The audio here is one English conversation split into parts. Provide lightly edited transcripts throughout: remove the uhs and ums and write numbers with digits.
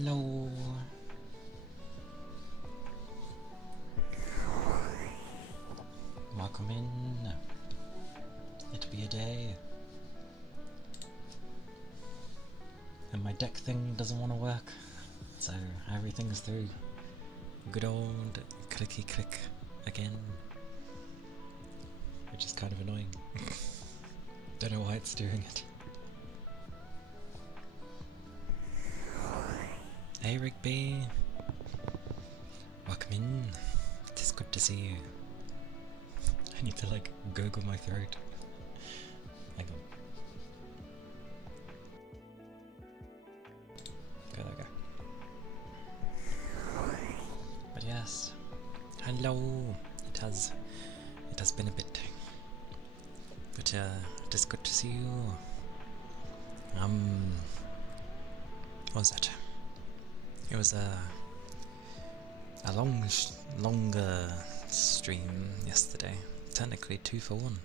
Hello. Welcome in. It'll be a day. And my deck thing doesn't want to work, so everything's through good old clicky click again, which is kind of annoying. Don't know why it's doing it. Hey Rigby, welcome in. It is good to see you. I need to like gurgle my throat. Hang on. There we go. But yes, hello. It has been a bit, but it is good to see you. What was it? It was a longer stream yesterday. Technically 2 for 1.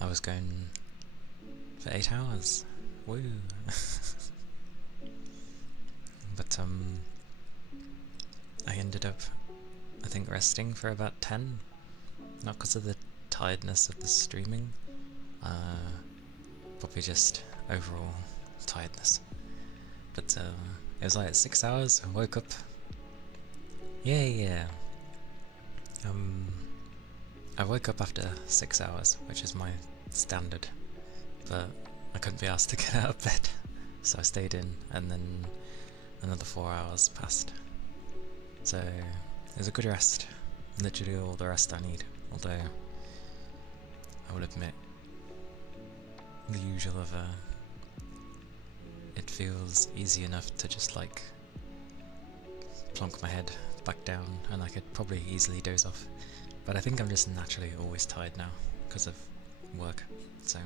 I was going for 8 hours. Woo! But I ended up, I think, resting for about 10. Not because of the tiredness of the streaming, probably just overall tiredness. But it was like 6 hours. I woke up. Yeah. I woke up after 6 hours, which is my standard, but I couldn't be asked to get out of bed, so I stayed in, and then another 4 hours passed. So it was a good rest, literally all the rest I need, although I will admit the usual of it feels easy enough to just like plonk my head back down and I could probably easily doze off, but I think I'm just naturally always tired now because of work, so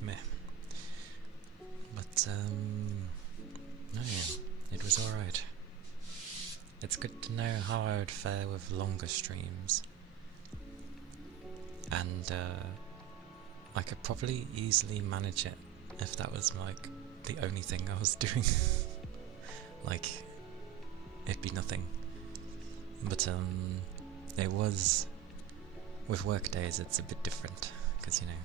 meh. But no, yeah, it was alright. It's good to know how I would fare with longer streams, and I could probably easily manage it if that was like the only thing I was doing. Like, it'd be nothing. But it was, with work days it's a bit different, because you know,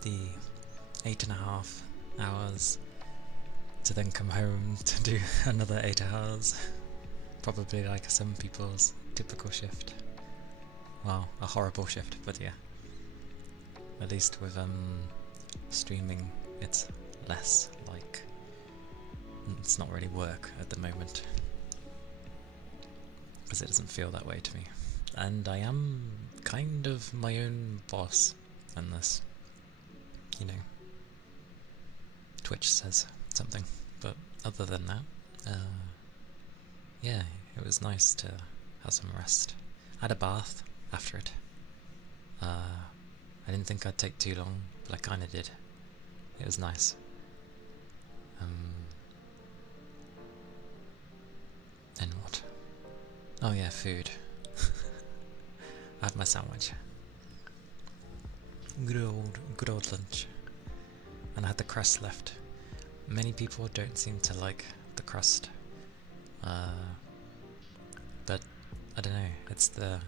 the 8.5 hours to then come home to do another 8 hours, probably like some people's typical shift. Well, a horrible shift, but yeah. At least with streaming, it's less like, it's not really work at the moment, because it doesn't feel that way to me. And I am kind of my own boss in this, you know. Twitch says something, but other than that, yeah, it was nice to have some rest. I had a bath after it. I didn't think I'd take too long, but I kinda did. It was nice. And what? Oh yeah, food. I had my sandwich. Good old lunch. And I had the crust left. Many people don't seem to like the crust. But I don't know, it's the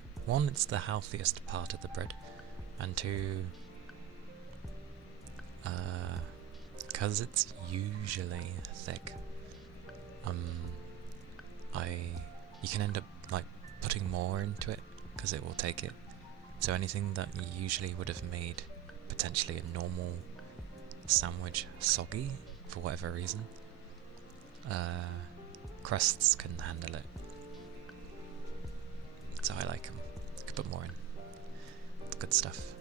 healthiest part of the bread, and 2, because it's usually thick, you can end up like putting more into it because it will take it. So anything that usually would have made potentially a normal sandwich soggy for whatever reason, crusts can handle it. So I like them. Could put more in. It's good stuff.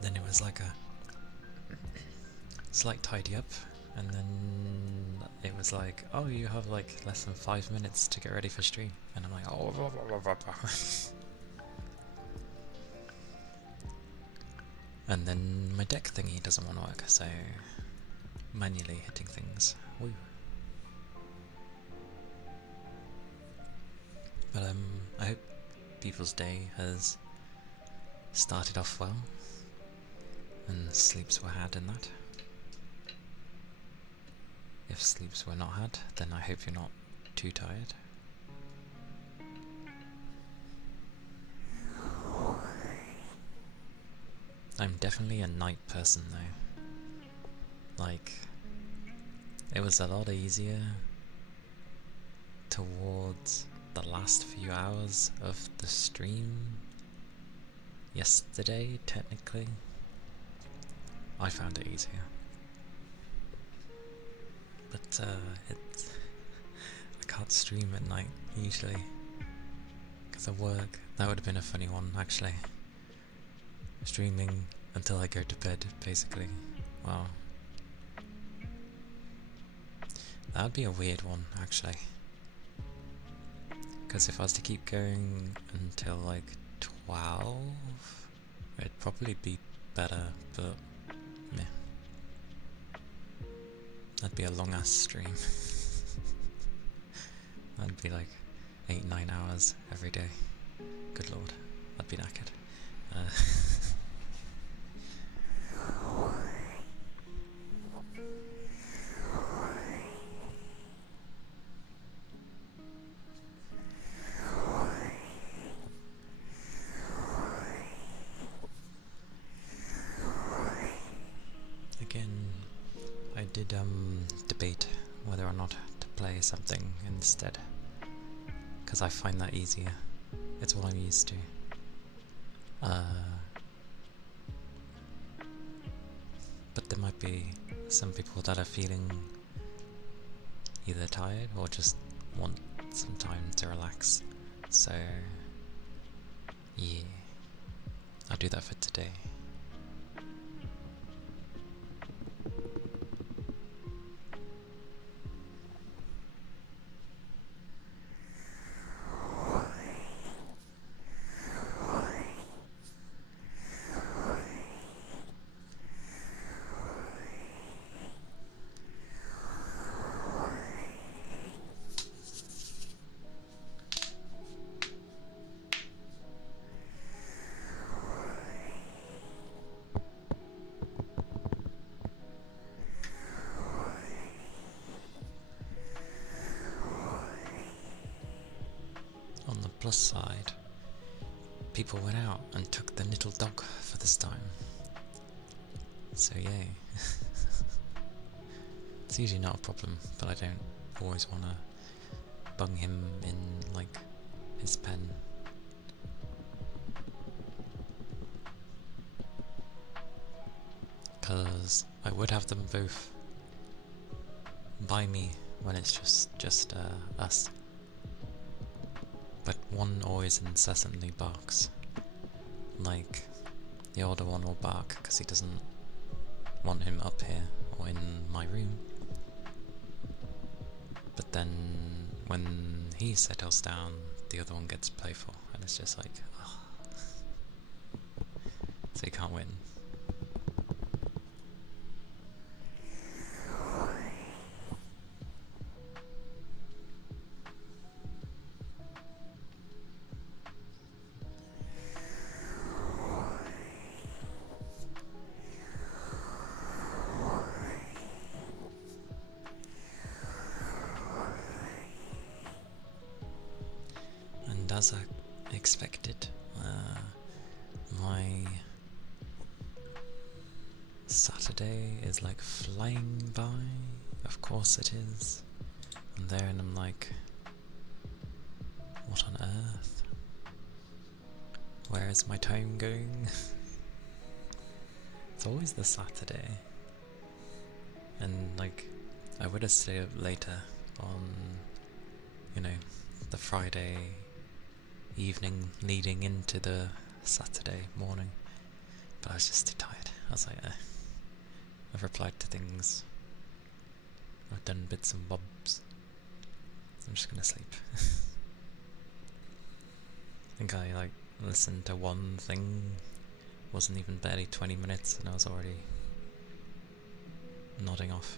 Then it was like a slight tidy up, and then it was like, oh, you have like less than 5 minutes to get ready for stream, and I'm like, oh, blah, blah, blah, blah. And then my deck thingy doesn't want to work, so manually hitting things. Woo. But I hope people's day has started off well, and sleeps were had in that. If sleeps were not had, then I hope you're not too tired. I'm definitely a night person though. Like, it was a lot easier towards the last few hours of the stream yesterday, technically. I found it easier. But I can't stream at night usually because of work. That would have been a funny one actually. Streaming until I go to bed, basically. Wow. That would be a weird one, actually. Because if I was to keep going until like 12, it'd probably be better, but meh. That'd be a long ass stream. That'd be like 8-9 hours every day. Good lord, I'd be knackered. Again, I did debate whether or not to play something instead, because I find that easier. It's what I'm used to. But there might be some people that are feeling either tired or just want some time to relax. So, yeah, I'll do that for today. On the plus side, people went out and took the little dog for this time. So yay. It's usually not a problem, but I don't always want to bung him in, like, his pen. Because I would have them both by me when it's just us. But one always incessantly barks. Like, the older one will bark because he doesn't want him up here or in my room. But then when he settles down, the other one gets playful, and it's just like, oh. So you can't win. And as I expected, my Saturday is like flying by. Of course it is. I'm there and I'm like, what on earth? Where is my time going? It's always the Saturday. And like, I would have stayed up later on, you know, the Friday evening leading into the Saturday morning, but I was just too tired. I was like, I've replied to things, I've done bits and bobs, I'm just gonna sleep. I think I like listened to one thing, wasn't even barely 20 minutes and I was already nodding off.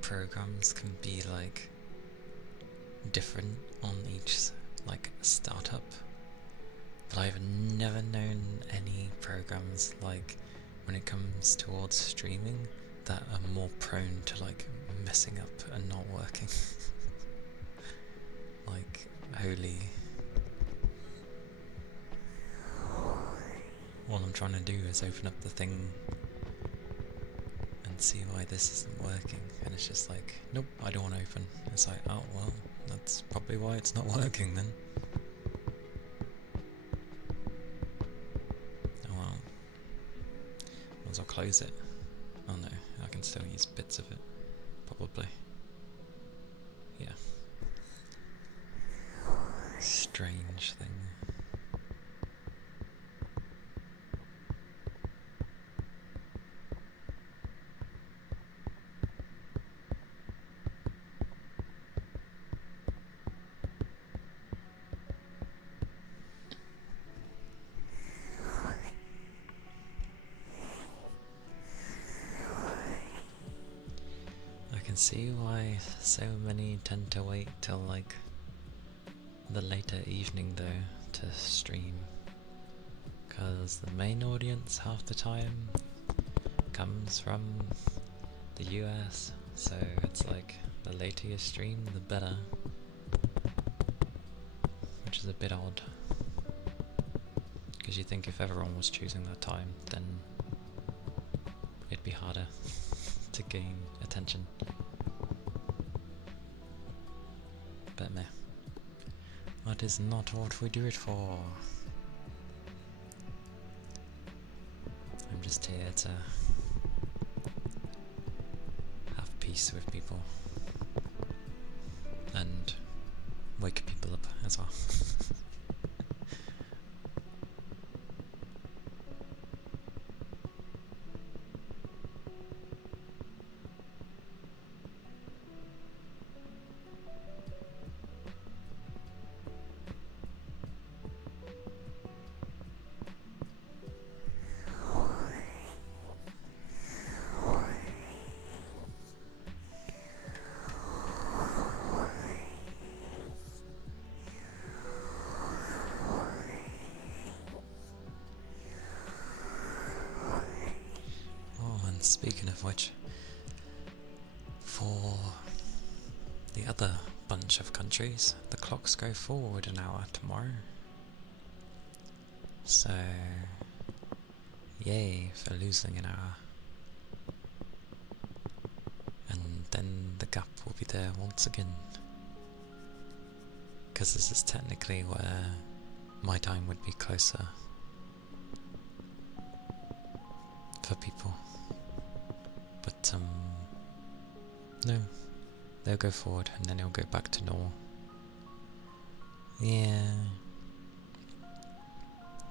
programs can be like different on each like startup, but I've never known any programs like when it comes towards streaming that are more prone to like messing up and not working. Like, holy. All I'm trying to do is open up the thing and see why this isn't working, and it's just like, nope, I don't want to open. It's like, oh well, that's probably why it's not working then. Oh well. Might as well close it. Oh no, I can still use bits of it. Probably. Yeah. Strange thing. I can see why so many tend to wait till like the later evening though to stream, because the main audience half the time comes from the US, so it's like the later you stream the better, which is a bit odd, because you think if everyone was choosing that time then it'd be harder to gain attention. But meh. That is not what we do it for. I'm just here to have peace with people and wake people up as well. Speaking of which, for the other bunch of countries, the clocks go forward an hour tomorrow. So, yay for losing an hour. And then the gap will be there once again. Because this is technically where my time would be closer for people. But, no, they'll go forward and then it'll go back to normal. Yeah,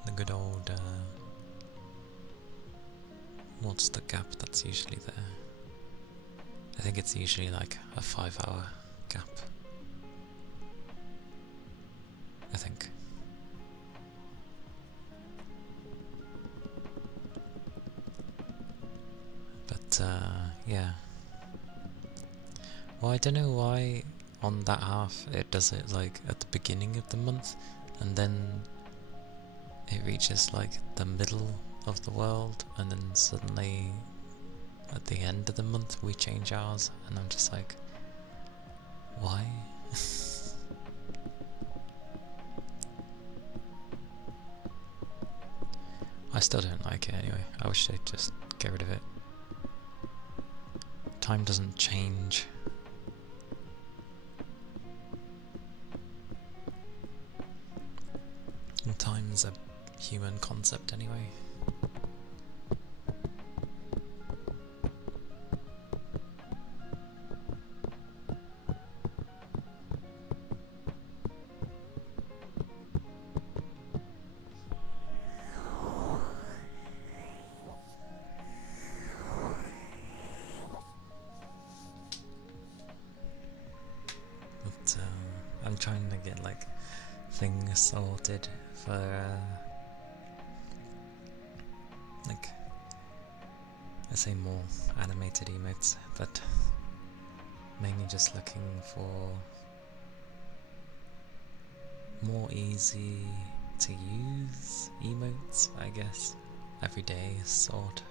the good old, what's the gap that's usually there? I think it's usually like a 5-hour gap. I think. But, yeah. Well, I don't know why on that half it does it like at the beginning of the month and then it reaches like the middle of the world and then suddenly at the end of the month we change ours, and I'm just like, why? I still don't like it anyway. I wish they'd just get rid of it. Time doesn't change. And time's a human concept anyway. I'm trying to get like things sorted for like, I say more animated emotes, but Mainly just looking for more easy to use emotes, I guess. Everyday sort.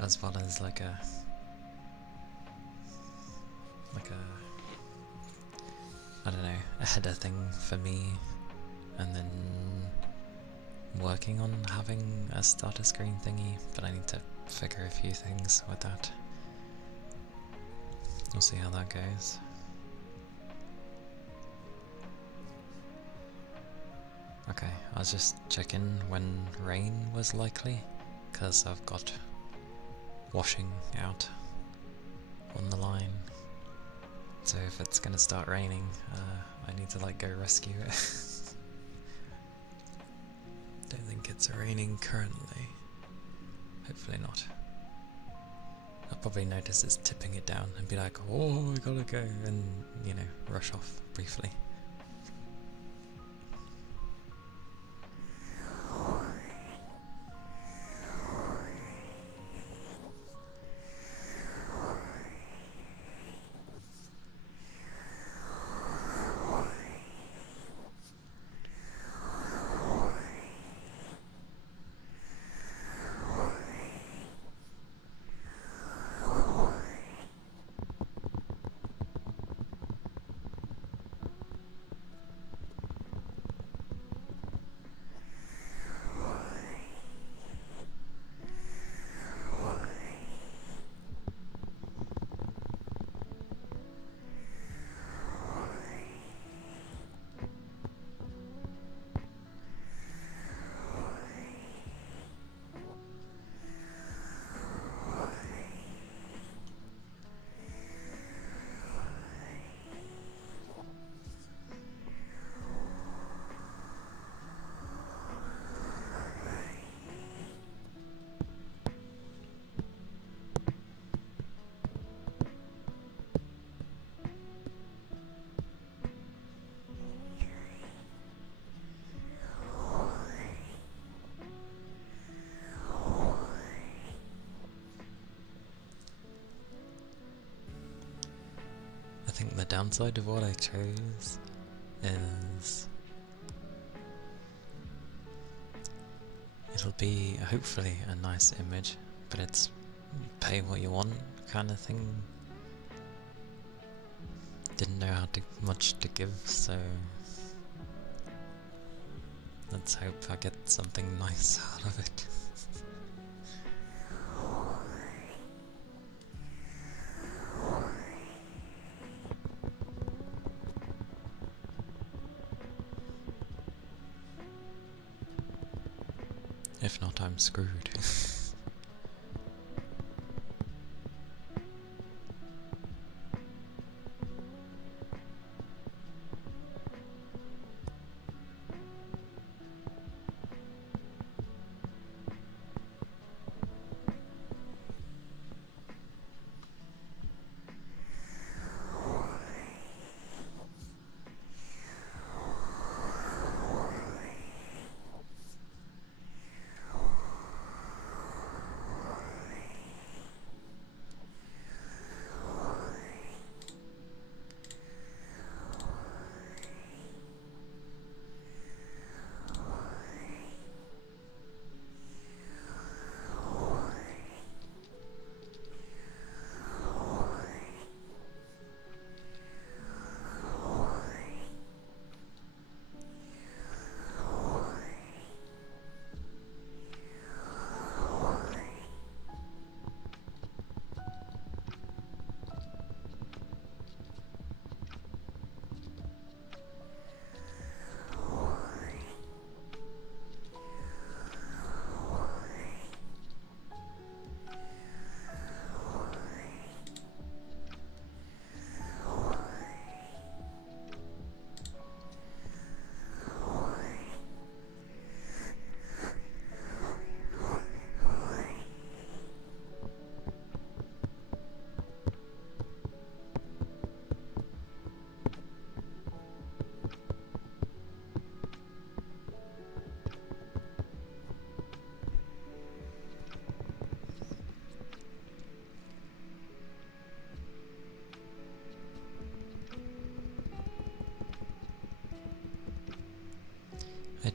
As well as like a I don't know, a header thing for me, and then working on having a starter screen thingy, but I need to figure a few things with that. We'll see how that goes. Okay, I was just checking when rain was likely, because I've got washing out on the line. So if it's gonna start raining, I need to like go rescue it. Don't think it's raining currently. Hopefully not. I'll probably notice it's tipping it down and be like, oh, I gotta go, and, you know, rush off briefly. I think the downside of what I chose is it'll be hopefully a nice image, but it's pay what you want kind of thing. Didn't know how much to give, so let's hope I get something nice out of it. If not, I'm screwed.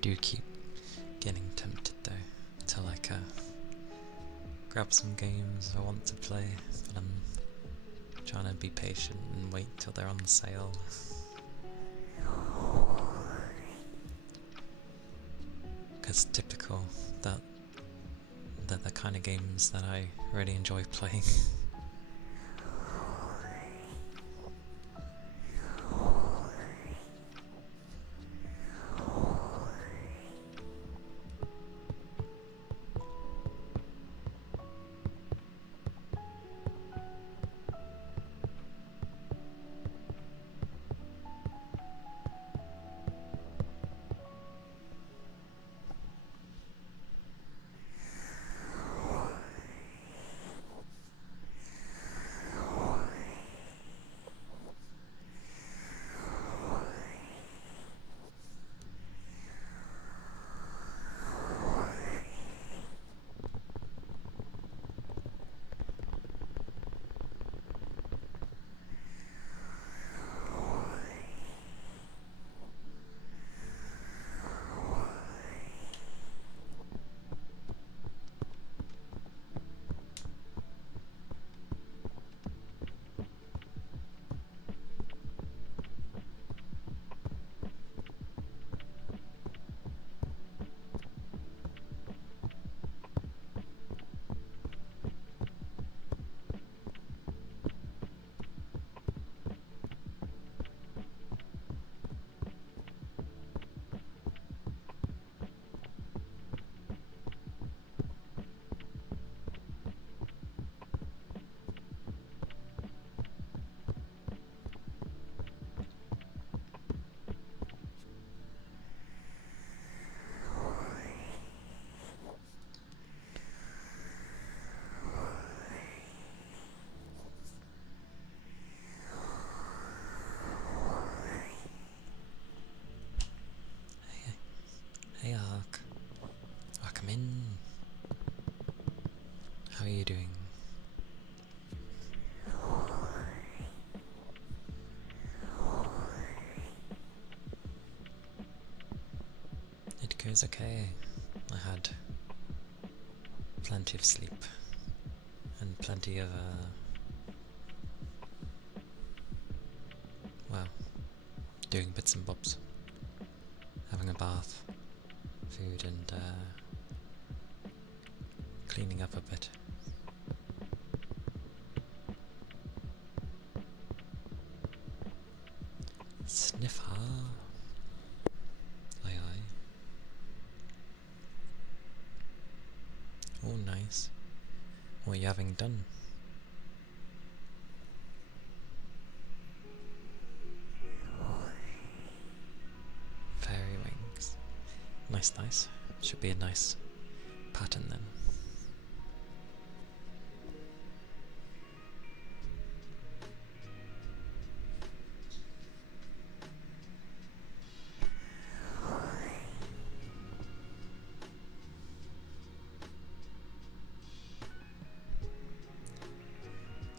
do keep getting tempted though to like grab some games I want to play, but I'm trying to be patient and wait till they're on sale. Because typical that they're the kind of games that I really enjoy playing. Hey Ark, welcome in. How are you doing? It goes okay. I had plenty of sleep and plenty of well, doing bits and bobs, having a bath, food, and cleaning up a bit. Sniffer. Aye aye. Oh nice. What are you having done? Fairy wings. Nice, nice. Should be a nice pattern then.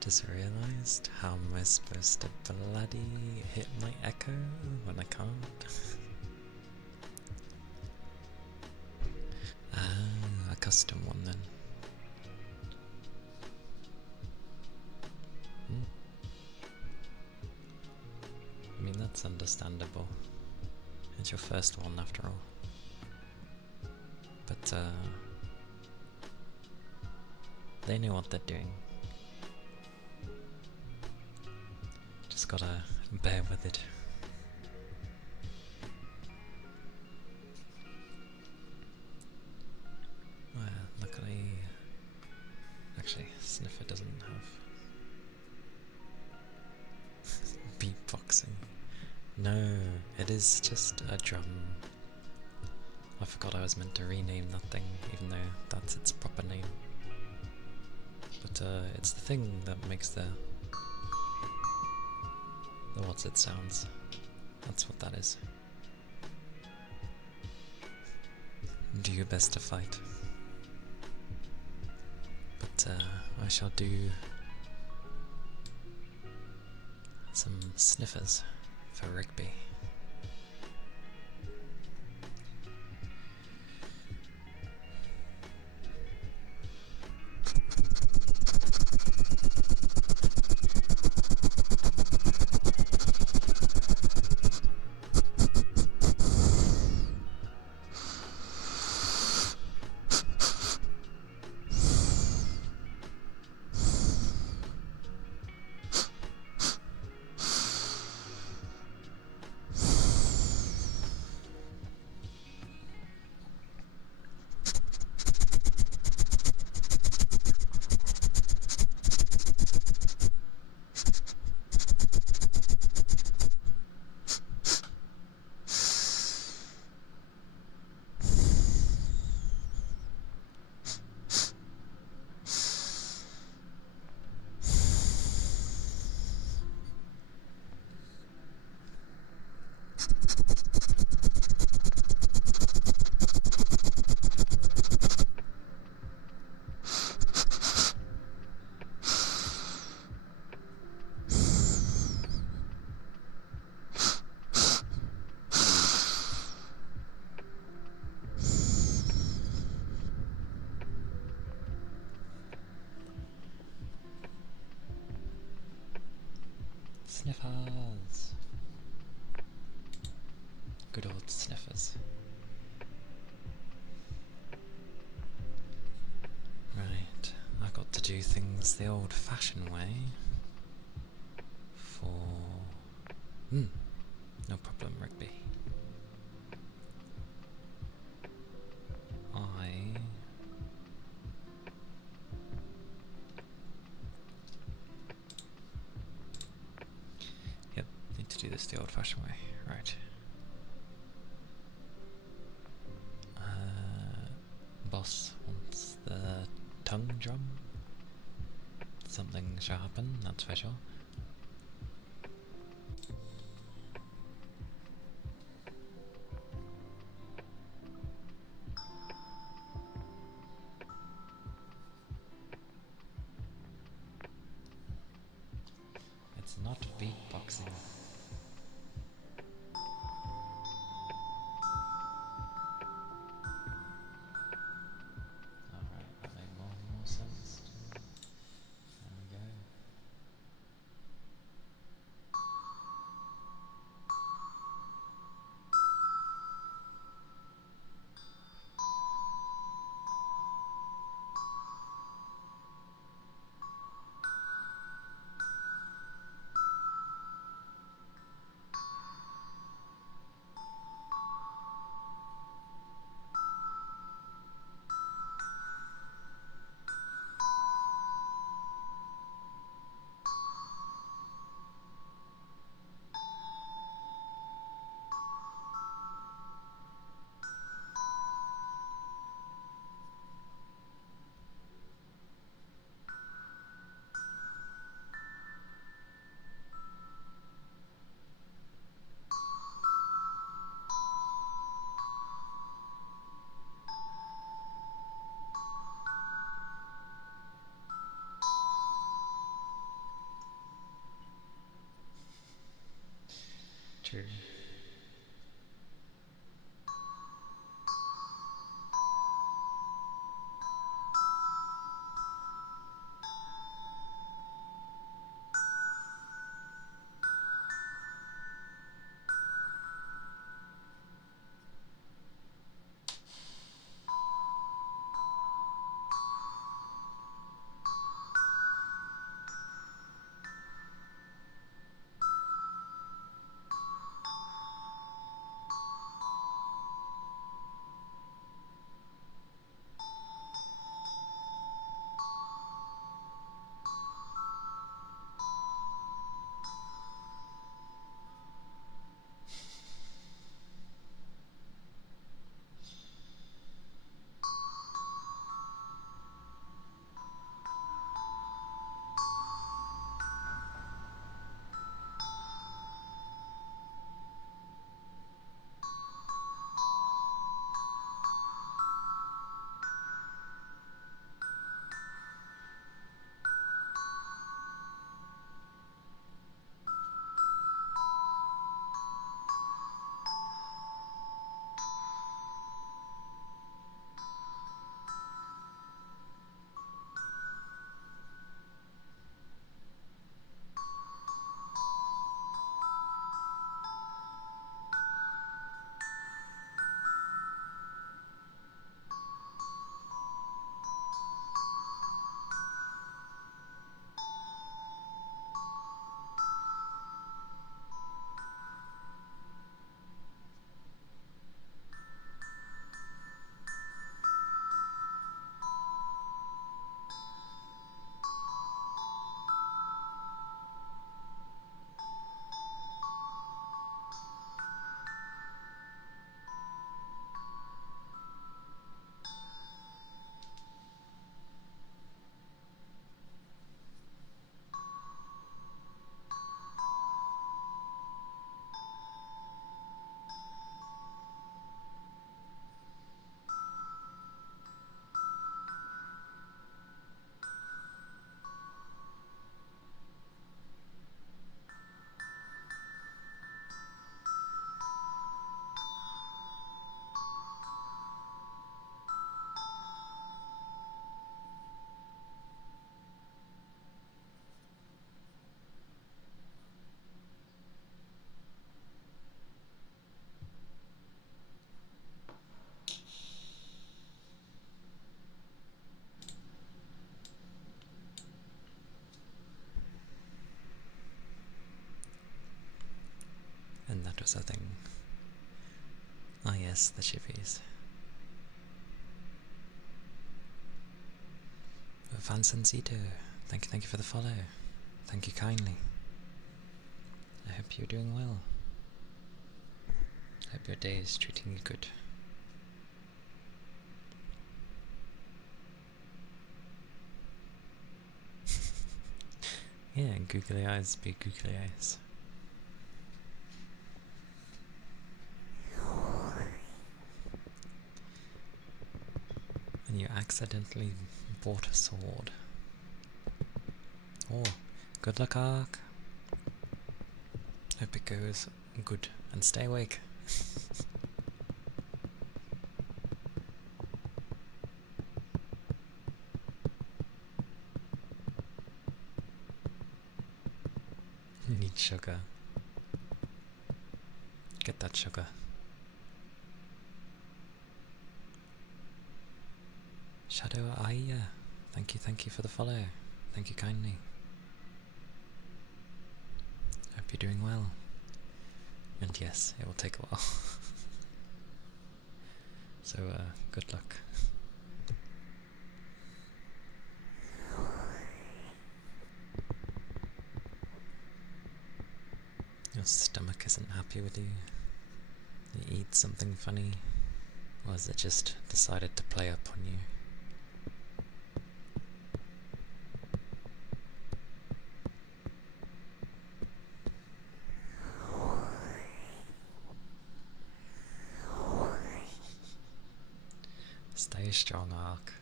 Just realised, how am I supposed to bloody hit my echo when I can't? Ah, a custom one then. I mean, that's understandable. It's your first one after all. But they know what they're doing. Just gotta bear with it. Well, luckily, actually, Sniffer doesn't have beatboxing. No, it is just a drum. I forgot I was meant to rename that thing, even though that's its proper name. But it's the thing that makes the what's it sounds. That's what that is. Do your best to fight. But I shall do some sniffers for Rigby. Sniffers! Good old sniffers. Right, I've got to do things the old-fashioned way for... no problem, Rigby. Yep, need to do this the old-fashioned way. Right. Boss wants the tongue drum. Something shall happen, that's for sure. It's not beatboxing. Alright, that made more and more sense. There we go. True. was a thing. Ah yes, the chippies. Vansancito, thank you for the follow. Thank you kindly. I hope you're doing well. I hope your day is treating you good. Yeah, googly eyes be googly eyes. And you accidentally bought a sword. Oh, good luck, Ark. Hope it goes good and stay awake. Need sugar. Get that sugar. Shadow Aya, thank you for the follow. Thank you kindly. Hope you're doing well. And yes, it will take a while. So, good luck. Your stomach isn't happy with you. You eat something funny, or has it just decided to play up on you? Stay strong, Ark.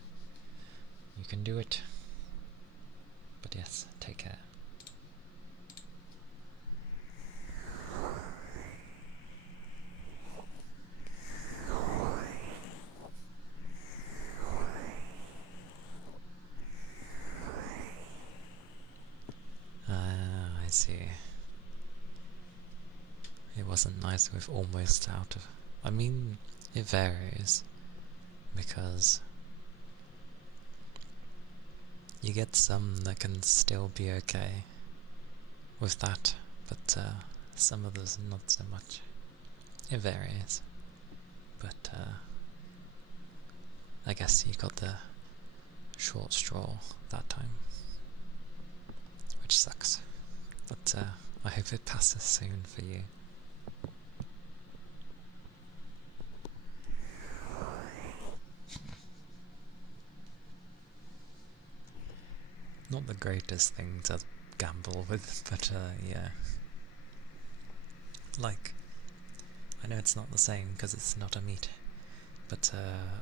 You can do it. But yes, take care. I see. It wasn't nice with almost out of... I mean, it varies, because you get some that can still be okay with that, but some others not so much. It varies, but I guess you got the short straw that time, which sucks, but I hope it passes soon for you. Not the greatest thing to gamble with, but yeah. Like, I know it's not the same because it's not a meat, but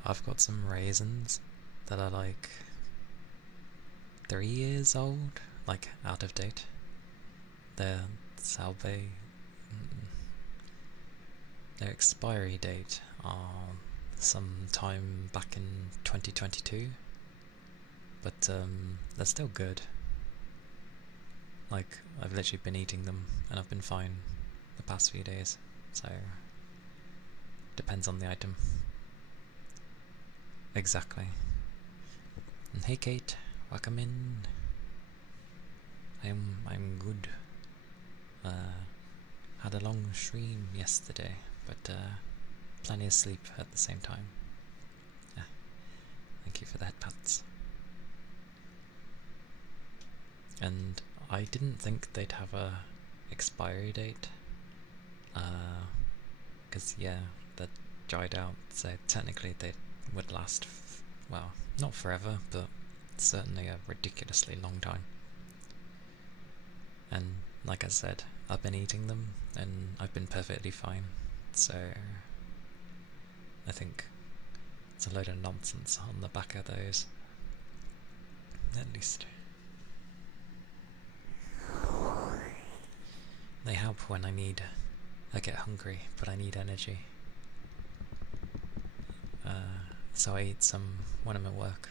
I've got some raisins that are like 3 years old, like out of date. Their Salve, their expiry date are sometime back in 2022, but they're still good. Like, I've literally been eating them and I've been fine the past few days, so depends on the item. Exactly. And hey Kate, welcome in. I'm good. Had a long stream yesterday, but plenty of sleep at the same time. Yeah. Thank you for the head pats. And I didn't think they'd have a expiry date, because yeah, that dried out, so technically they would last, well, not forever, but certainly a ridiculously long time. And like I said, I've been eating them and I've been perfectly fine, so I think it's a load of nonsense on the back of those, at least. They help when I get hungry, but I need energy. So I eat some when I'm at work.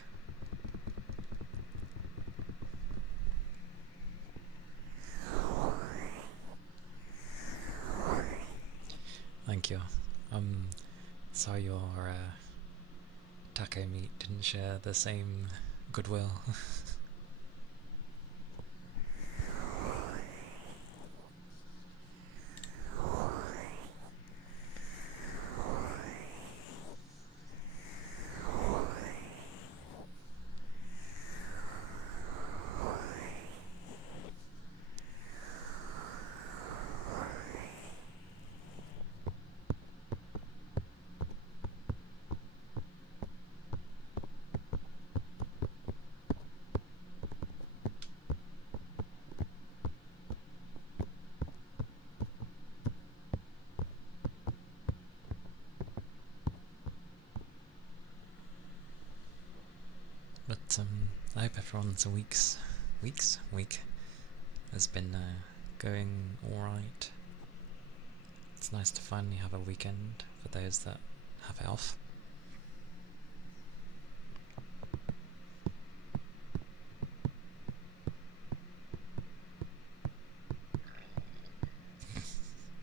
Thank you. Sorry your taco meat didn't share the same goodwill. But I hope everyone's week has been going alright. It's nice to finally have a weekend for those that have it off.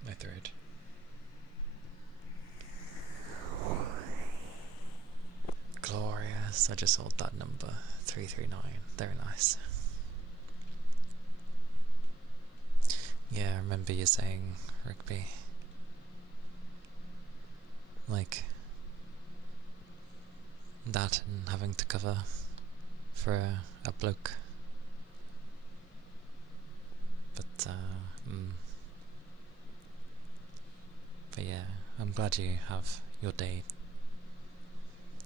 My throat. Glorious, I just saw that number, 339, very nice. Yeah, I remember you saying, Rigby, like, that and having to cover for a bloke. But yeah, I'm glad you have your day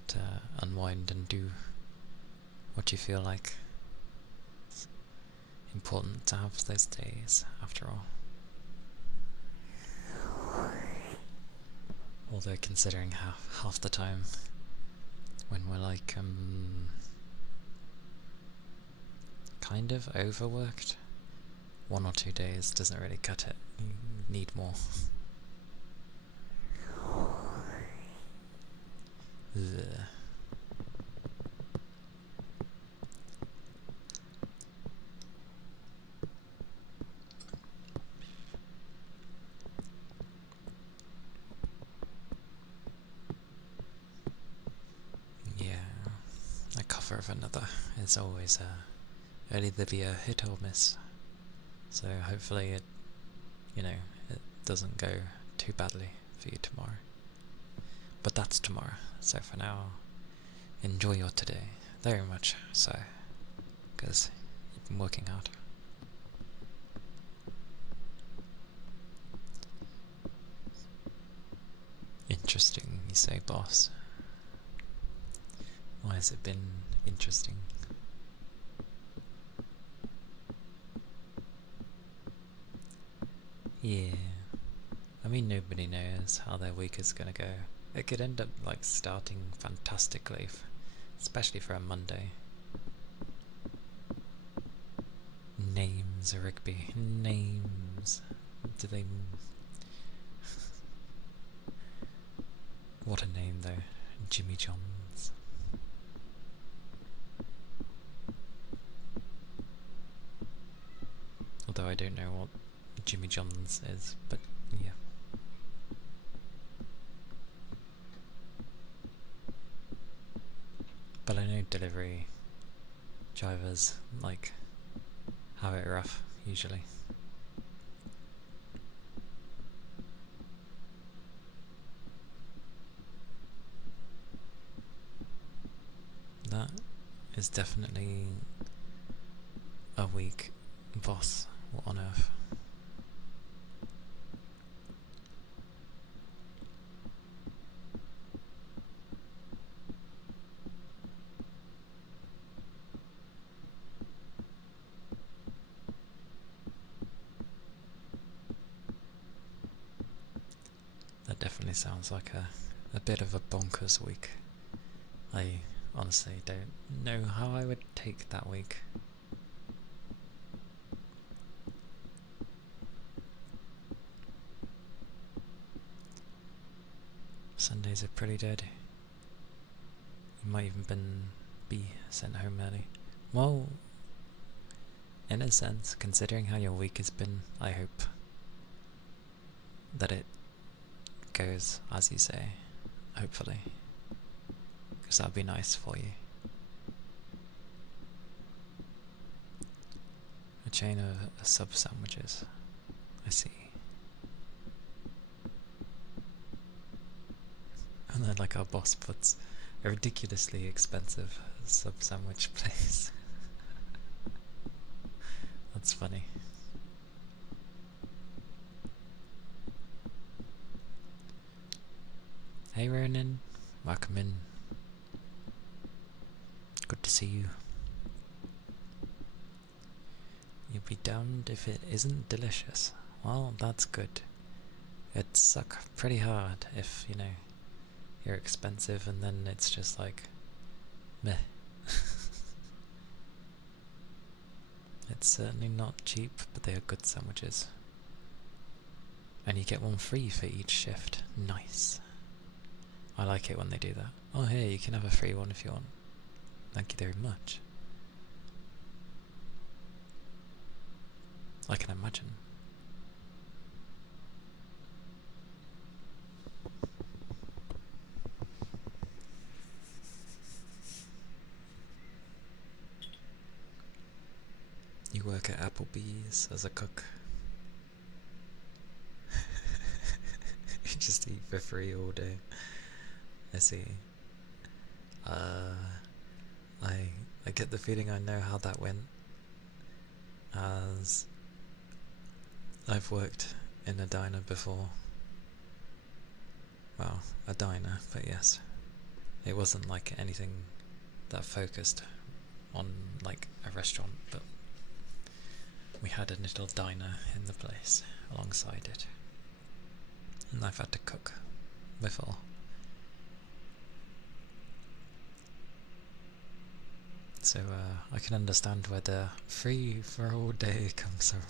to unwind and do what you feel like. It's important to have those days, after all. Although considering half the time when we're like kind of overworked, 1 or 2 days doesn't really cut it. You need more. Ugh. Yeah, a cover of another is always either be a hit or miss. So hopefully it doesn't go too badly for you tomorrow. But that's tomorrow. So for now, enjoy your today very much so, because you've been working hard. Interesting, you say, boss. Why has it been interesting? Yeah, I mean, nobody knows how their week is gonna go. It could end up like starting fantastically, especially for a Monday. Names, Rigby, names. Do they... What a name though, Jimmy Johns. Although I don't know what Jimmy Johns is, but yeah. But I know delivery drivers like have it rough usually. That is definitely a weak boss. What on earth? That definitely sounds like a bit of a bonkers week. I honestly don't know how I would take that week. Sundays are pretty dead. You might even be sent home early. Well, in a sense, considering how your week has been, I hope that it goes as you say, hopefully, because that would be nice for you. A chain of sub sandwiches, I see. And then like our boss puts a ridiculously expensive sub sandwich place. That's funny. Hey Ronan, welcome in. Good to see you. You'll be damned if it isn't delicious. Well, that's good. It'd suck pretty hard if, you're expensive and then it's just like, meh. certainly not cheap, but they are good sandwiches. And you get one free for each shift. Nice. I like it when they do that. Oh, here, you can have a free one if you want. Thank you very much. I can imagine. You work at Applebee's as a cook. You just eat for free all day. I see. I get the feeling I know how that went, as I've worked in a diner before. Well, a diner, but yes. It wasn't like anything that focused on like a restaurant, but we had a little diner in the place alongside it. And I've had to cook before. So I can understand where the free for all day comes from.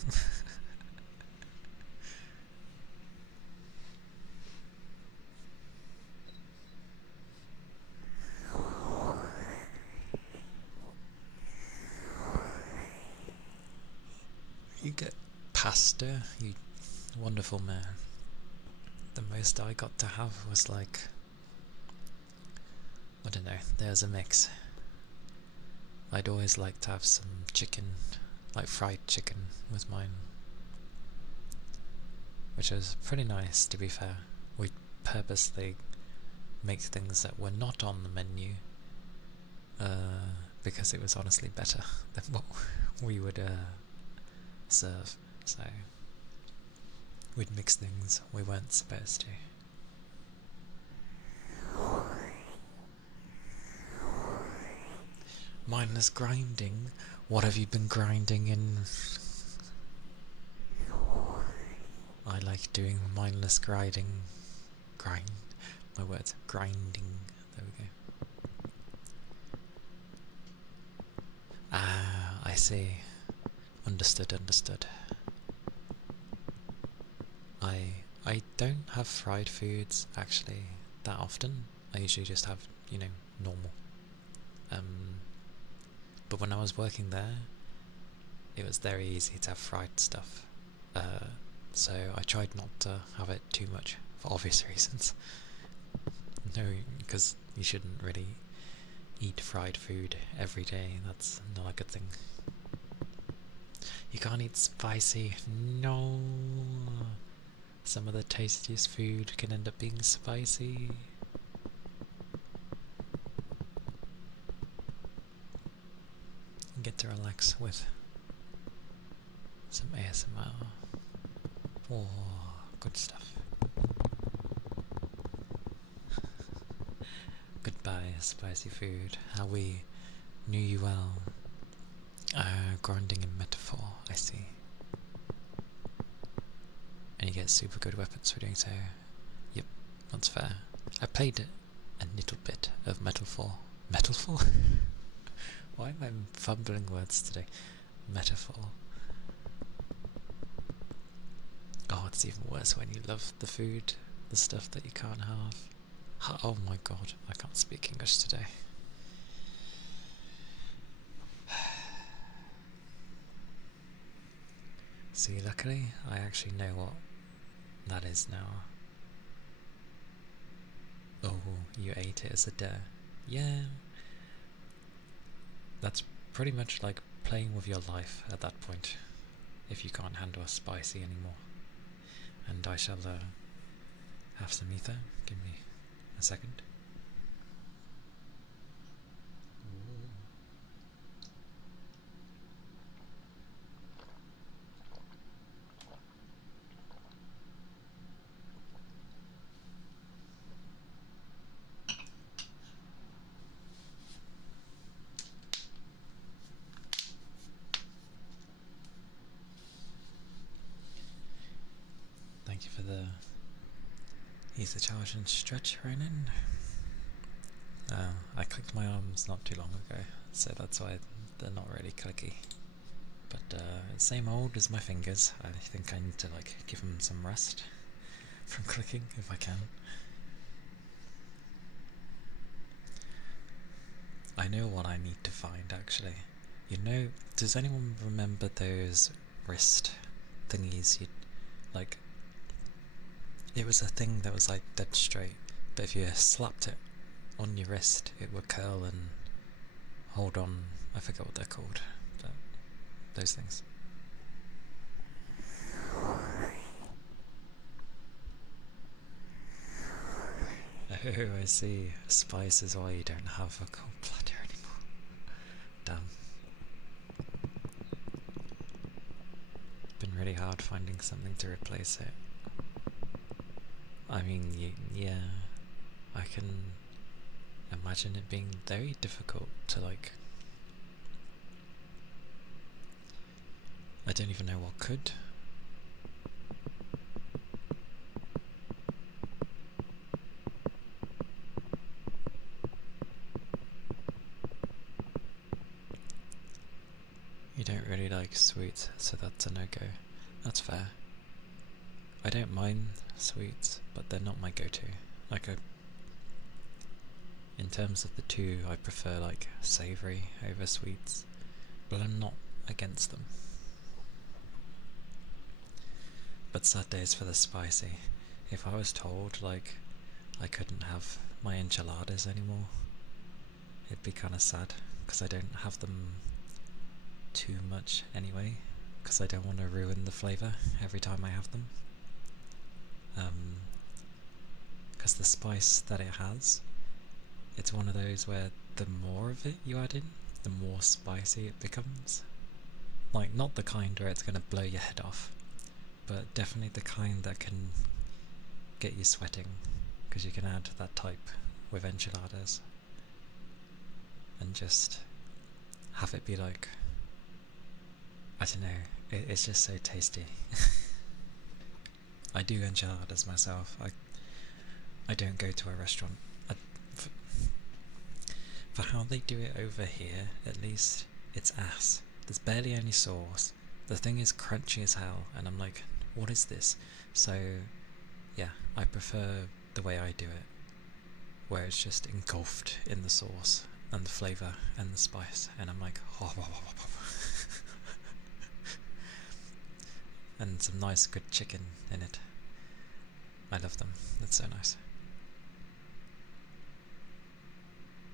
You get pasta, you wonderful man. The most I got to have was like, I don't know, there's a mix. I'd always like to have some chicken, like fried chicken with mine, which was pretty nice, to be fair. We purposely make things that were not on the menu, because it was honestly better than what we would serve, so we'd mix things we weren't supposed to. Mindless grinding? What have you been grinding in? I like doing mindless grinding. My words. Grinding. There we go. Ah, I see. Understood. I don't have fried foods actually that often. I usually just have, normal. But when I was working there, it was very easy to have fried stuff. So I tried not to have it too much for obvious reasons. No, because you shouldn't really eat fried food every day. That's not a good thing. You can't eat spicy. No. Some of the tastiest food can end up being spicy. Get to relax with some ASMR. Oh, good stuff. Goodbye, spicy food. How we knew you well. Grinding in metaphor, I see. And you get super good weapons for doing so. Yep, that's fair. I played a little bit of metaphor. Metaphor? Why am I fumbling words today? Metaphor. Oh, it's even worse when you love the food, the stuff that you can't have. Oh my god, I can't speak English today. See, luckily, I actually know what that is now. Oh, you ate it as a dare. Yeah. That's pretty much like playing with your life at that point, if you can't handle a spicy anymore. And I shall have some ether. Give me a second. Thank you for the ether charge and stretch, Ronan. I clicked my arms not too long ago, so that's why they're not really clicky. But same old as my fingers. I think I need to like give them some rest from clicking if I can. I know what I need to find actually. You know, does anyone remember those wrist thingies you like? It was a thing that was like dead straight, but if you slapped it on your wrist, it would curl and hold on. I forget what they're called, but those things. Oh, I see. Spice is why you don't have a gallbladder anymore. Damn. It's been really hard finding something to replace it. I mean, yeah, I can imagine it being very difficult to like... I don't even know what could. You don't really like sweets, so that's a no-go. That's fair. I don't mind sweets, but they're not my go-to. Like, in terms of the two, I prefer like savoury over sweets, but I'm not against them. But sad days for the spicy. If I was told like I couldn't have my enchiladas anymore, it'd be kind of sad, because I don't have them too much anyway, because I don't want to ruin the flavour every time I have them. Because the spice that it has, it's one of those where the more of it you add in, the more spicy it becomes. Like, not the kind where it's going to blow your head off, but definitely the kind that can get you sweating, because you can add that type with enchiladas and just have it be like, I don't know, it's just so tasty. I do enchiladas myself. I don't go to a restaurant. For how they do it over here, at least, it's ass. There's barely any sauce. The thing is crunchy as hell, and I'm like, what is this? So, yeah, I prefer the way I do it, where it's just engulfed in the sauce and the flavour and the spice, and I'm like, oh, oh, oh, oh, oh. And some nice good chicken in it. I love them. That's so nice.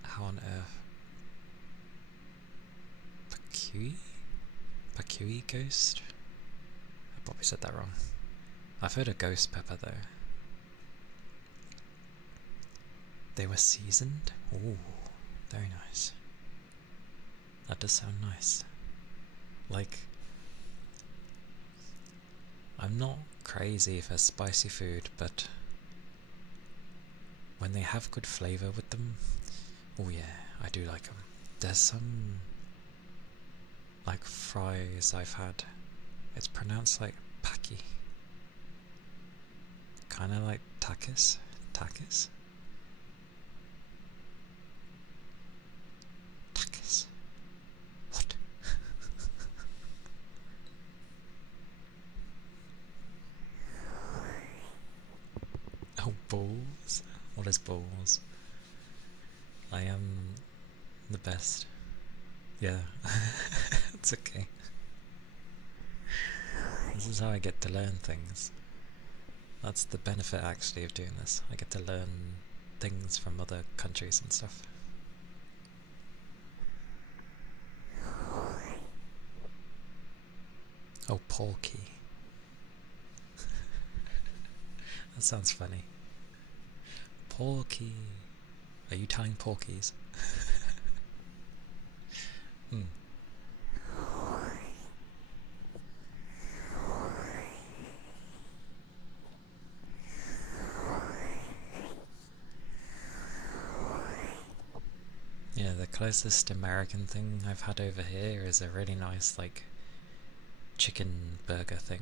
How on earth? Pakui ghost? I probably said that wrong. I've heard of ghost pepper though. They were seasoned? Ooh, very nice. That does sound nice. Like, I'm not crazy for spicy food, but when they have good flavour with them, oh yeah, I do like them. There's some like fries I've had. It's pronounced like paki. Kind of like takis. Takis? Takis. What? Oh, balls? What is balls? I am the best. Yeah, it's okay. This is how I get to learn things. That's the benefit actually of doing this. I get to learn things from other countries and stuff. Oh, porky. That sounds funny. Porky. Are you telling porkies? Hmm. Yeah, the closest American thing I've had over here is a really nice, like, chicken burger thing.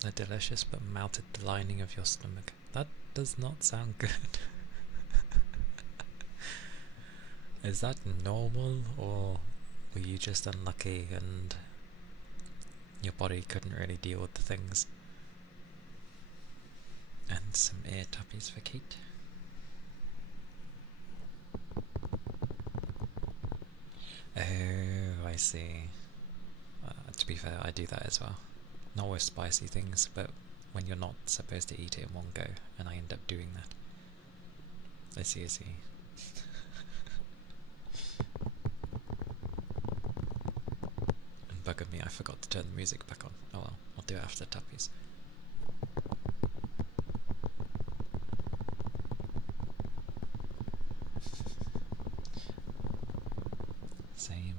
They're delicious but melted the lining of your stomach. That does not sound good. Is that normal, or were you just unlucky and your body couldn't really deal with the things? And some air tuppies for Kate. Oh, I see. To be fair, I do that as well. Not with spicy things, but when you're not supposed to eat it in one go, and I end up doing that. I see, I see. And bugger me, I forgot to turn the music back on. Oh well, I'll do it after Tuppies. Same.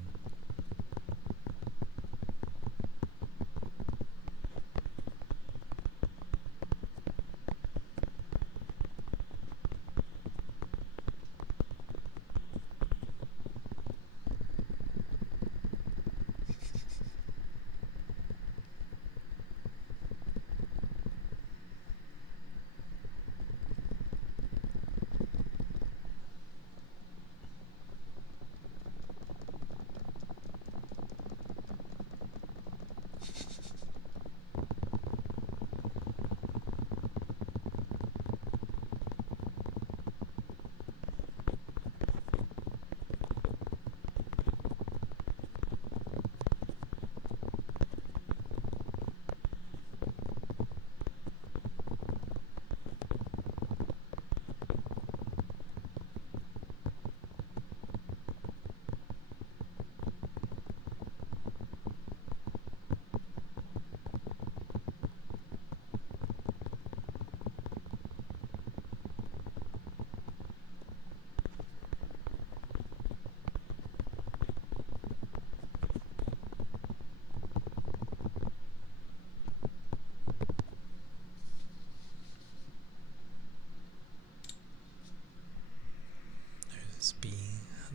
Those be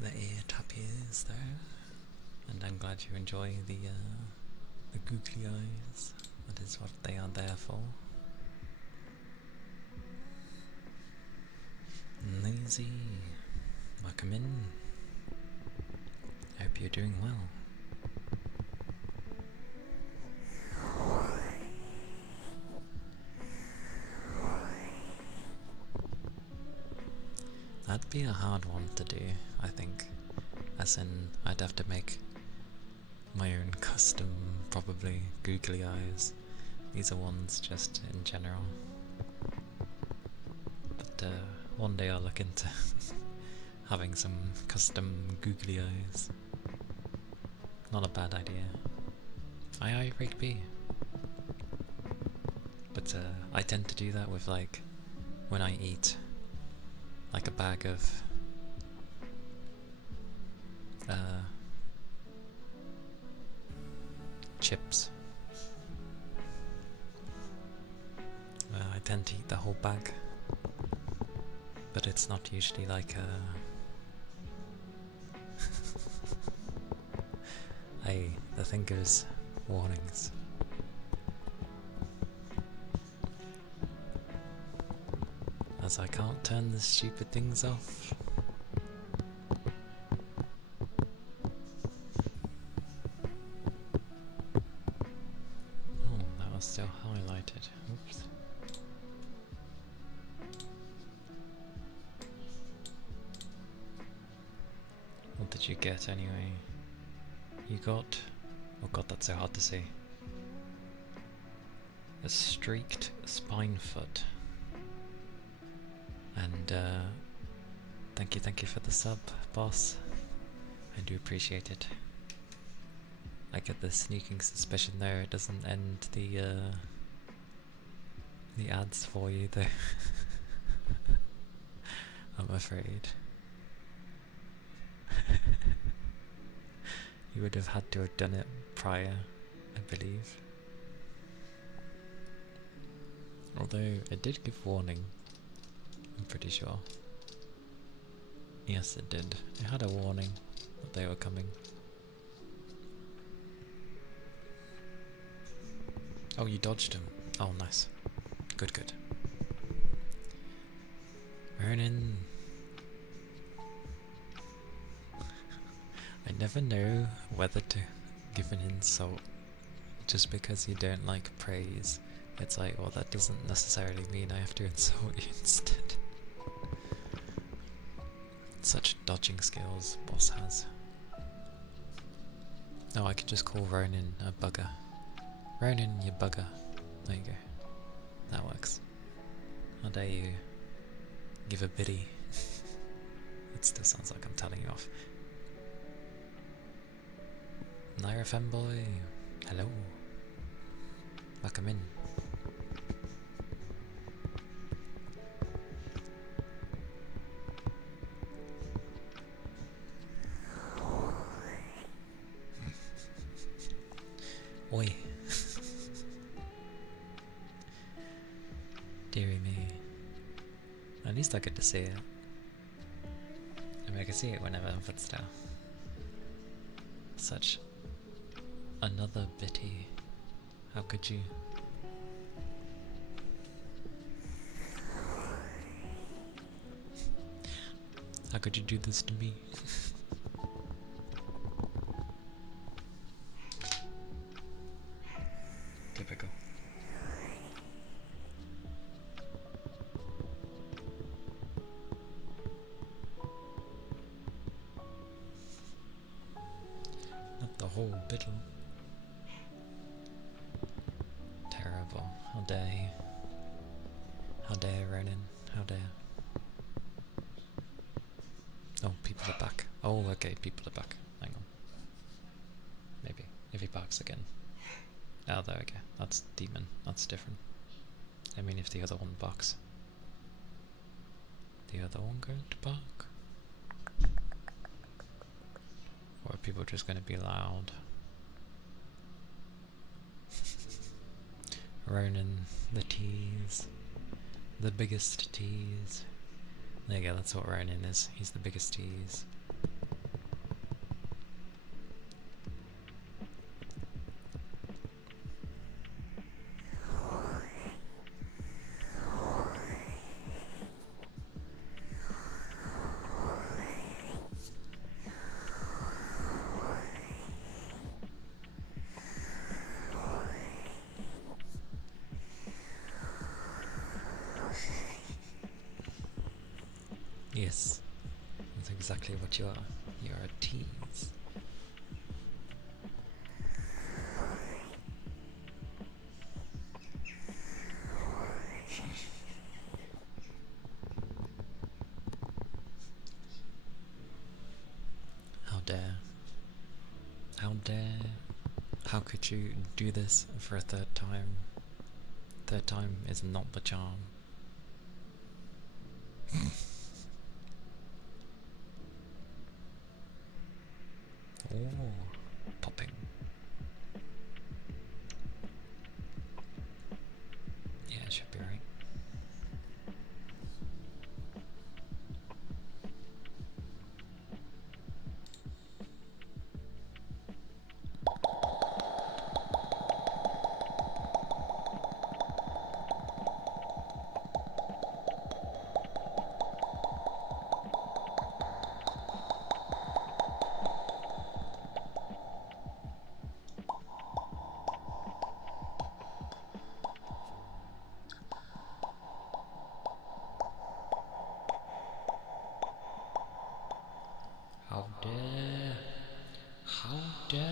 the ear tuppies there. And I'm glad you enjoy the googly eyes. That is what they are there for. Lazy, welcome in. Hope you're doing well. That'd be a hard one to do, I think. As in, I'd have to make my own custom, probably, googly eyes. These are ones just in general. But one day I'll look into having some custom googly eyes. Not a bad idea. Aye, Rigby. But I tend to do that with, like, when I eat, like, a bag of chips. I tend to eat the whole bag, but it's not usually like hey, the thing goes warnings. As I can't turn the stupid things off. Oh, that was still highlighted. Oops. What did you get anyway? You got... oh god, that's so hard to see. A streaked spine foot. And thank you for the sub, boss. I do appreciate it. I get the sneaking suspicion there it doesn't end the ads for you though. I'm afraid. You would have had to have done it prior, I believe. Although it did give warning, I'm pretty sure. Yes, it did. It had a warning that they were coming. Oh, you dodged him. Oh, nice. Good, good. Vernon. I never know whether to give an insult just because you don't like praise. It's like, well, that doesn't necessarily mean I have to insult you instead. Such dodging skills boss has. Oh, I could just call Ronan a bugger. Ronan, you bugger. There you go. That works. How dare you give a biddy. It still sounds like I'm telling you off. Naira femboy, hello. Welcome in. Oi. Dearie me. At least I get to see it. I mean, I can see it whenever, but still. Such another bitty. How could you? How could you do this to me? Typical. Not the whole biddle. Terrible. How dare you? How dare Ronan? How dare? Oh, people are back. Oh, okay, people are back. Hang on. Maybe. If he barks again. Oh, there we go. That's demon. That's different. I mean, if the other one barks. The other one going to bark? Or are people just going to be loud? Ronan, the tease. The biggest tease. There you go, that's what Ronan is. He's the biggest tease. Yes, that's exactly what you are. You are a tease. How dare. How dare. How could you do this for a third time? Third time is not the charm. Oh, popping. Yeah, it should be right. How dare! How dare!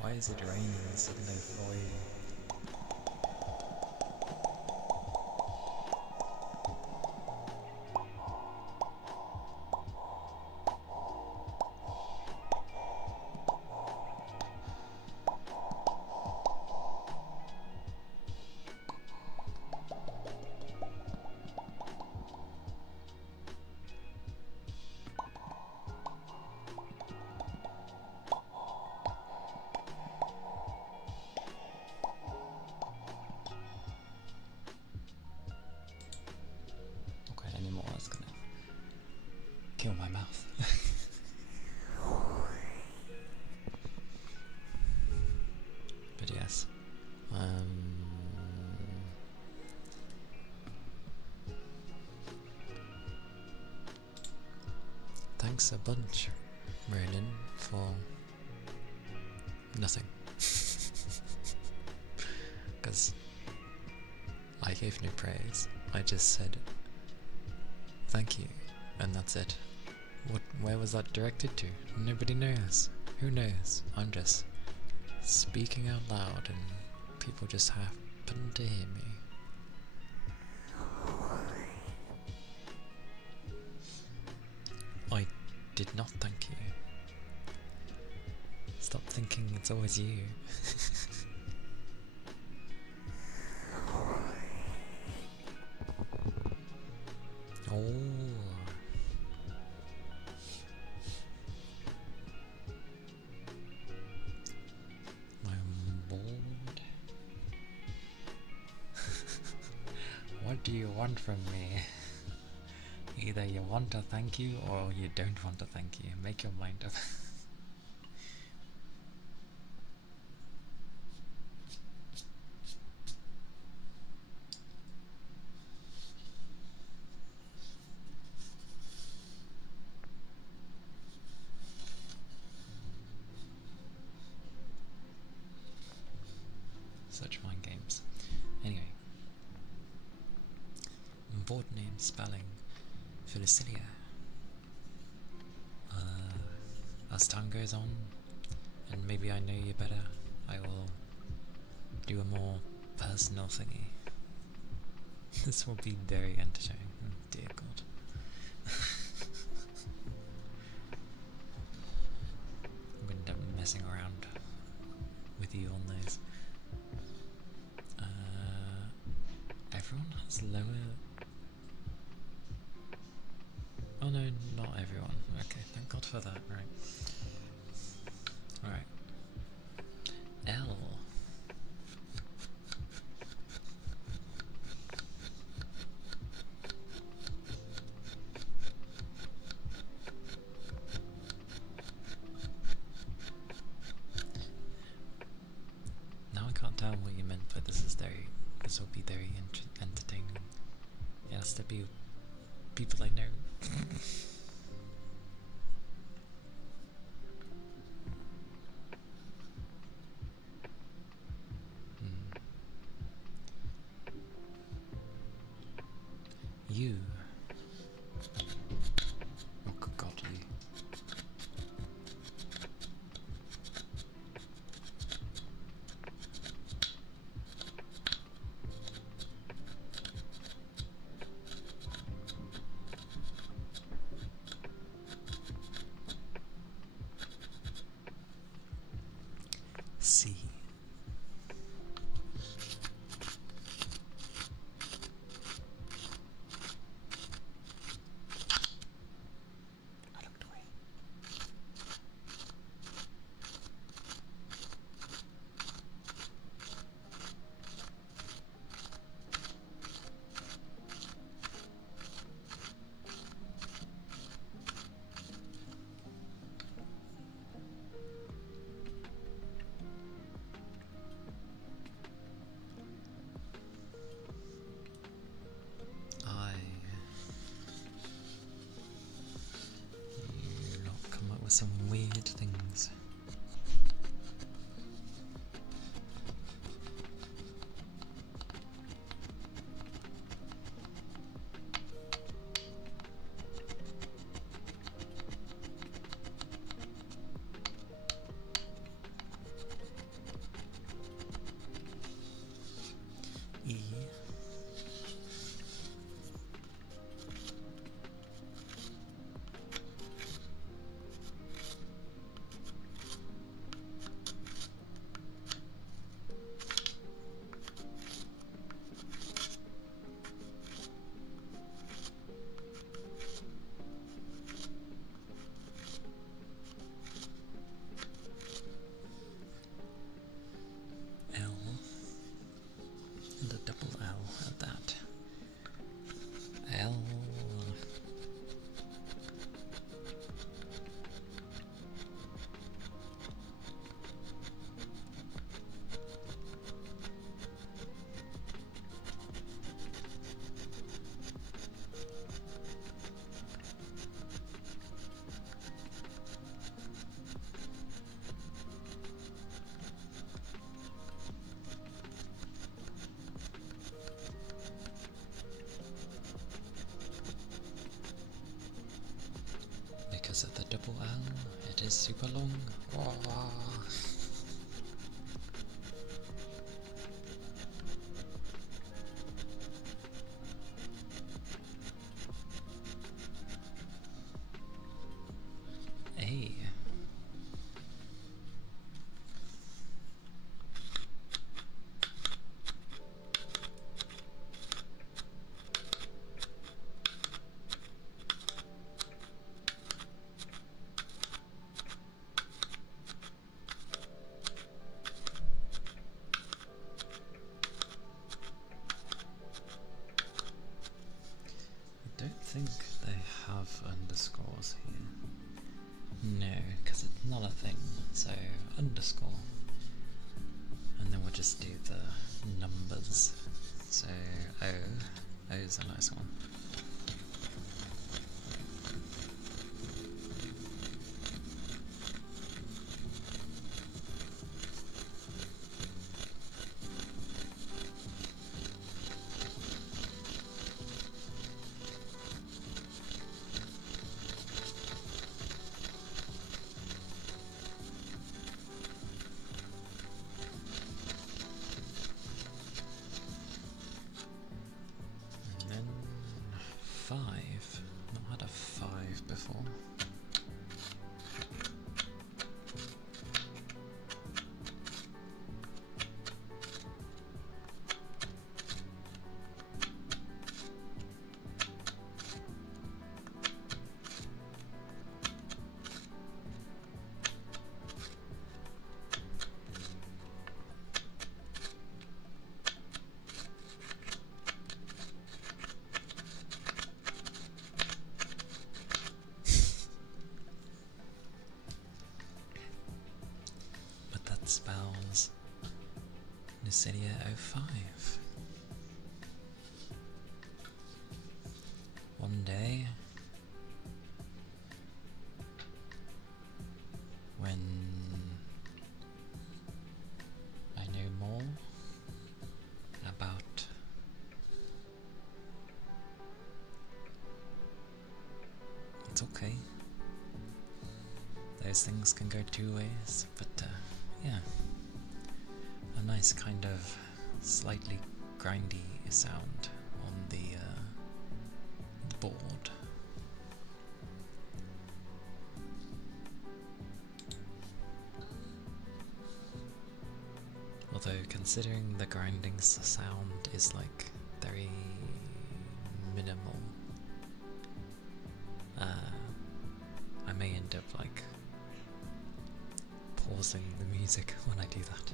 Why is it raining suddenly for you? for my mouth. But yes. Thanks a bunch, Ronan, for nothing. Because I gave no praise. I just said thank you, and that's it. Where was that directed to? Nobody knows. Who knows? I'm just speaking out loud and people just happen to hear me. I did not thank you. Stop thinking it's always you. Oh. I'm bored. What do you want from me? Either you want a thank you or you don't want a thank you. Make your mind up. Such mind games. Anyway. Board name spelling Felicilia. As time goes on, and maybe I know you better, I will do a more personal thingy. This will be very entertaining. Oh, dear God. I'm going to end up messing around with you on those. Everyone has lower... Oh no, not everyone. Okay, thank God for that, right. Alright. L. Now I can't tell what you meant, but this will be very entertaining. It has to be people I know. You. Oh, good God, you. C. I looked away. You lot come up with some weird things. E. because of the double L, it is super long. Wah. Hey. I don't think they have underscores here. No, because it's not a thing. So underscore. And then we'll just do the numbers. So O. O is a nice one. And then 5. Not had a 5 before. But that spells Nucidia 05. One day, when I know more about it's okay. Those things can go two ways, but yeah, a nice kind of slightly grindy sound on the board. Although considering the grinding sound is like very minimal, I may end up like pausing the music when I do that.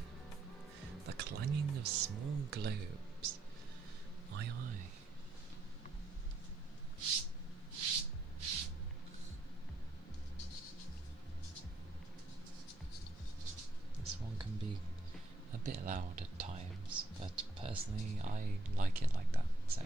The clanging of small globes. Aye aye. This one can be a bit loud at times, but personally I like it like that, so.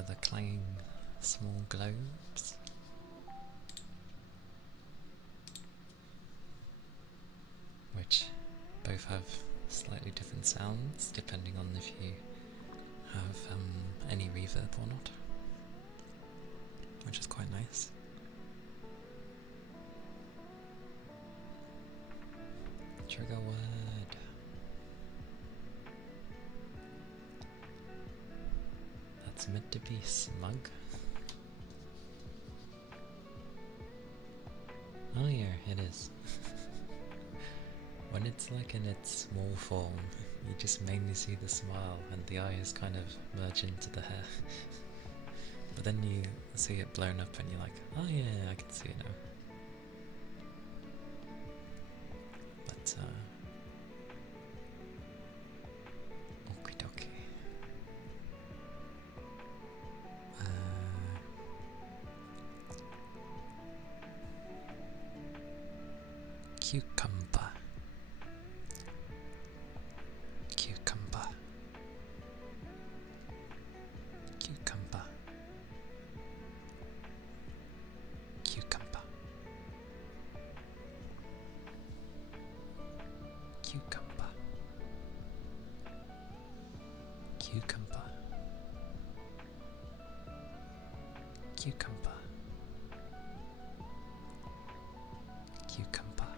were the clanging small globes. Which both have slightly different sounds depending on if you have any reverb or not, which is quite nice. Trigger word. That's meant to be smug. Oh yeah, it is. When it's like in its small form, you just mainly see the smile and the eyes kind of merge into the hair. But then you see it blown up and you're like, oh yeah, I can see it now. But, okie dokie. Cucumber. Cucumber. Cucumber. Cucumber. Cucumber. Cucumber. Cucumber. Cucumber.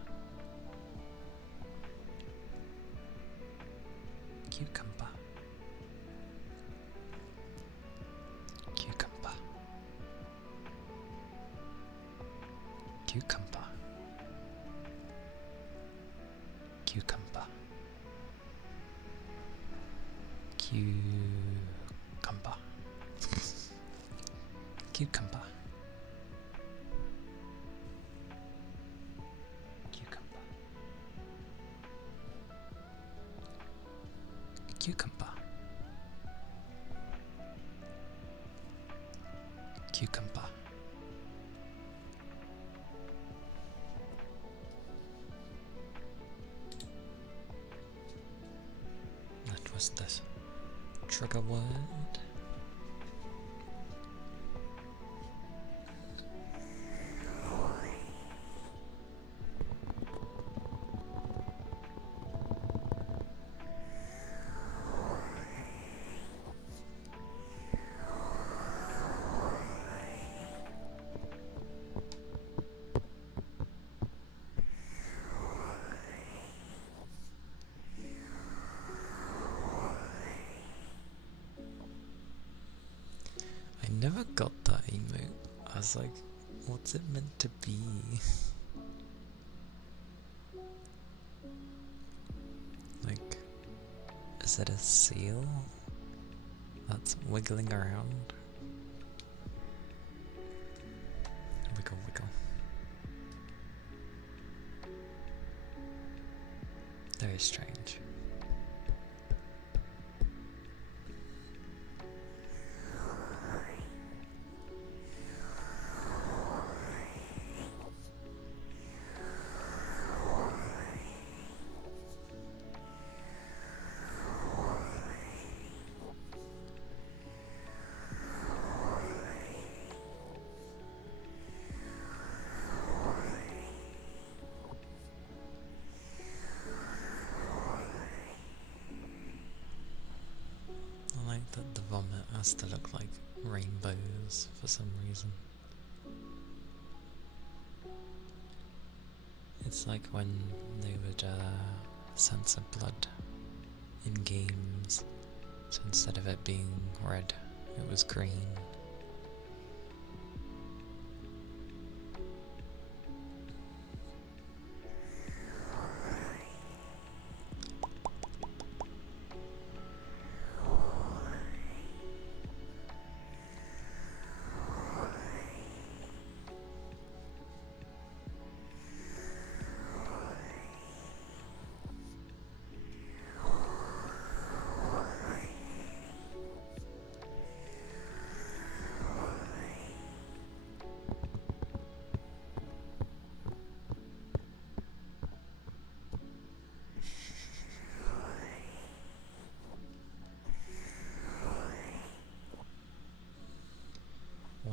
Cucumber. Cucumber. Cucumber. Cucumber. Cucumber. Cucumber. Cucumber. Cucumber. That was the trigger word. I never got that emote. I was like, what's it meant to be? Like, is it a seal that's wiggling around? Wiggle, wiggle. Very strange. I like that the vomit has to look like rainbows for some reason. It's like when they would censor blood in games, so instead of it being red, it was green.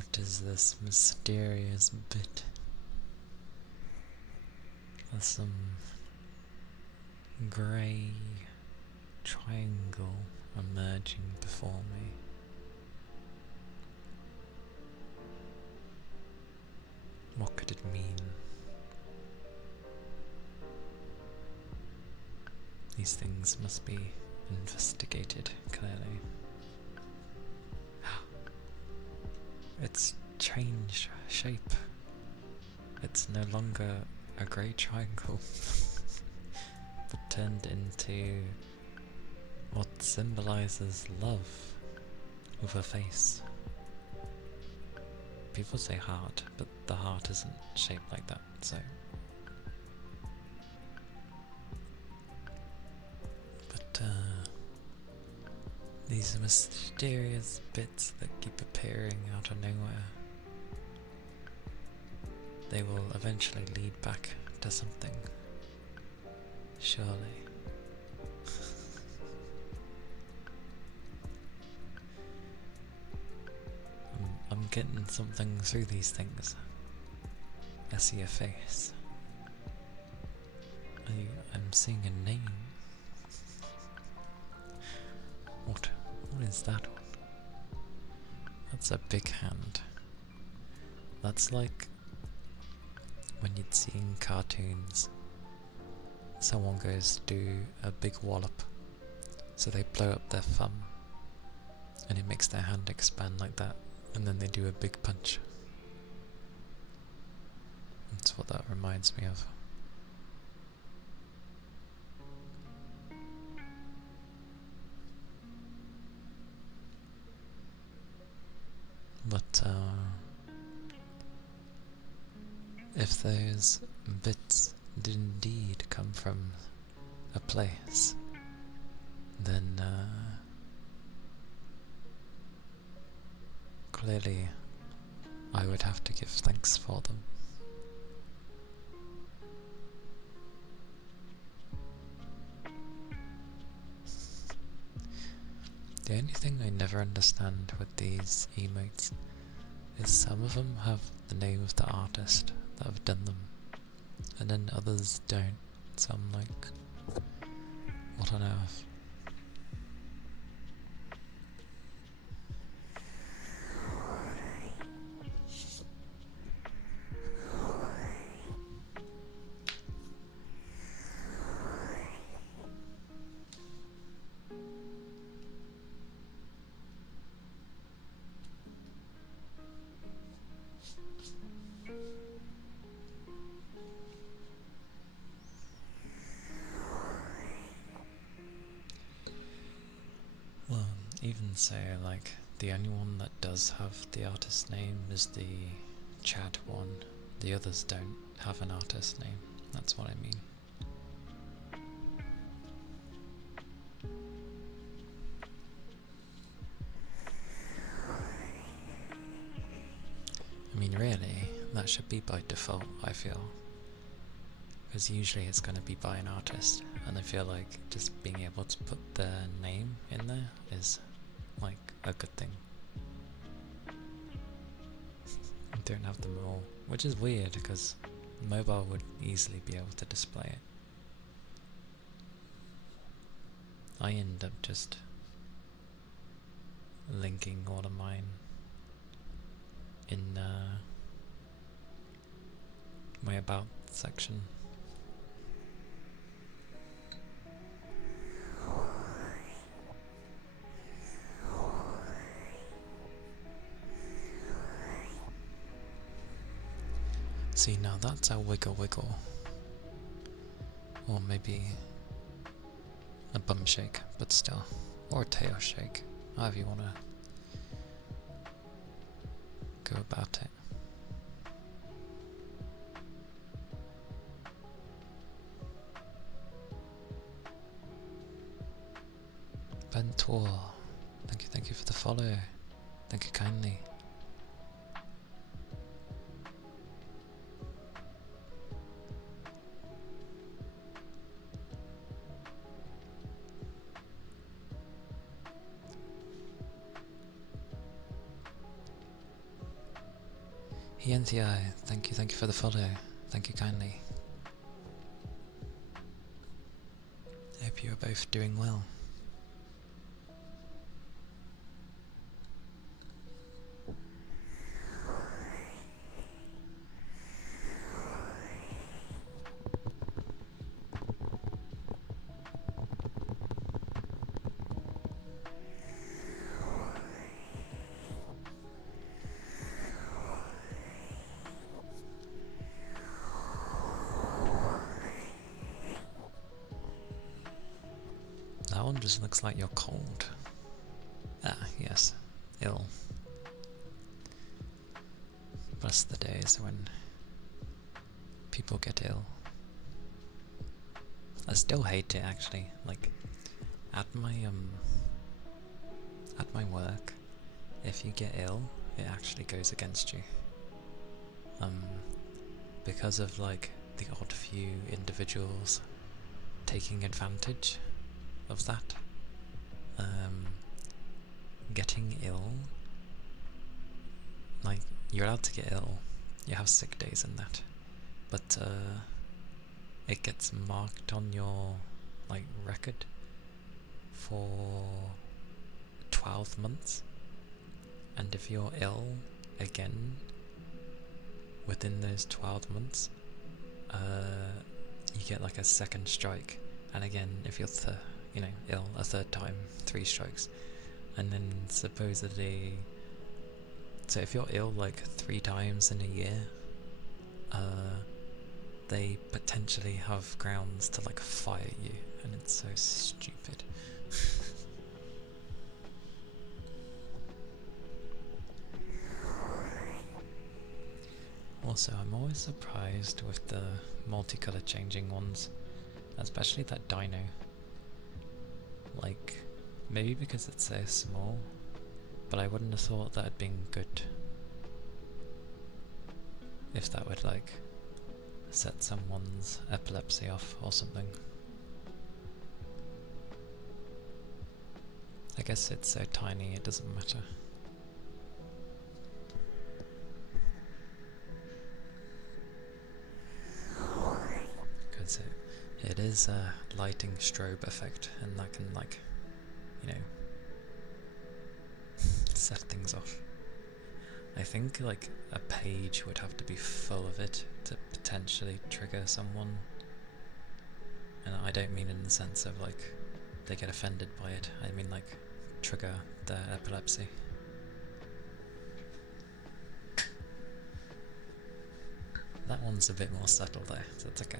What is this mysterious bit? There's some grey triangle emerging before me. What could it mean? These things must be investigated, clearly. It's changed shape. It's no longer a grey triangle, but turned into what symbolises love with a face. People say heart, but the heart isn't shaped like that, so. But these mysterious bits that keep appearing out of nowhere, they will eventually lead back to something. Surely. I'm getting something through these things. I see a face. I'm seeing a name. What is that one? That's a big hand. That's like when you'd see in cartoons, someone goes to do a big wallop, so they blow up their thumb, and it makes their hand expand like that, and then they do a big punch. That's what that reminds me of. But if those bits did indeed come from a place, then clearly I would have to give thanks for them. The only thing I never understand with these emotes is some of them have the name of the artist that have done them, and then others don't, so I'm like, what on earth? Well, even so, like, the only one that does have the artist name is the Chad one. The others don't have an artist name. That's what I mean. I mean, really, that should be by default, I feel. Because usually it's going to be by an artist, and I feel like just being able to put their name in there is like a good thing. You don't have them all, which is weird because mobile would easily be able to display it. I end up just linking all of mine in my about section. See, now that's a wiggle wiggle. Or maybe a bum shake, but still. Or a tail shake, however you want to go about it. Bentor, thank you for the follow. Thank you kindly. PNTI, thank you for the follow. Thank you kindly. Hope you are both doing well. That one just looks like you're cold. Ah, yes, ill. Bless the days when people get ill. I still hate it actually. Like at my work, if you get ill, it actually goes against you. Because of like the odd few individuals taking advantage of that. Getting ill, like you're allowed to get ill, you have sick days and that, but it gets marked on your like record for 12 months, and if you're ill again within those 12 months, you get like a second strike, and again if you're ill a third time, 3 strikes, and then supposedly, so if you're ill like 3 times in a year, they potentially have grounds to like fire you, and it's so stupid. Also, I'm always surprised with the multicolour changing ones, especially that dino. Like, maybe because it's so small, but I wouldn't have thought that had been good. If that would like set someone's epilepsy off or something. I guess it's so tiny it doesn't matter. Because it is a lighting strobe effect, and that can like, set things off. I think like a page would have to be full of it to potentially trigger someone, and I don't mean in the sense of like they get offended by it, I mean like trigger their epilepsy. That one's a bit more subtle there, so it's okay.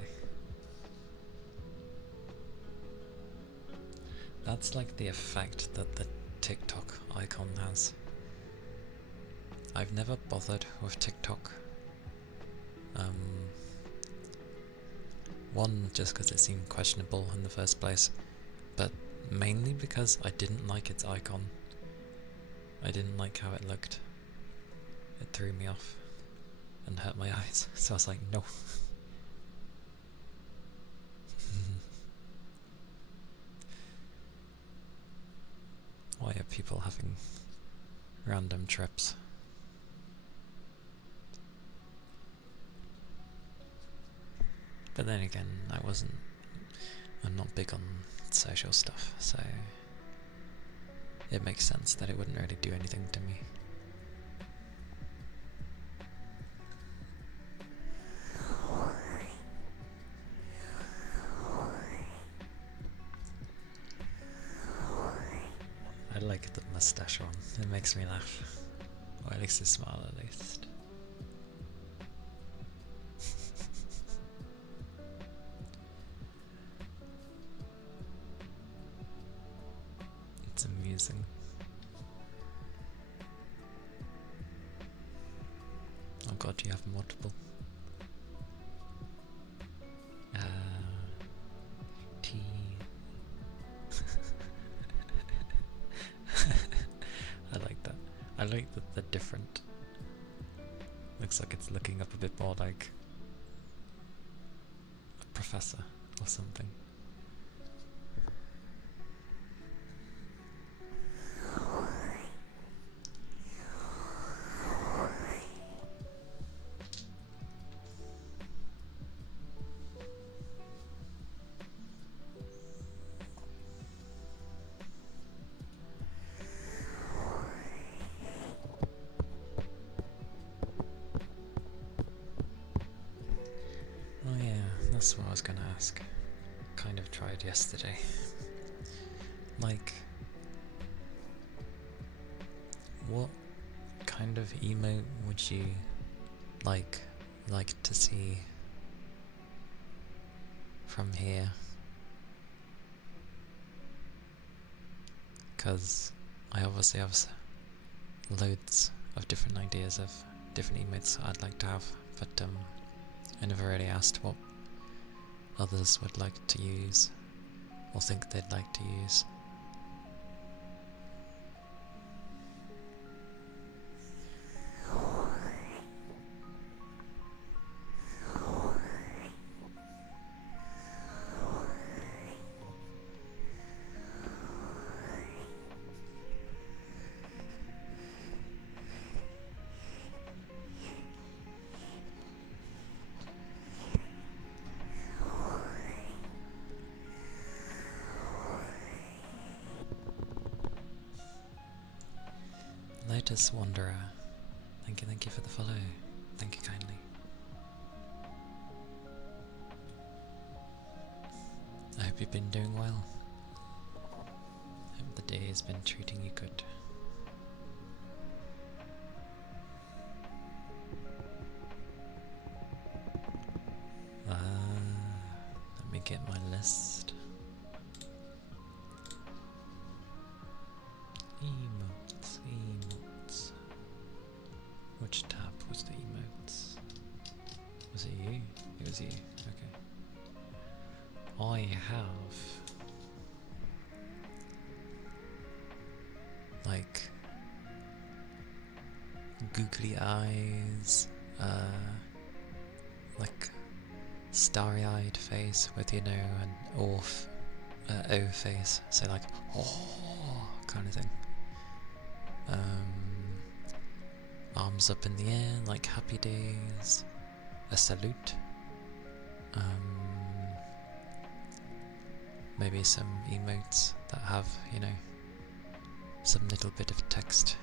That's like the effect that the TikTok icon has. I've never bothered with TikTok. One, just because it seemed questionable in the first place, but mainly because I didn't like its icon. I didn't like how it looked. It threw me off and hurt my eyes, so I was like, no. Why are people having random trips? But then again, I'm not big on social stuff, so it makes sense that it wouldn't really do anything to me. I like the mustache one, it makes me laugh. Or at least a smile at least. It's amusing. Oh god, you have multiple. T. I like that. I like that they're different. Looks like it's looking up a bit more like a professor or something. That's what I was gonna ask. Kind of tried yesterday. Like, what kind of emote would you like to see from here? Because I obviously have loads of different ideas of different emotes I'd like to have, but I never really asked what others would like to use or think they'd like to use. Lotus Wanderer, thank you for the follow. Thank you kindly. I hope you've been doing well. Hope the day has been treating you good. Let me get my list. Emotes. Which tab was the emotes? Was it you? It was you, okay. I have like googly eyes, like starry-eyed face with, you know, an O face, so like oh kind of thing. Arms up in the air like happy days, a salute, maybe some emotes that have, you know, some little bit of text,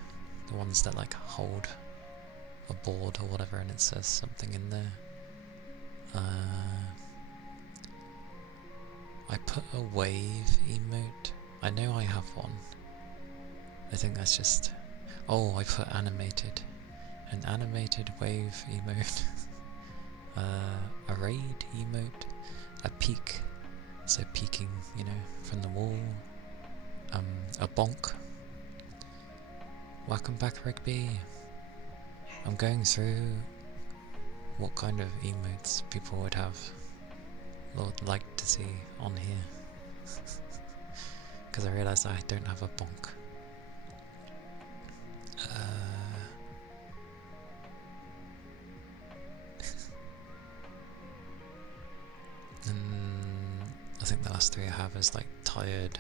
the ones that like hold a board or whatever and it says something in there. I put a wave emote. I know I have one. I think that's just... Oh, I put animated. An animated wave emote. A raid emote. A peek. So peeking, you know, from the wall. A bonk. Welcome back, Rigby. I'm going through what kind of emotes people would have or would like to see on here. Because I realised I don't have a bonk. I think the last three I have is like tired,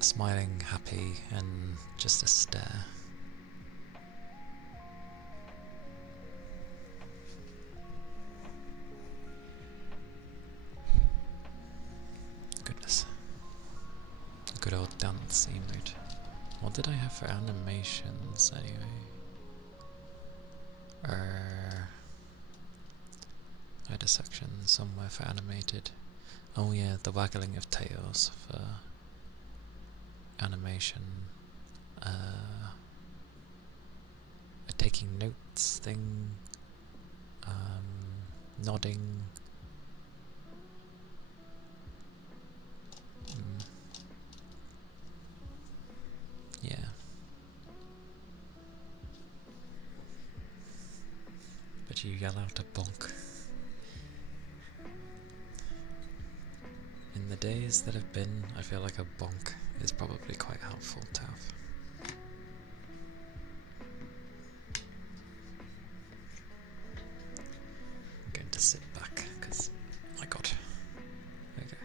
smiling, happy, and just a stare. Goodness. Good old dance emote. What did I have for animations anyway? I had a section somewhere for animated. Oh yeah, the waggling of tails for animation. A taking notes thing. Nodding. Yeah. But you yell out a bonk. In the days that have been, I feel like a bonk is probably quite helpful to have. I'm going to sit back, because, my god. Okay.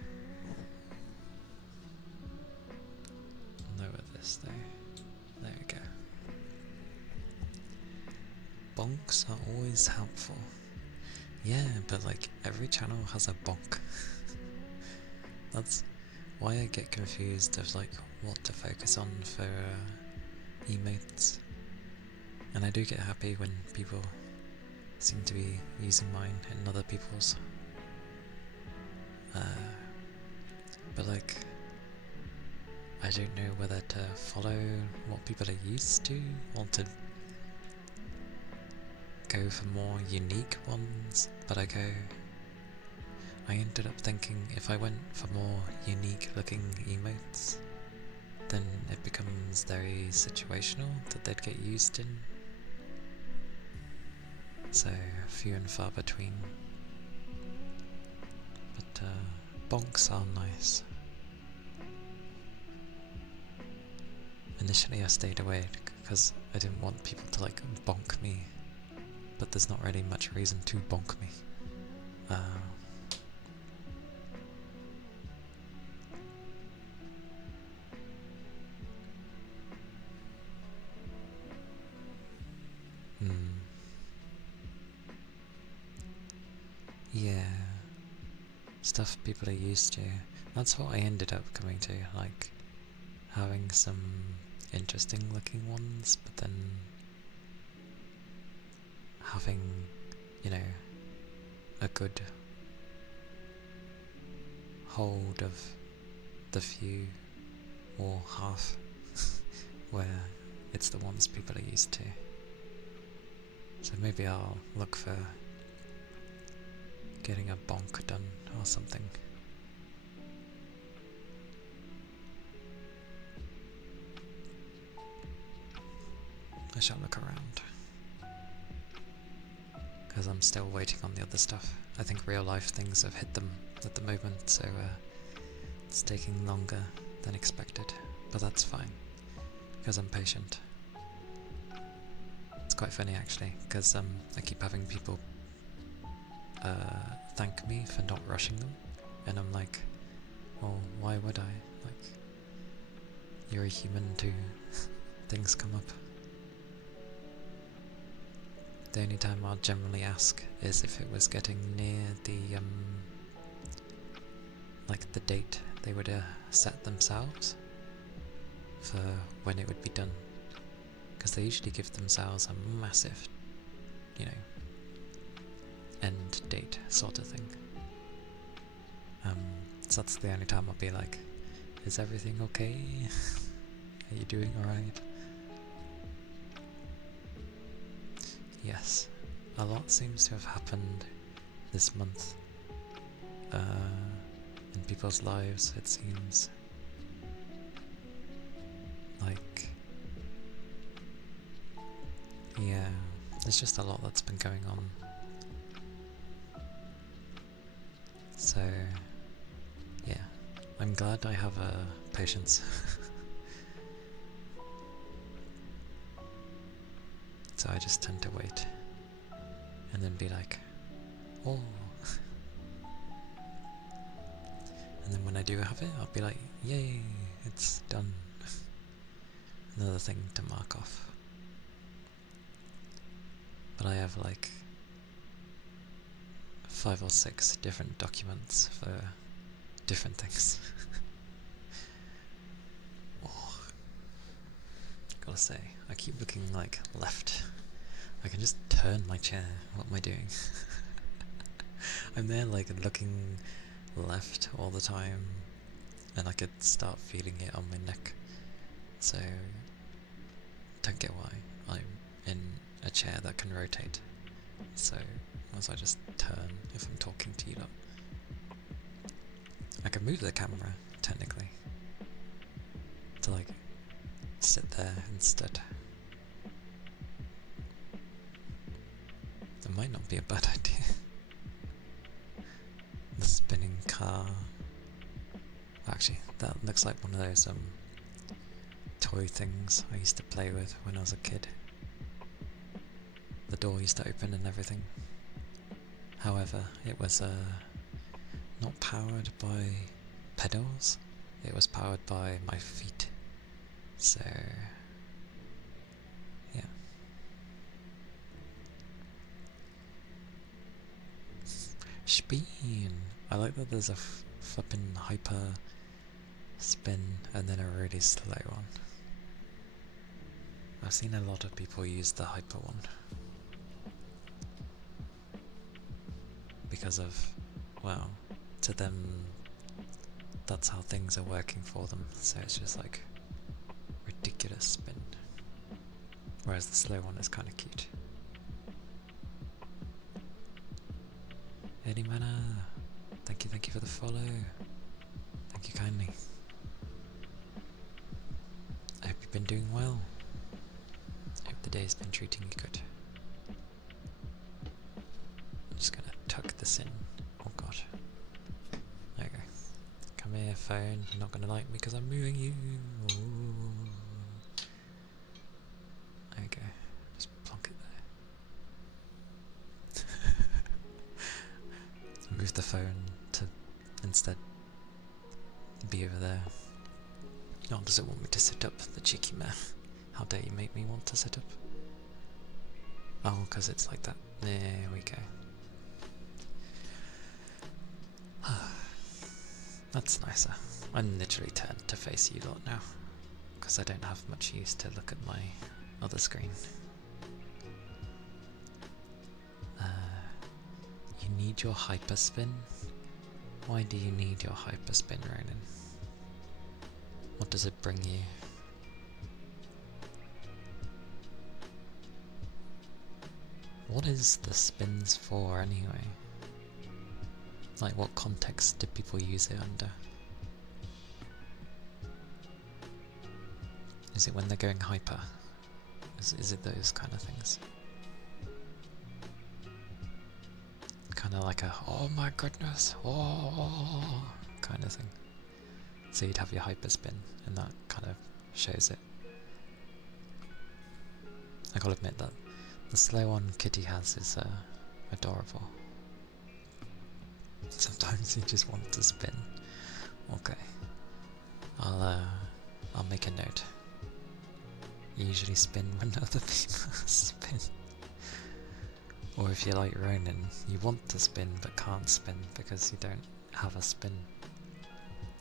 Lower this though. There we go. Bonks are always helpful. Yeah, but like, every channel has a bonk. That's why I get confused of like what to focus on for emotes. And I do get happy when people seem to be using mine and other people's. But like, I don't know whether to follow what people are used to, or to go for more unique ones, but I ended up thinking if I went for more unique looking emotes, then it becomes very situational that they'd get used in. So few and far between. But bonks are nice. Initially I stayed away because I didn't want people to like bonk me, but there's not really much reason to bonk me. Yeah, stuff people are used to. That's what I ended up coming to, like having some interesting looking ones, but then having, you know, a good hold of the few or half where it's the ones people are used to. So maybe I'll look for getting a bonk done or something. I shall look around, because I'm still waiting on the other stuff. I think real life things have hit them at the moment, so it's taking longer than expected, but that's fine, because I'm patient. It's quite funny actually, because I keep having people thank me for not rushing them, and I'm like, well, why would I? Like, you're a human too. Things come up. The only time I'll generally ask is if it was getting near the like the date they would set themselves for when it would be done, because they usually give themselves a massive, you know, end date sort of thing. So that's the only time I'll be like, is everything okay? Are you doing alright? Yes, a lot seems to have happened this month in people's lives, it seems. Like, yeah, there's just a lot that's been going on. So, yeah, I'm glad I have patience. So I just tend to wait and then be like, oh. And then when I do have it, I'll be like, yay, it's done. Another thing to mark off. But I have like 5 or 6 different documents for different things. Oh, gotta say, I keep looking like left. I can just turn my chair. What am I doing? I'm there like looking left all the time, and I could start feeling it on my neck. So don't get why I'm in a chair that can rotate. So once I just turn if I'm talking to you lot. I can move the camera technically to like sit there instead. That might not be a bad idea. The spinning car. Actually, that looks like one of those toy things I used to play with when I was a kid. The door used to open and everything. However, it was not powered by pedals, it was powered by my feet. So, yeah. Spin! I like that there's a flippin' hyper spin and then a really slow one. I've seen a lot of people use the hyper one because of, well, to them that's how things are working for them, so it's just like ridiculous spin. Whereas the slow one is kind of cute. Eddie Mana, thank you for the follow. Thank you kindly. I hope you've been doing well. I hope the day's been treating you good. I'm just gonna tuck this in. Oh god. There you go. Come here, phone. You're not gonna like me because I'm moving you. Ooh. There you go. Just plonk it there. Move the phone to instead be over there. Oh, does it want me to sit up? The cheeky mare. How dare you make me want to sit up? Oh, because it's like that. There we go. That's nicer. I'm literally turned to face you lot now, because I don't have much use to look at my other screen. You need your hyper spin? Why do you need your hyper spin, Ronan? What does it bring you? What is the spins for anyway? Like, what context do people use it under? Is it when they're going hyper? Is it those kind of things? Kind of like a, oh my goodness, oh, kind of thing. So you'd have your hyper spin, and that kind of shows it. I gotta admit that the slow one Kitty has is adorable. Sometimes you just want to spin. Okay, I'll make a note. You usually spin when other people spin. Or if you're like Ronan, you want to spin but can't spin because you don't have a spin.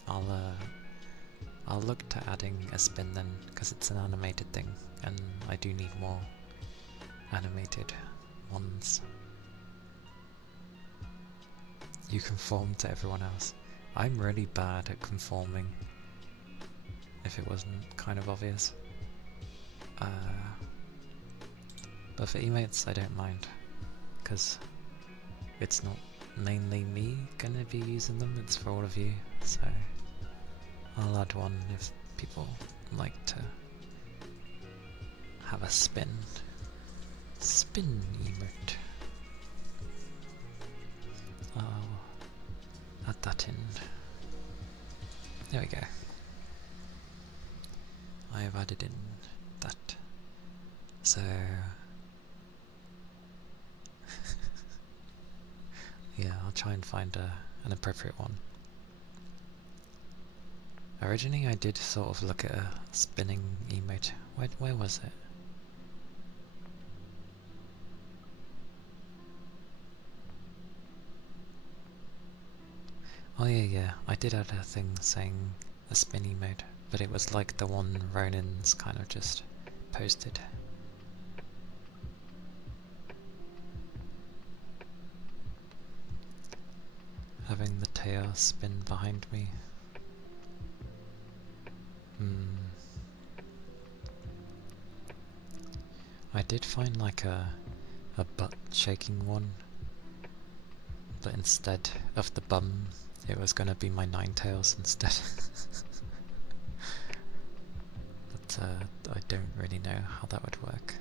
I'll look to adding a spin then, because it's an animated thing, and I do need more animated ones. You conform to everyone else. I'm really bad at conforming, if it wasn't kind of obvious. But for emotes I don't mind, because it's not mainly me gonna be using them, it's for all of you, so I'll add one if people like to have a spin. Spin emote. I'll add that in. There we go. I have added in that. So yeah, I'll try and find an appropriate one. Originally I did sort of look at a spinning emote. Where was it? Oh yeah, I did add a thing saying a spin emote, but it was like the one Ronan's kind of just posted. Having the tail spin behind me. I did find like a butt shaking one, but instead of the bum it was gonna be my nine tails instead. But I don't really know how that would work.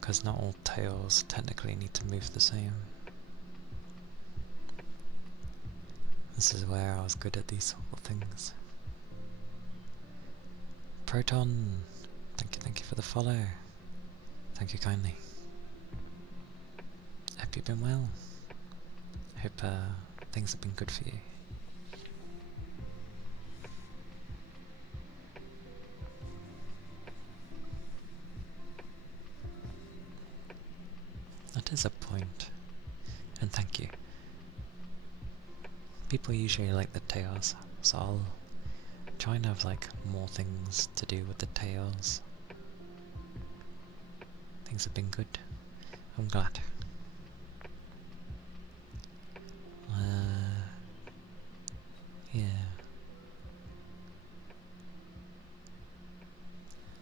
Because not all tails technically need to move the same. This is where I was good at these sort of things. Proton, thank you for the follow. Thank you kindly. Hope you've been well. Hope things have been good for you. That is a point, and thank you. People usually like the tails, so Trying to have like more things to do with the tails. Things have been good. I'm glad. Yeah.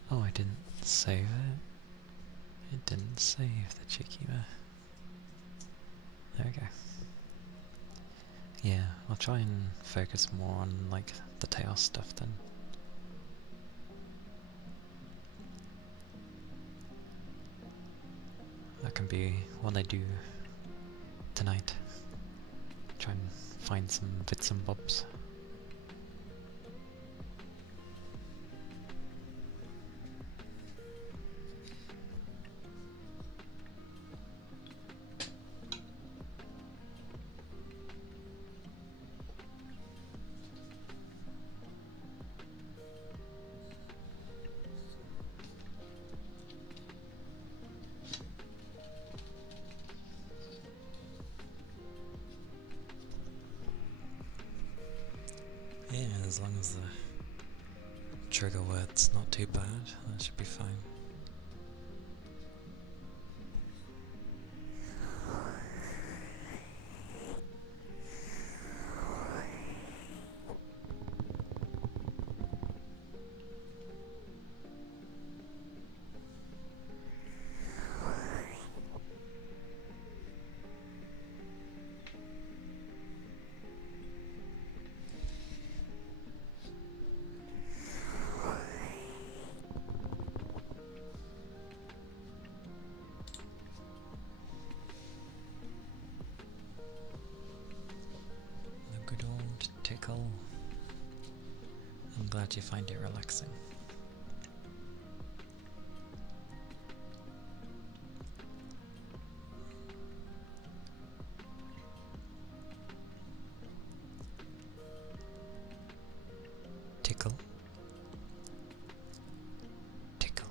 Oh, I didn't save it. It didn't save the cheeky man. There we go. Yeah, I'll try and focus more on like the tail stuff then. That can be what I do tonight. Try and find some bits and bobs. Yeah, as long as the trigger word's not too bad, that should be fine. The good old tickle. I'm glad you find it relaxing. Tickle. Tickle.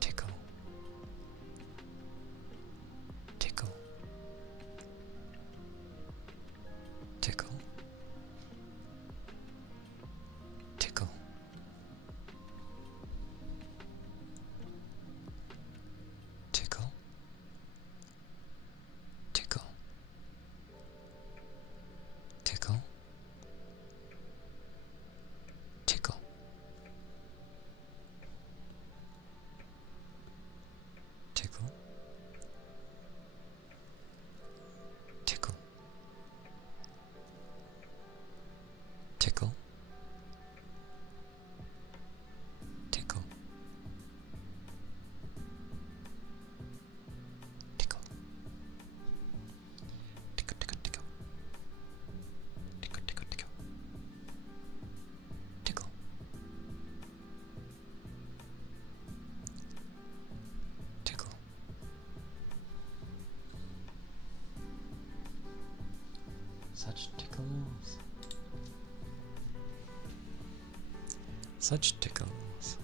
Tickle. Tickle. Tickle. Tickle. Tickle. Tickle. Tickle. Tickle. Tickle. Tickle. Tickle. Tickle. Tickle. Tickle, tickle, tickle. Tickle, tickle, tickle. Tickle. Tickle. Such tickles. Such tickles.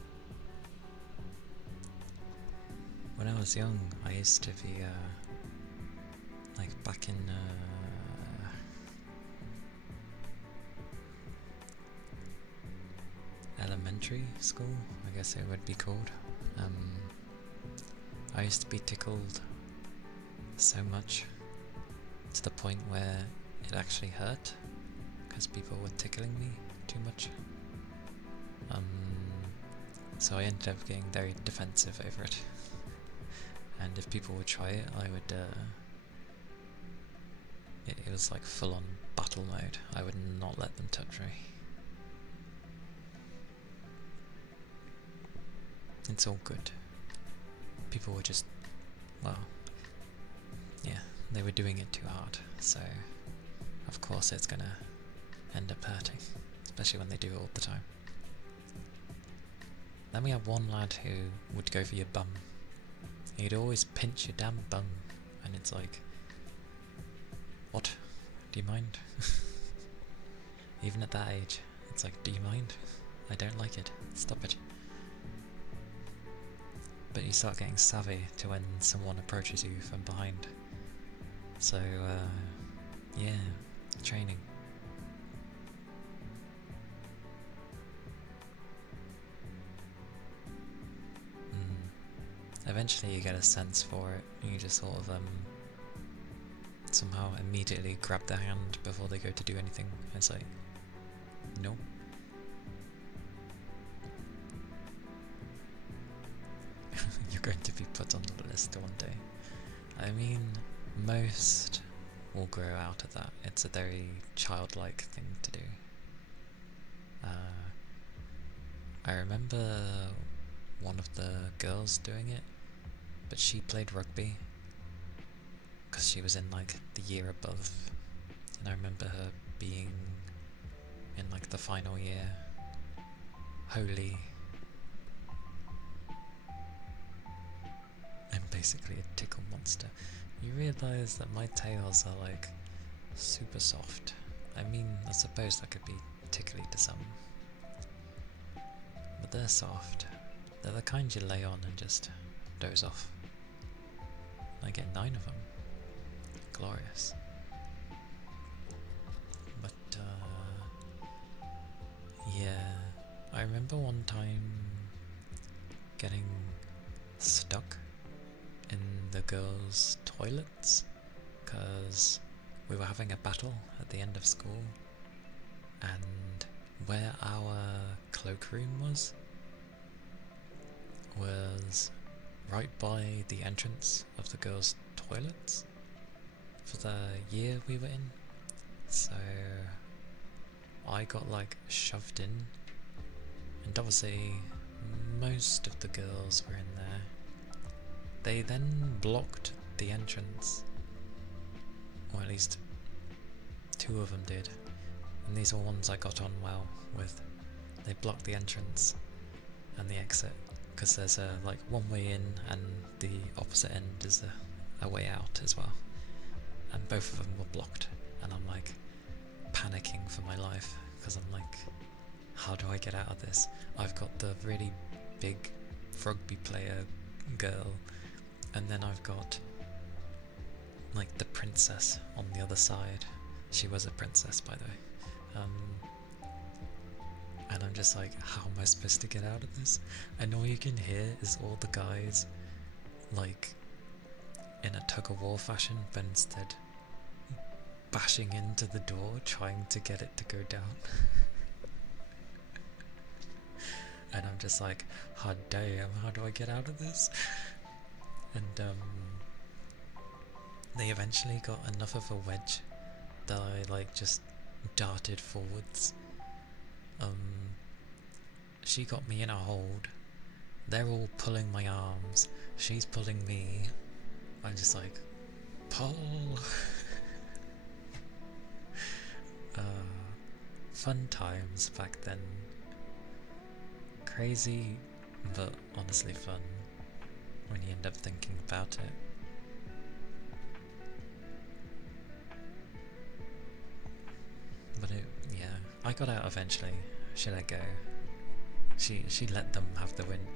When I was young, I used to be, like back in, elementary school, I guess it would be called. I used to be tickled so much to the point where it actually hurt because people were tickling me too much. So I ended up getting very defensive over it. And if people would try it, I would, it was like full on battle mode. I would not let them touch me. It's all good. People were just, well, yeah, they were doing it too hard, so of course it's gonna end up hurting, especially when they do it all the time. Then we had one lad who would go for your bum. He'd always pinch your damn bum, and it's like, what? Do you mind? Even at that age, it's like, do you mind? I don't like it. Stop it. But you start getting savvy to when someone approaches you from behind. So, yeah, training. eventually you get a sense for it. You just sort of somehow immediately grab their hand before they go to do anything. It's like, no. You're going to be put on the list one day. I mean, most will grow out of that. It's a very childlike thing to do. I remember one of the girls doing it, but she played rugby because she was in like the year above, and I remember her being in like the final year. Holy. I'm basically a tickle monster. You realise that my tails are like super soft. I mean, I suppose that could be tickly to some, but they're soft. They're the kind you lay on and just doze off. I get 9 of them. Glorious. But yeah, I remember one time getting stuck in the girls' toilets because we were having a battle at the end of school, and where our cloakroom was right by the entrance of the girls' toilets for the year we were in. So I got like shoved in, and obviously most of the girls were in there. They then blocked the entrance, or at least 2 of them did, and these are ones I got on well with. They blocked the entrance and the exit, because there's a like one way in and the opposite end is a way out as well, and both of them were blocked, and I'm like panicking for my life because I'm like, how do I get out of this? I've got the really big rugby player girl, and then I've got like the princess on the other side. She was a princess, by the way. And I'm just like, how am I supposed to get out of this? And all you can hear is all the guys like in a tug-of-war fashion, but instead bashing into the door trying to get it to go down. And I'm just like, oh damn, how do I get out of this? And they eventually got enough of a wedge that I like just darted forwards. She got me in a hold. They're all pulling my arms. She's pulling me. I'm just like, pull. Fun times back then. Crazy, but honestly fun when you end up thinking about it. But yeah, I got out eventually. She let go. She let them have the win.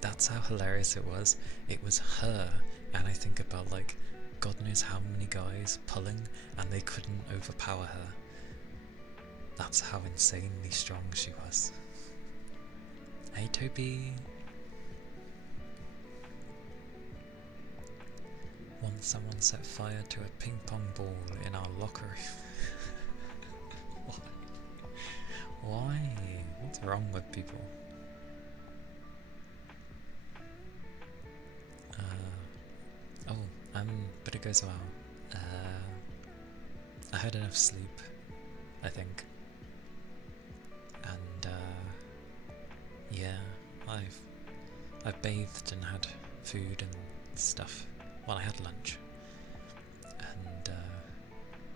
That's how hilarious it was. It was her, and I think about like, God knows how many guys pulling, and they couldn't overpower her. That's how insanely strong she was. Hey Toby! Once someone set fire to a ping pong ball in our locker room. Why? What's wrong with people? But it goes well. I had enough sleep, I think. And yeah, I've bathed and had food and stuff. Well, I had lunch, and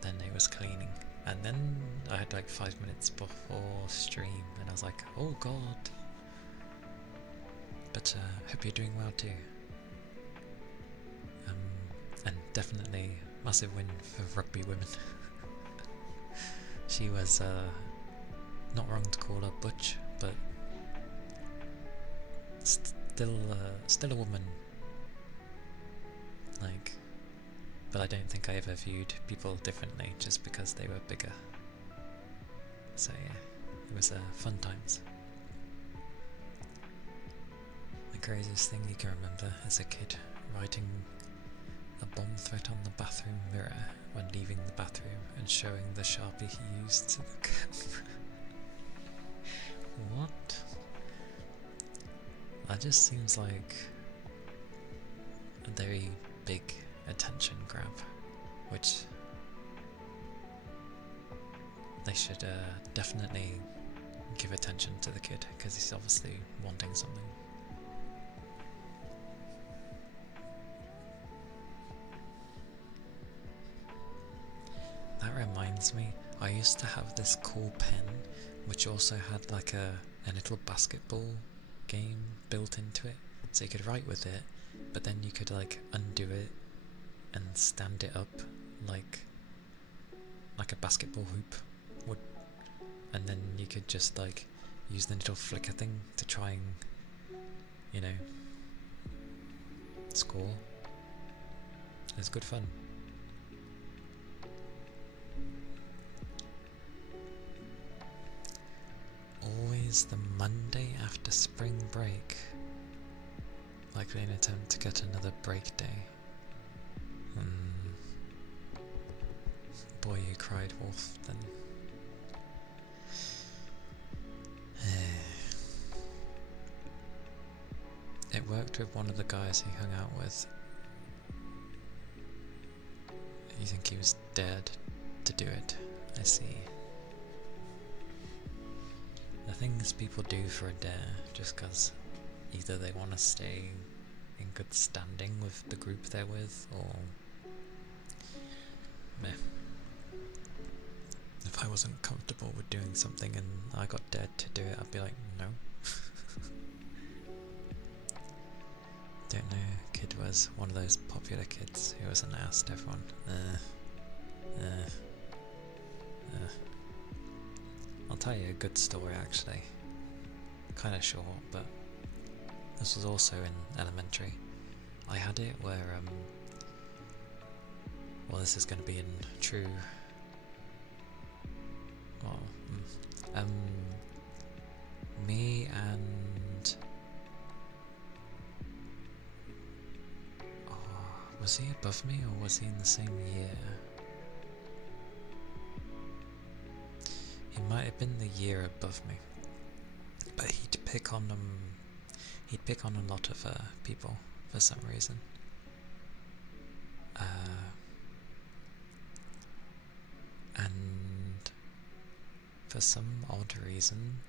then it was cleaning, and then I had like 5 minutes before stream, and I was like, oh god. But hope you're doing well too. And definitely massive win for rugby women. She was not wrong to call her butch, but still a woman. Like, but I don't think I ever viewed people differently just because they were bigger. So yeah, it was fun times. I craziest thing you can remember as a kid? Writing a bomb threat on the bathroom mirror when leaving the bathroom and showing the Sharpie he used to the camera. What? That just seems like a very big attention grab, which they should definitely give attention to the kid, because he's obviously wanting something. That reminds me, I used to have this cool pen which also had like a little basketball game built into it, so you could write with it, but then you could like undo it and stand it up like a basketball hoop would, and then you could just like use the little flicker thing to try and, you know, score. It was good fun. Always the Monday after spring break, likely an attempt to get another break day. Boy, you cried wolf then. It worked with one of the guys he hung out with. You think he was dared to do it? I see. The things people do for a dare just because either they want to stay in good standing with the group they're with, or meh. If I wasn't comfortable with doing something and I got dared to do it, I'd be like, no. Don't know, kid was one of those popular kids who was an ass to everyone. I'll tell you a good story actually. Kinda short, but this was also in elementary. I had it where, well, this is going to be in true, well, me and, was he above me or was he in the same year? He might have been the year above me, but he'd pick on a lot of people for some reason. And for some odd reason,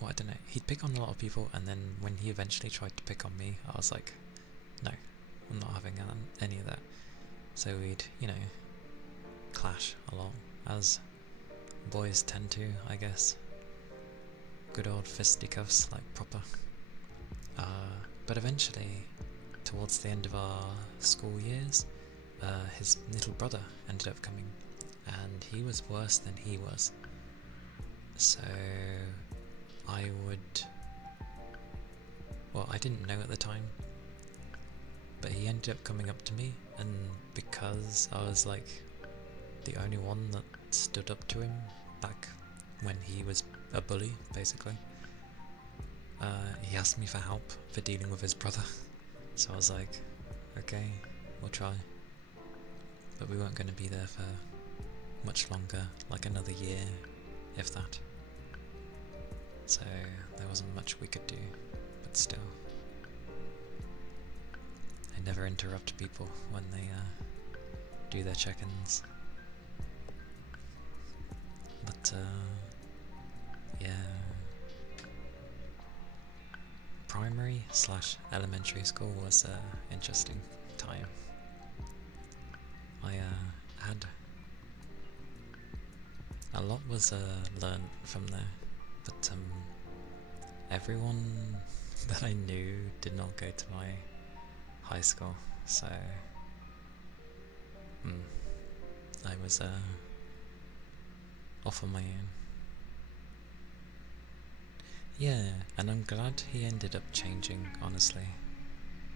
well, I don't know, he'd pick on a lot of people, and then when he eventually tried to pick on me, I was like, no, I'm not having any of that. So we'd, you know, clash a lot, as boys tend to, I guess. Good old fisticuffs, like proper. But eventually, towards the end of our school years, his little brother ended up coming, and he was worse than he was. So I didn't know at the time, but he ended up coming up to me, and because I was like the only one that stood up to him back when he was a bully, basically, he asked me for help for dealing with his brother. So I was like, okay, we'll try. But we weren't going to be there for much longer, like another year, if that. So there wasn't much we could do, but still. I never interrupt people when they do their check-ins. But yeah. Primary/elementary school was an interesting time. I had a lot was learned from there, but everyone that I knew did not go to my high school, so I was off on my own. Yeah, and I'm glad he ended up changing, honestly.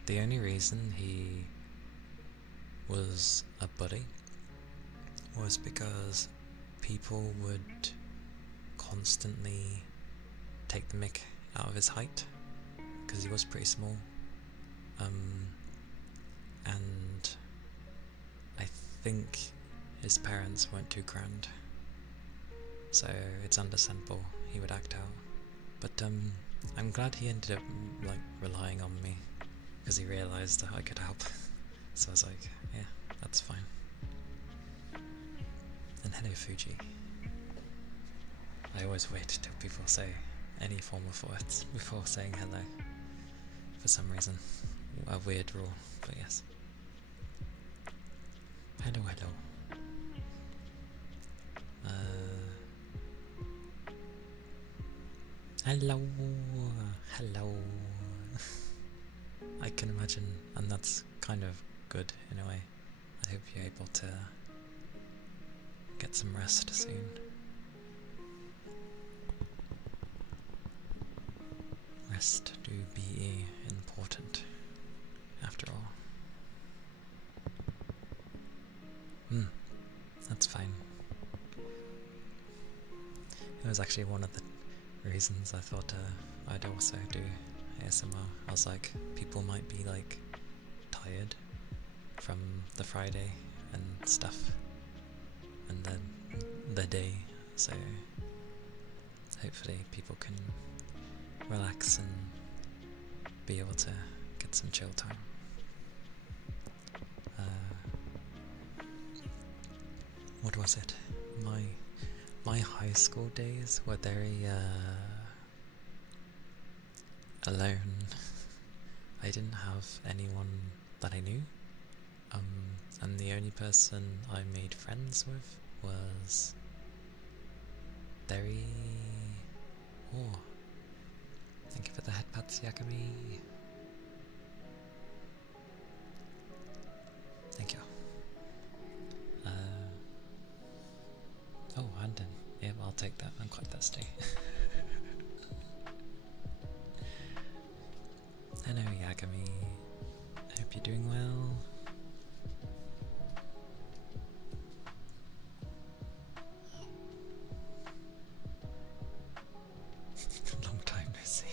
The only reason he was a bully was because people would constantly take the mick out of his height, because he was pretty small. And I think his parents weren't too grand, so it's understandable he would act out. But I'm glad he ended up like relying on me, because he realised that I could help. So I was like, yeah, that's fine. And hello, Fuji. I always wait till people say any form of words before saying hello, for some reason. A weird rule, but yes. Hello, hello. Hello, hello. I can imagine, and that's kind of good in a way. I hope you're able to get some rest soon. Rest do be important, after all. That's fine. It was actually one of the reasons I thought I'd also do ASMR. I was like, people might be like tired from the Friday and stuff, and then the day, so hopefully people can relax and be able to get some chill time. What was it? My high school days were very alone. I didn't have anyone that I knew, and the only person I made friends with was very... Oh, thank you for the headpats, Yakami. Thank you. Oh, Anden. Yeah, I'll take that. I'm quite thirsty. Hello, Yagami. I hope you're doing well. Long time no see.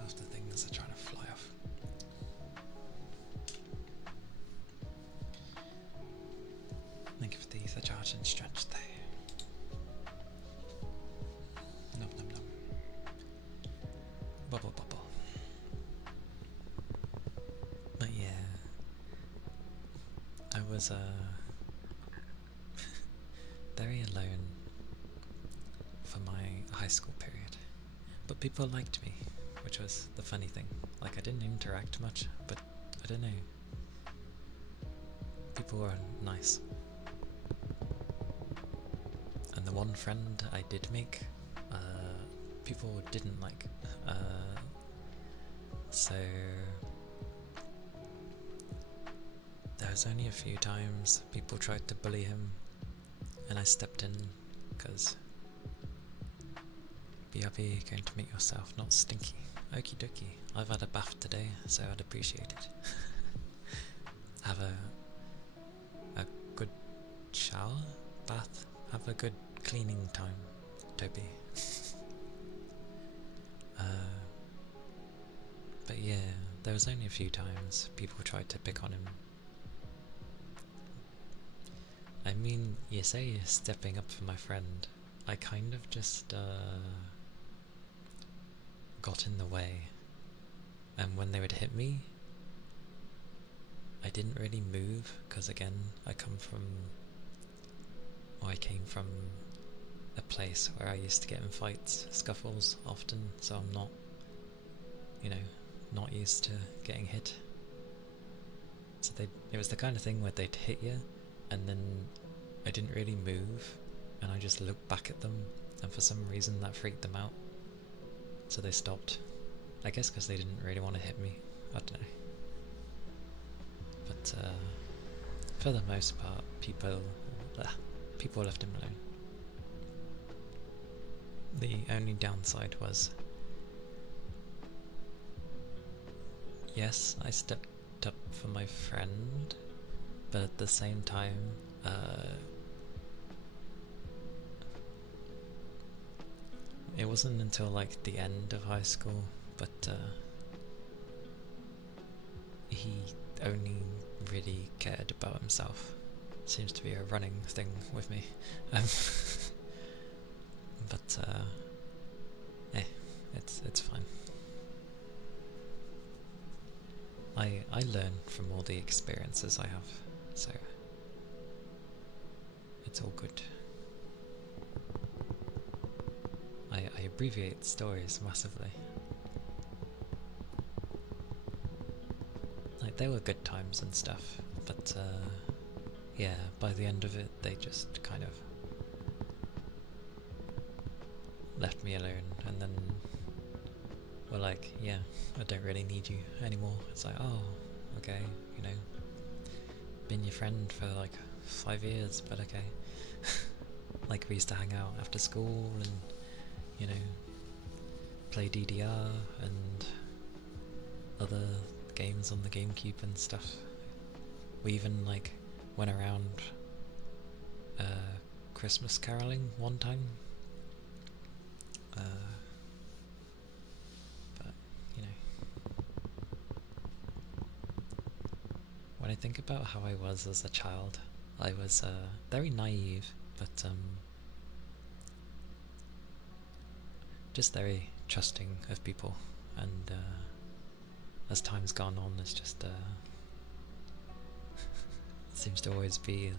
After things are trying to fly off. Thank you for the ether charge and stretch there. Nom nom nom. Bubble bubble. But yeah, I was very alone for my high school period, but people liked me, which was the funny thing. Like, I didn't interact much, but I don't know, people were nice. And the one friend I did make, people didn't like, so there was only a few times people tried to bully him, and I stepped in, because BRB, going to make yourself not stinky. Okie dokie. I've had a bath today, so I'd appreciate it. Have a good shower, bath, have a good cleaning time, Toby. But yeah, there was only a few times people tried to pick on him. I mean, you say you're stepping up for my friend. I kind of just got in the way, and when they would hit me, I didn't really move, because again, I came from a place where I used to get in fights, scuffles often, so I'm not, not used to getting hit. So it was the kind of thing where they'd hit you, and then I didn't really move, and I just looked back at them, and for some reason that freaked them out. So they stopped. I guess because they didn't really want to hit me. I don't know. But for the most part, people left him alone. The only downside was yes, I stepped up for my friend, but at the same time, it wasn't until like the end of high school, but he only really cared about himself. Seems to be a running thing with me. But it's fine. I learn from all the experiences I have, so it's all good. I abbreviate stories massively. Like, there were good times and stuff, but yeah, by the end of it they just kind of left me alone, and then were like, yeah, I don't really need you anymore. It's like, oh, okay, you know, been your friend for like 5 years, but okay. Like, we used to hang out after school and, you know, play DDR and other games on the GameCube and stuff. We even like went around Christmas caroling one time. But, you know, when I think about how I was as a child, I was very naive, but just very trusting of people, and as time's gone on, it's just it seems to always be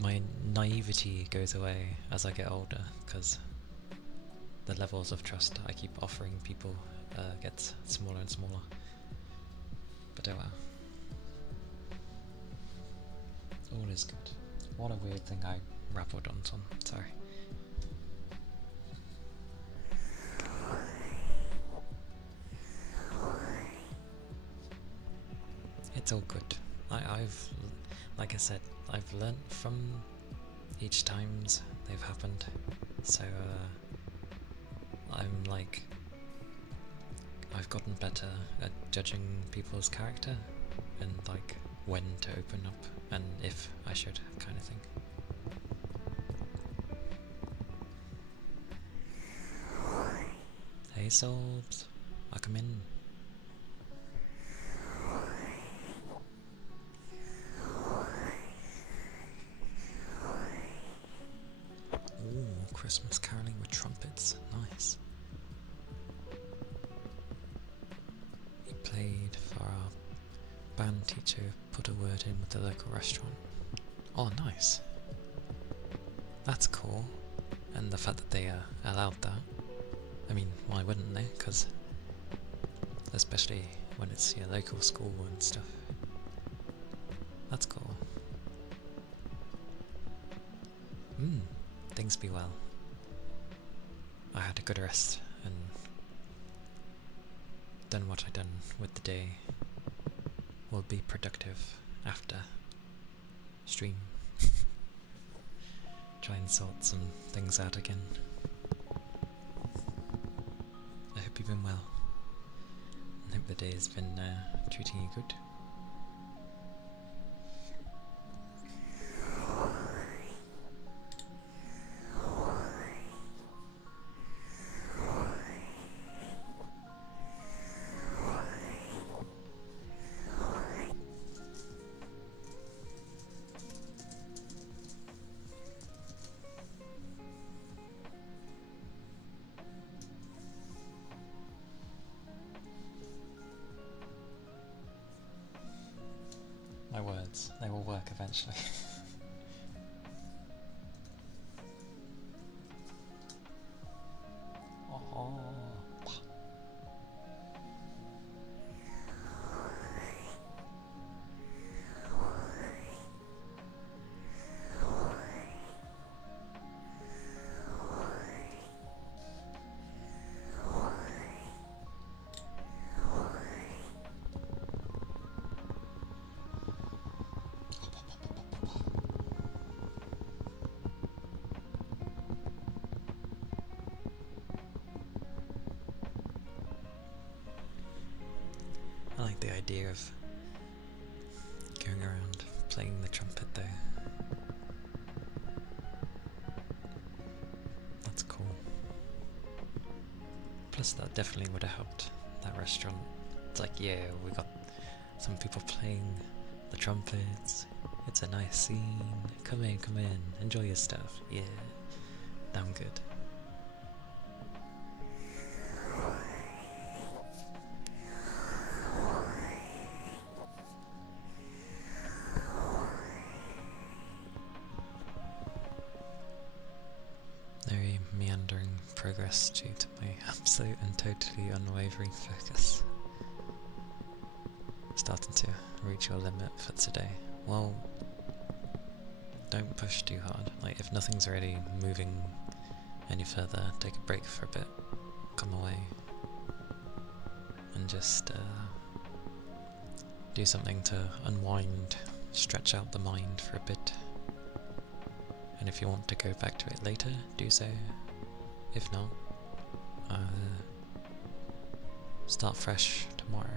my naivety goes away as I get older, because the levels of trust I keep offering people gets smaller and smaller. But oh well. All is good. What a weird thing I rabbled on, Tom. Sorry. It's all good. I've, like I said, I've learnt from each times they've happened. So I'm like, I've gotten better at judging people's character and like when to open up and if I should, kind of thing. Hey Solbs, welcome in. Ooh, Christmas caroling with trumpets, nice. He played for our band teacher, put a word in with the local restaurant. Oh, nice. That's cool. And the fact that they allowed that. I mean, why wouldn't they? Because especially when it's your local school and stuff. That's cool. Things be well. I had a good rest and done what I done with the day. Will be productive after stream. Try and sort some things out again. I hope you've been well. I hope the day has been treating you good. My words, they will work eventually. Oh. I like the idea of going around playing the trumpet though. That's cool. Plus that definitely would have helped that restaurant. It's like, yeah, we got some people playing the trumpets. It's a nice scene. Come in, enjoy your stuff. Yeah, damn good. Very meandering progress due to my absolute and totally unwavering focus. Starting to reach your limit for today. Well, don't push too hard. Like, if nothing's really moving any further, take a break for a bit, come away, and just do something to unwind, stretch out the mind for a bit. And if you want to go back to it later, do so. If not, start fresh tomorrow.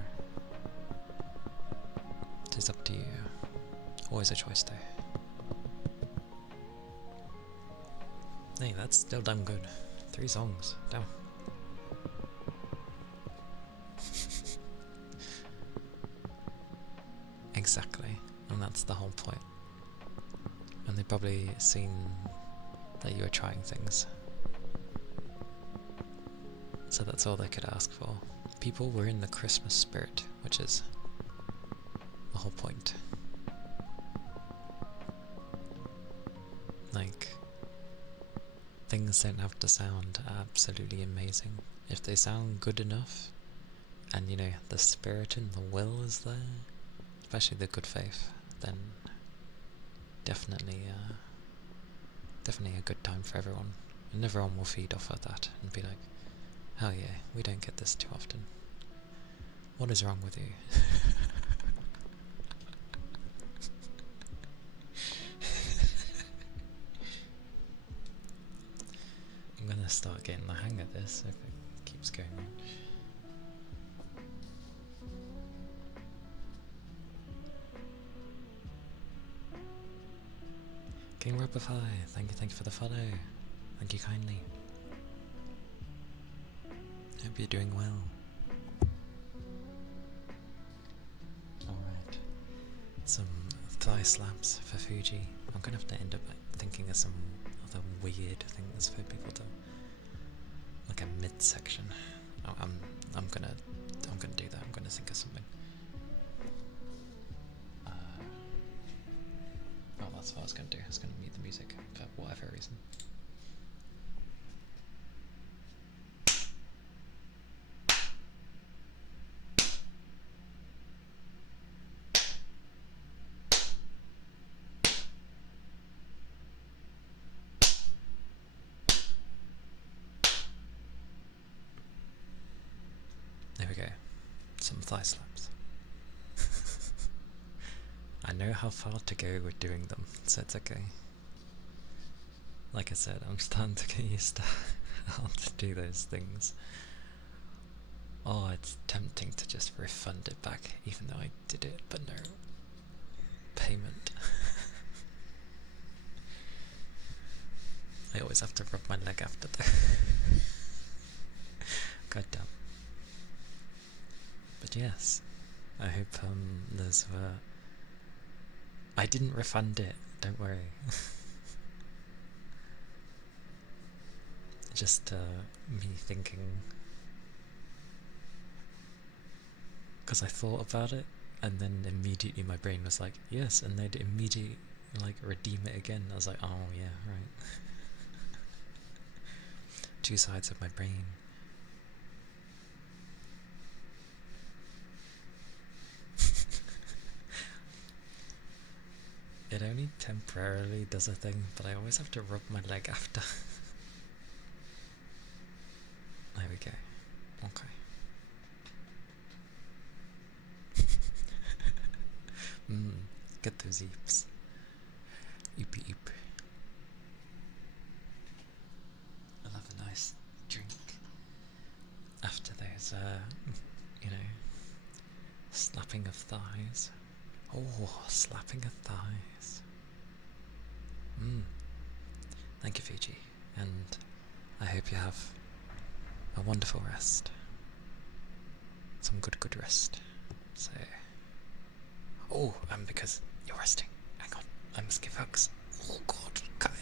It is up to you. Always a choice though. Hey, that's still damn good. 3 songs, damn. Exactly, and that's the whole point. And they've probably seen that you were trying things. So that's all they could ask for. People were in the Christmas spirit, which is the whole point. Like, things don't have to sound absolutely amazing. If they sound good enough, and you know, the spirit and the will is there, especially the good faith, then definitely a good time for everyone. And everyone will feed off of that and be like, hell yeah, we don't get this too often. What is wrong with you? I'm gonna start getting the hang of this if it keeps going on. King Rubify, thank you for the follow. Thank you kindly. Hope you're doing well. Alright. Some thigh slaps for Fuji. I'm gonna have to end up thinking of some other weird things for people to, like a midsection. Oh, I'm gonna do that. I'm gonna think of something. Oh, that's what I was gonna do. I was gonna mute the music for whatever reason. There we go. Some thigh slaps. I know how far to go with doing them, so it's okay. Like I said, I'm starting to get used to how to do those things. Oh, it's tempting to just refund it back, even though I did it, but no. Payment. I always have to rub my leg after that. God damn. But yes, I hope there's I didn't refund it, don't worry. Just me thinking, because I thought about it, and then immediately my brain was like, yes, and they'd immediately like redeem it again. I was like, oh yeah, right. Two sides of my brain. It only temporarily does a thing, but I always have to rub my leg after. There we go. Okay. Get those eeps. Eepy eep. I love a nice drink after those, you know, Slapping of thighs. Oh, slapping of thighs. Thank you, Fiji, and I hope you have a wonderful rest. Some good rest. So, because you're resting. Hang on, I must give hugs. Oh God, okay.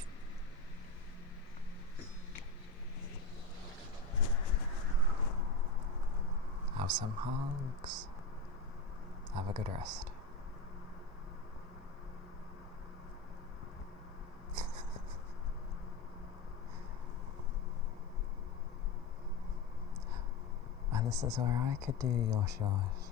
Have some hugs. Have a good rest. And this is where I could do yosh. Yosh.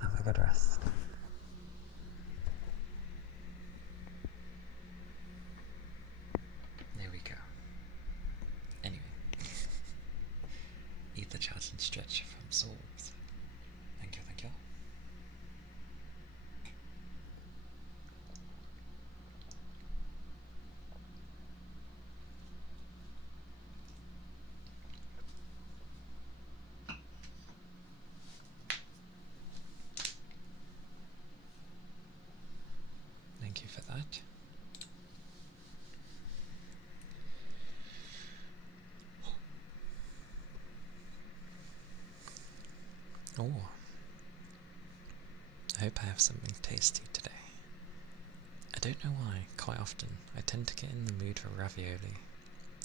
Have a good rest. There we go. Anyway. Eat the chat and stretch from Sorbs. Thank you. Thank you for that. Oh, I hope I have something tasty today. I don't know why, quite often, I tend to get in the mood for ravioli.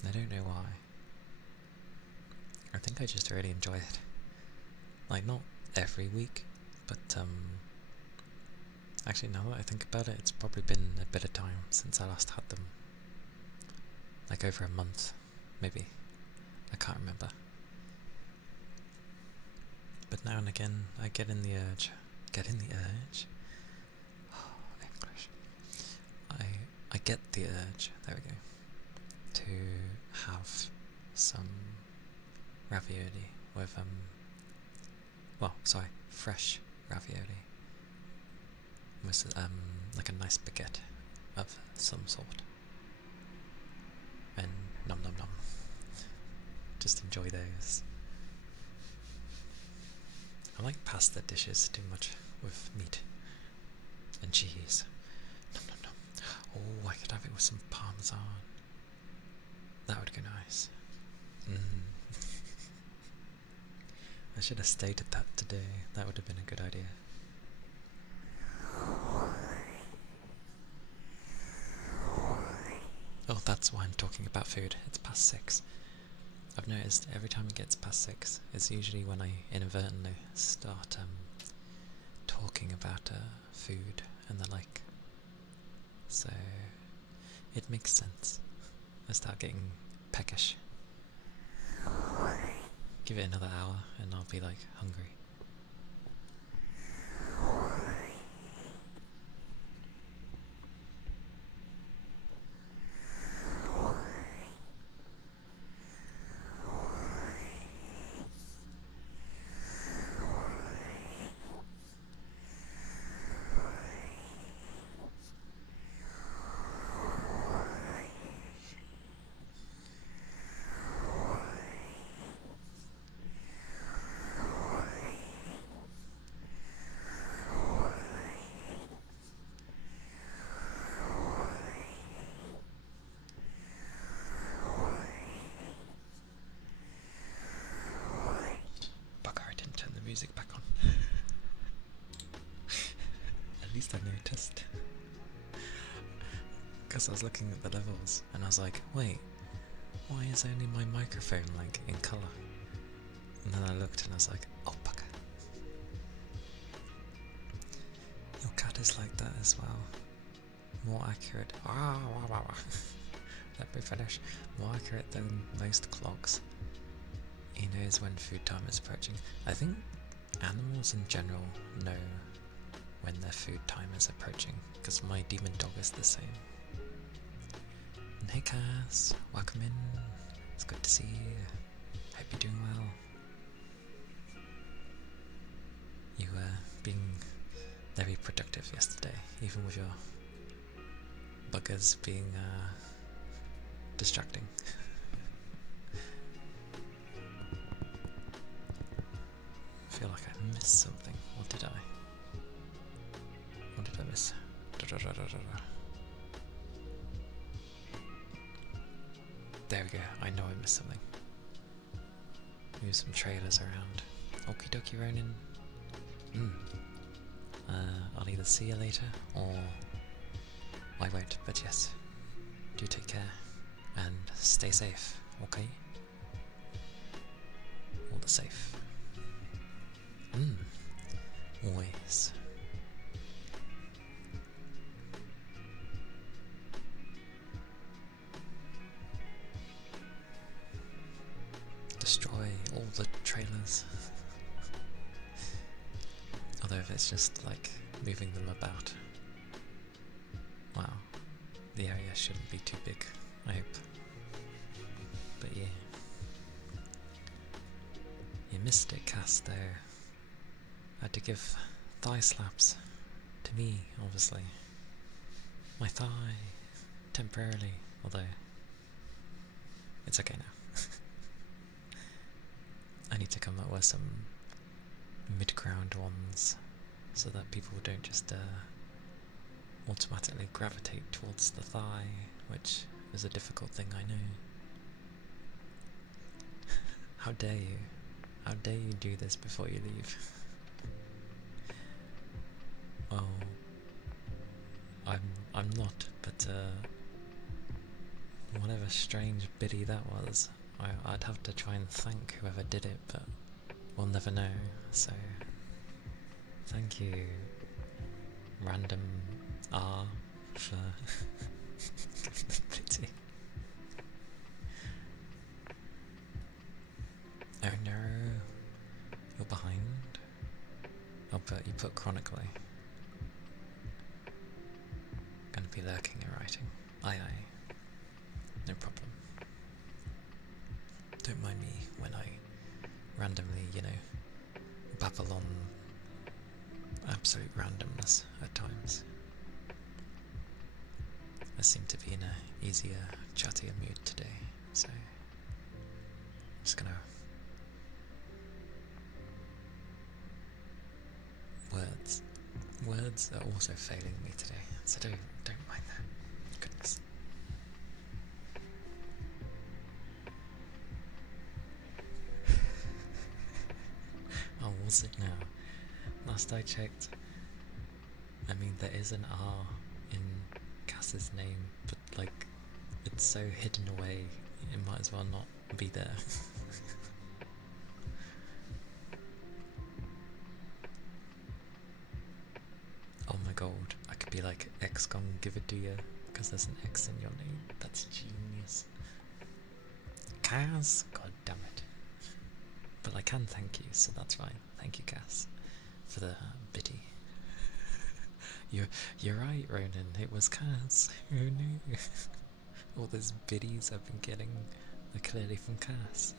I don't know why. I think I just really enjoy it. Like, not every week, but, actually, now that I think about it, it's probably been a bit of time since I last had them. Like, over a month, maybe. I can't remember. But now and again, I get in the urge. Oh, English. I get the urge, there we go, to have some ravioli with, fresh ravioli with, like a nice baguette of some sort. And nom. Just enjoy those. I like pasta dishes too much with meat and cheese. Nom. Oh, I could have it with some parmesan. That would go nice. I should have stated that today. That would have been a good idea. Oh, that's why I'm talking about food. It's past 6. I've noticed every time it gets past 6, it's usually when I inadvertently start talking about food and the like. So it makes sense. I start getting peckish. Give it another hour and I'll be like hungry. Music back on. At least I noticed. Because I was looking at the levels and I was like, wait, why is only my microphone like in colour? And then I looked and I was like, oh bugger. Your cat is like that as well. More accurate. Let me finish. More accurate than most clocks. He knows when food time is approaching. I think animals in general know when their food time is approaching, because my demon dog is the same. And hey Cass, welcome in. It's good to see you. Hope you're doing well. very productive yesterday, even with your buggers being distracting. I feel like I missed something. What did I? What did I miss? There we go. I know I missed something. Move some trailers around. Okie dokie, Ronin. I'll either see you later or I won't, but yes. Do take care and stay safe, okay? All the safe. Always. Destroy all the trailers. Although if it's just like moving them about, wow, the area shouldn't be too big, I hope. But yeah. You missed it, Cass, though. I had to give thigh slaps to me, obviously. My thigh, temporarily, although it's okay now. I need to come up with some mid-ground ones so that people don't just automatically gravitate towards the thigh, which is a difficult thing, I know. How dare you? How dare you do this before you leave? Well, I'm not, but whatever strange biddy that was, I'd have to try and thank whoever did it, but we'll never know, so thank you, random R, for the pity. Oh no, you're behind. Oh, but you put chronically. Gonna be lurking and writing. Aye aye. No problem. Don't mind me when I randomly, you know, babble on absolute randomness at times. I seem to be in a easier, chattier mood today, so I'm just gonna words are also failing me today, so don't mind that. Goodness. Oh, was it now? Last I checked, I mean there is an R in Cass's name, but like it's so hidden away, it might as well not be there. Oh my god, I could be like X-Gon give it to you, because there's an X in your name. That's genius. Cass? God damn it. But I can thank you, so that's fine. Thank you, Cass, for the biddy. You're right, Ronan, it was Cass. Who knew? All those biddies I've been getting are clearly from Cass.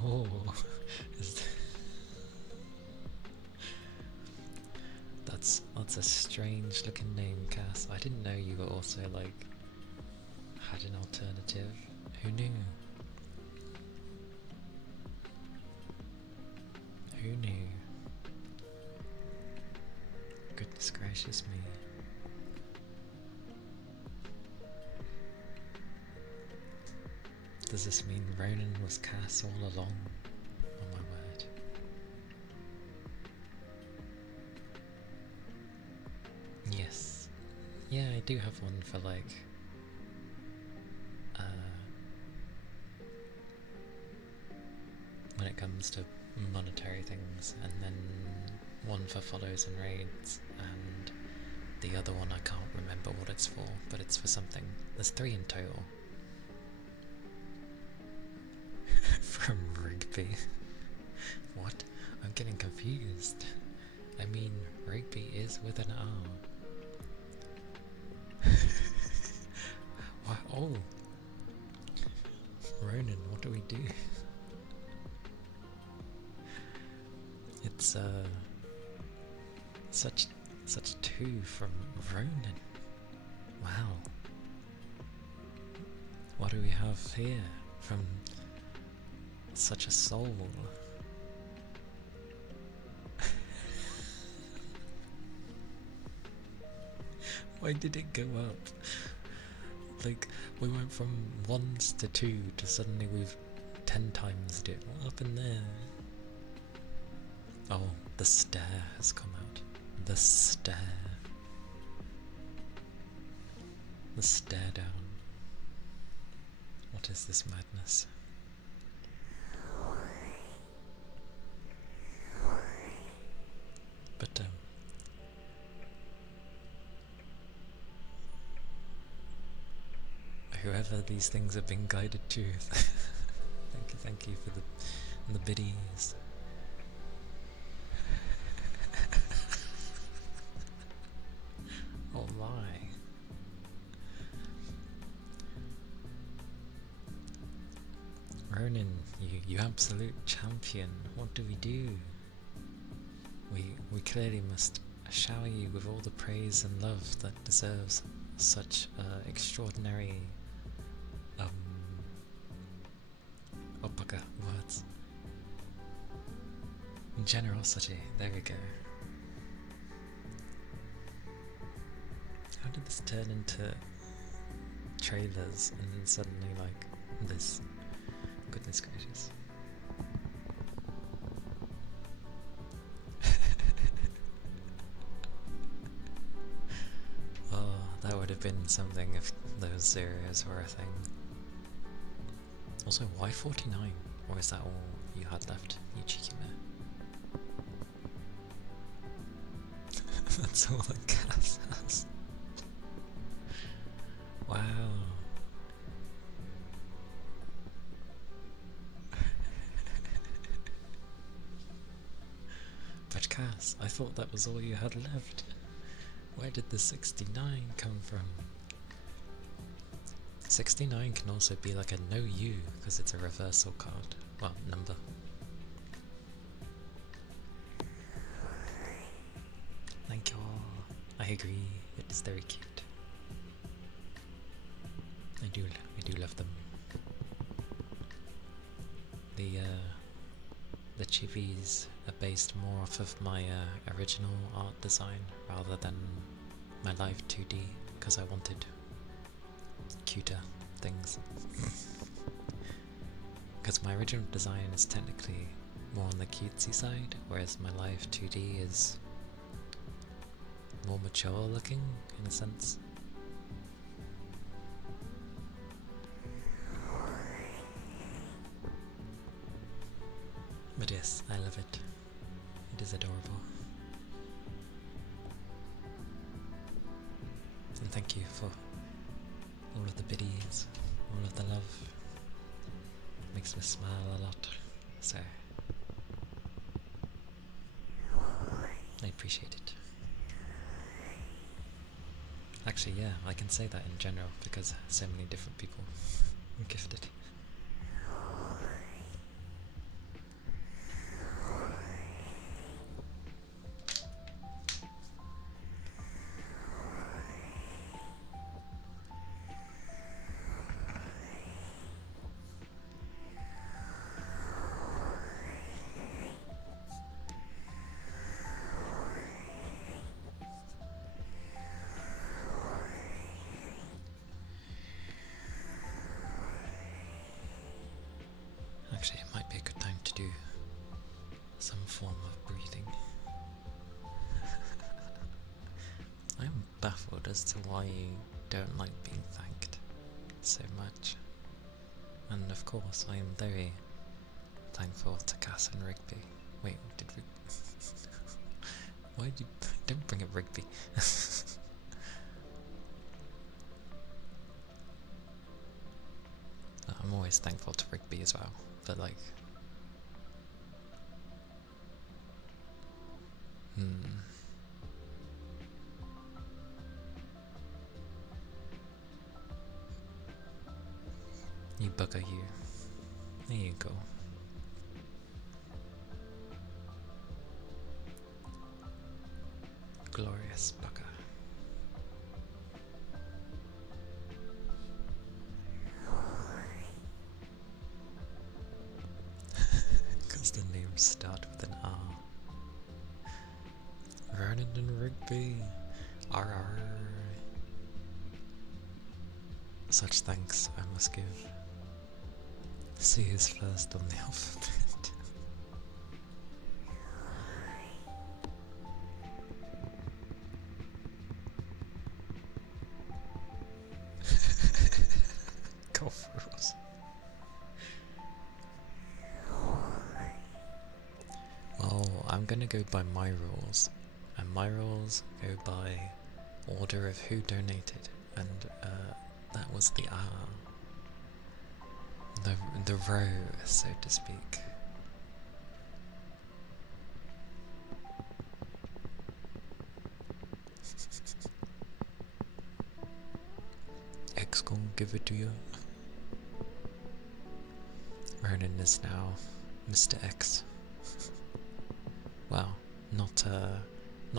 Oh, that's a strange looking name, Cass. I didn't know you were also like had an alternative. Who knew? Who knew? Goodness gracious me. Does this mean Ronan was Cass all along? Oh my word. Yes. Yeah, I do have one for like when it comes to monetary things, and then one for follows and raids, and the other one I can't remember what it's for, but it's for something. There's 3 in total. From Rigby. What? I'm getting confused. I mean, Rigby is with an R. Oh, Ronan, what do we do? It's such two from Ronan. Wow. What do we have here from such a soul? Why did it go up? Like, we went from ones to two to suddenly we've 10 times it. What happened there? Oh, the stare has come out. The stare. The stare down. What is this madness? But, whoever these things have been guided to, thank you for the biddies. Oh my. Ronan, you absolute champion. What do we do? We clearly must shower you with all the praise and love that deserves such extraordinary opaka words. Generosity, there we go. How did this turn into trailers and then suddenly like this? Goodness gracious. Oh, that would have been something if those zeros were a thing. Also, why 49? Or is that all you had left, you cheeky man? That's all that Cass has. Wow. But Cass, I thought that was all you had left. Where did the 69 come from? 69 can also be like a no you, because it's a reversal card. Well, number. Thank you all. I agree, it is very cute. I do love them. The chivvies are based more off of my original art design rather than my live 2D, because I wanted cuter things. Because my original design is technically more on the cutesy side, whereas my live 2D is more mature looking in a sense. But yes, I love it. It is adorable. And thank you for all of the biddies, all of the love. Makes me smile a lot. So I appreciate it. Actually, yeah, I can say that in general because so many different people gifted. Actually, it might be a good time to do some form of breathing. I am baffled as to why you don't like being thanked so much. And of course, I am very thankful to Cass and Rigby. Wait, did why did you... Don't bring up Rigby. I'm always thankful to Rigby as well, but like... bugger you. There you go. Glorious bugger. Because the names start with an R. Vernon and Rigby. RR. Such thanks I must give. C is first on the alphabet. Golf rules. Well, I'm gonna go by my rules, and my rules go by order of who donated, and that was the R. The row, so to speak. X gon' give it to you. Ronan is now Mr. X. Wow, not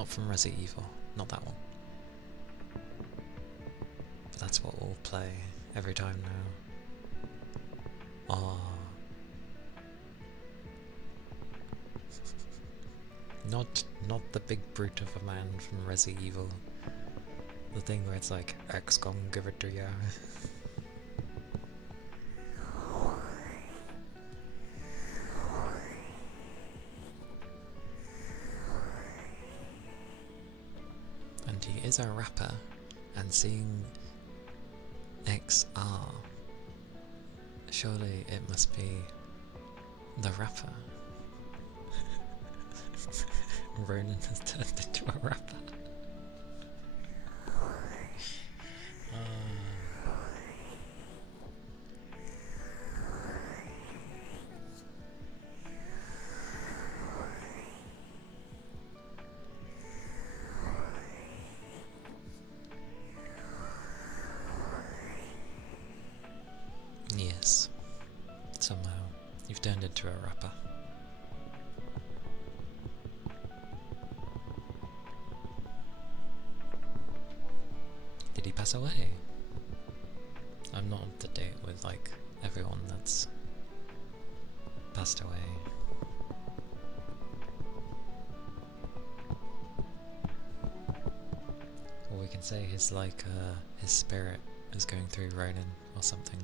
from Resident Evil, not that one. But that's what we'll play every time now. Ah. Not the big brute of a man from Resident Evil. The thing where it's like, X gon' give it to ya. And he is a rapper, and seeing XR, surely it must be the rapper. Ronan has turned into a rapper. Yes, somehow you've turned into a rapper. Did he pass away? I'm not up to date with like everyone that's passed away. Or we can say his like his spirit is going through Ronan or something.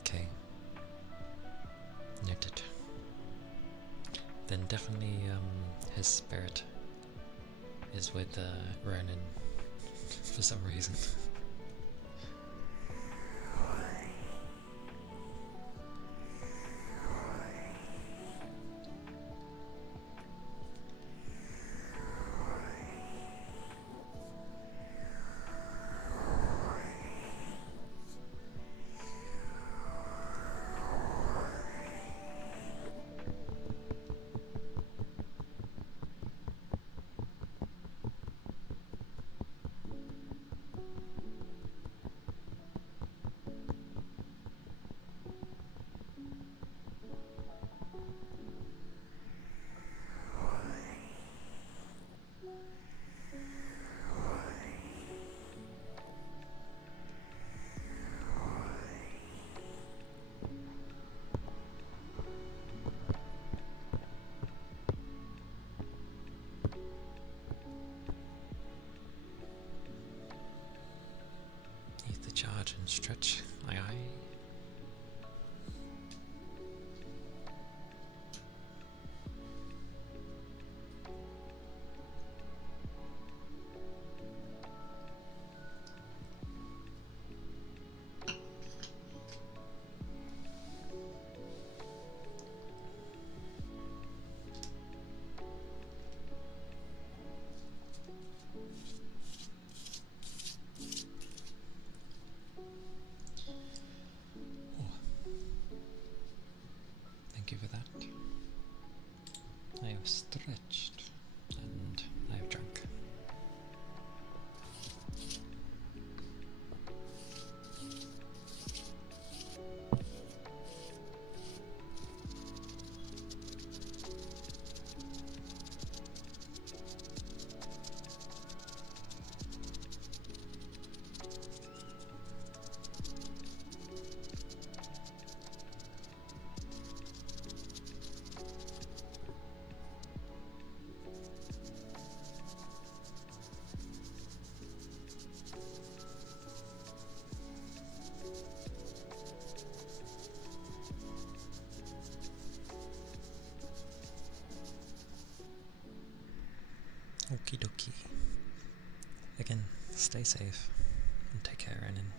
Okay. Noted. Then definitely his spirit is with Ronan for some reason. Need to charge and stretch. Aye aye. have stretched and I have drunk. Okie dokie. Again, stay safe and take care, Renan.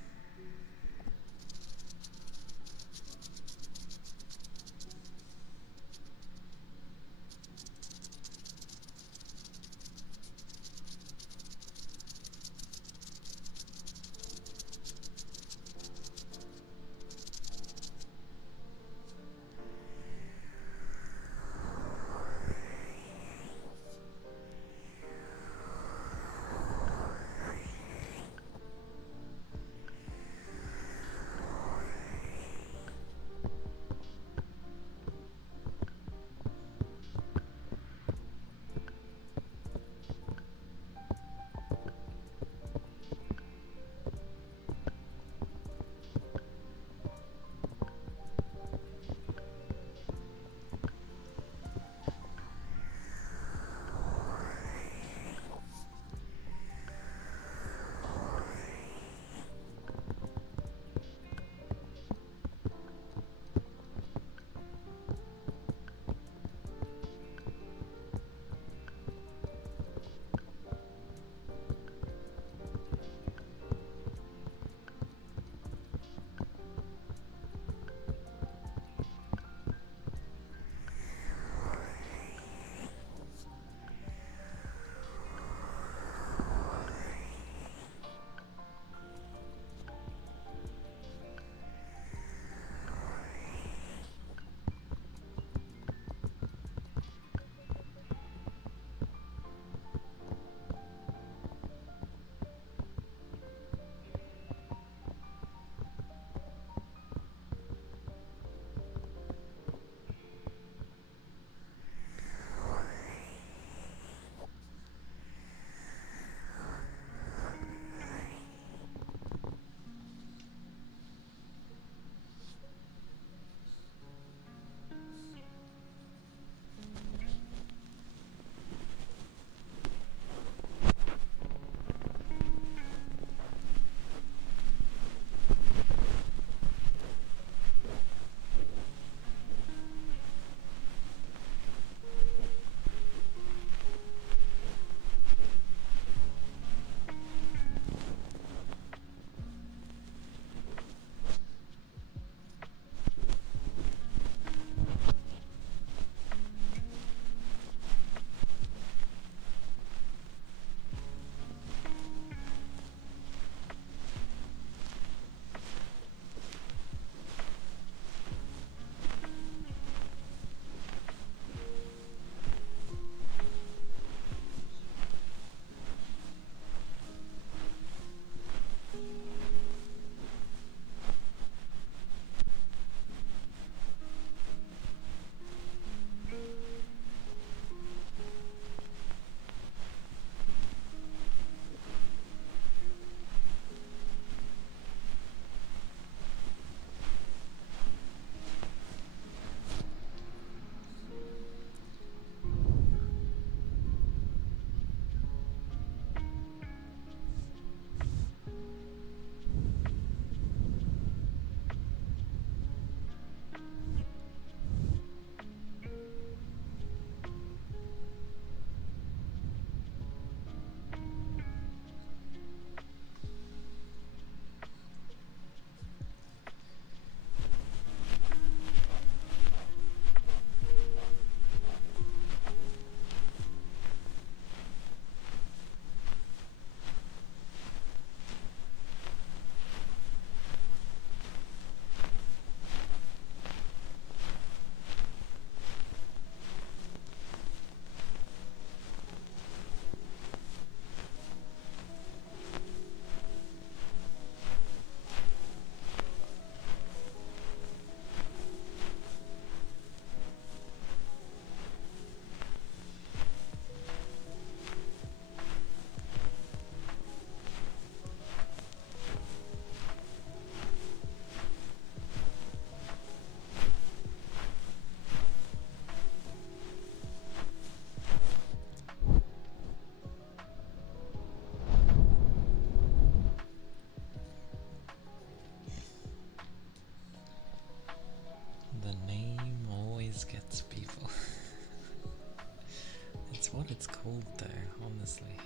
what it's called though, honestly.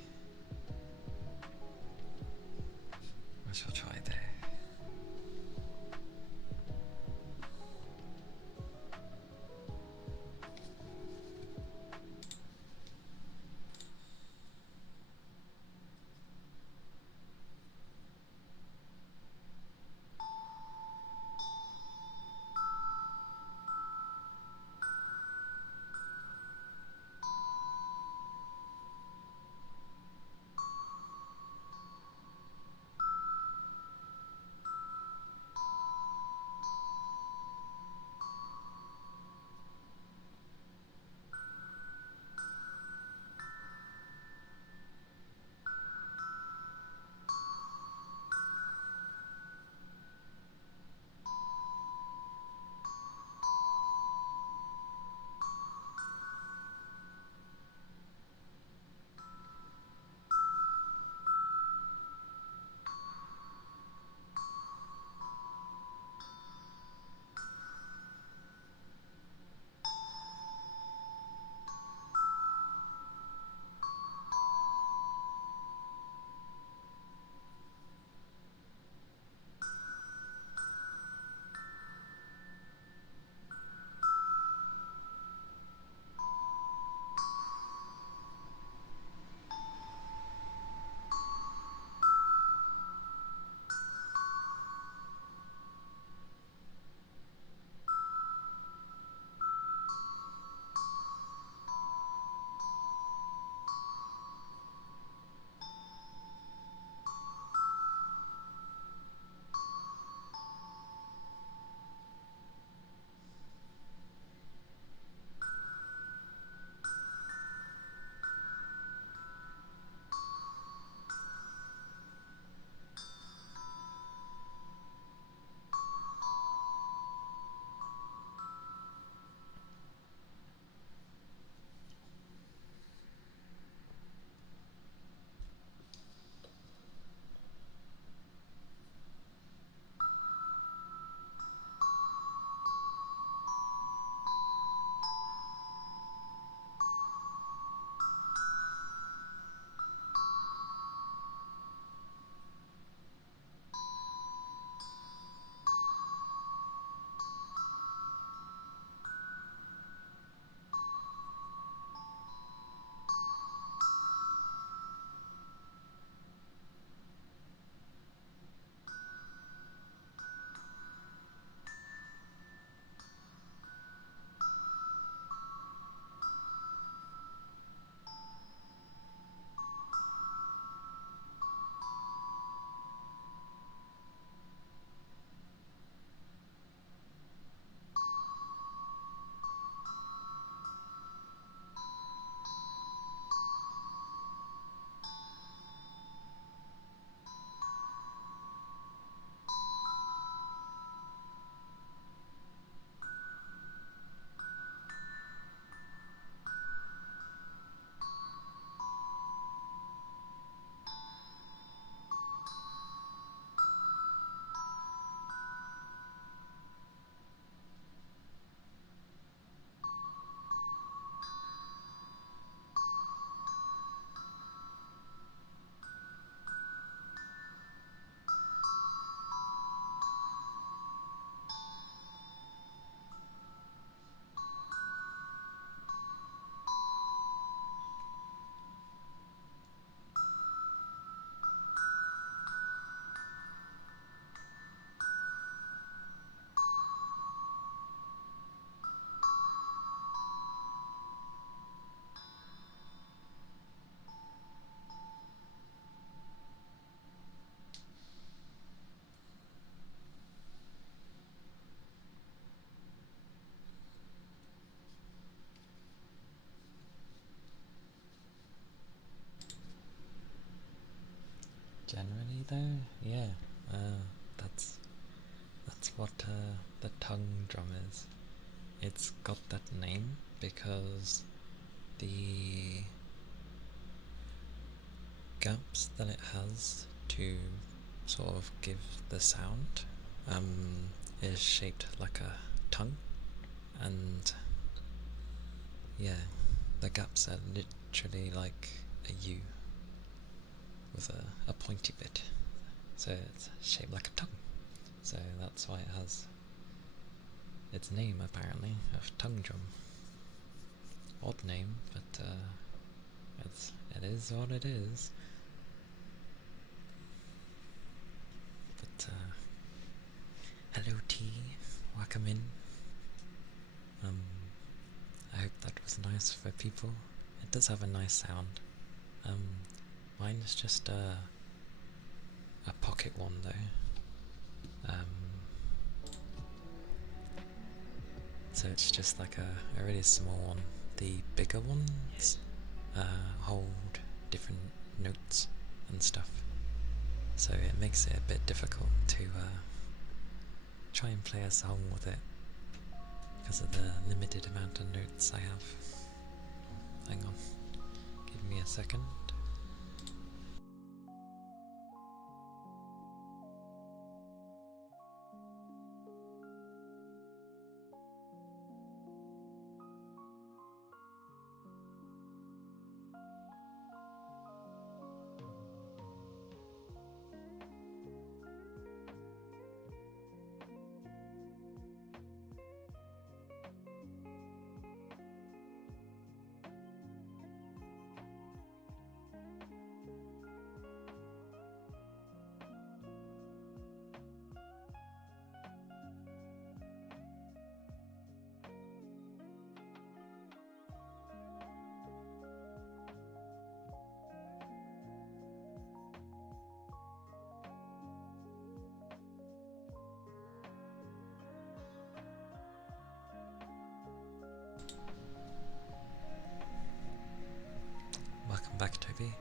I shall try there. Generally though, yeah, that's what the tongue drum is. It's got that name because the gaps that it has to sort of give the sound is shaped like a tongue, and yeah, the gaps are literally like a U with a pointy bit, so it's shaped like a tongue. So that's why it has its name, apparently, of tongue drum. Odd name, but it is what it is. But hello T, welcome in. I hope that was nice for people. It does have a nice sound. Mine is just a pocket one though. So it's just like a really small one. The bigger ones hold different notes and stuff, so it makes it a bit difficult to try and play a song with it because of the limited amount of notes I have. Hang on, give me a second. Welcome back, Toby,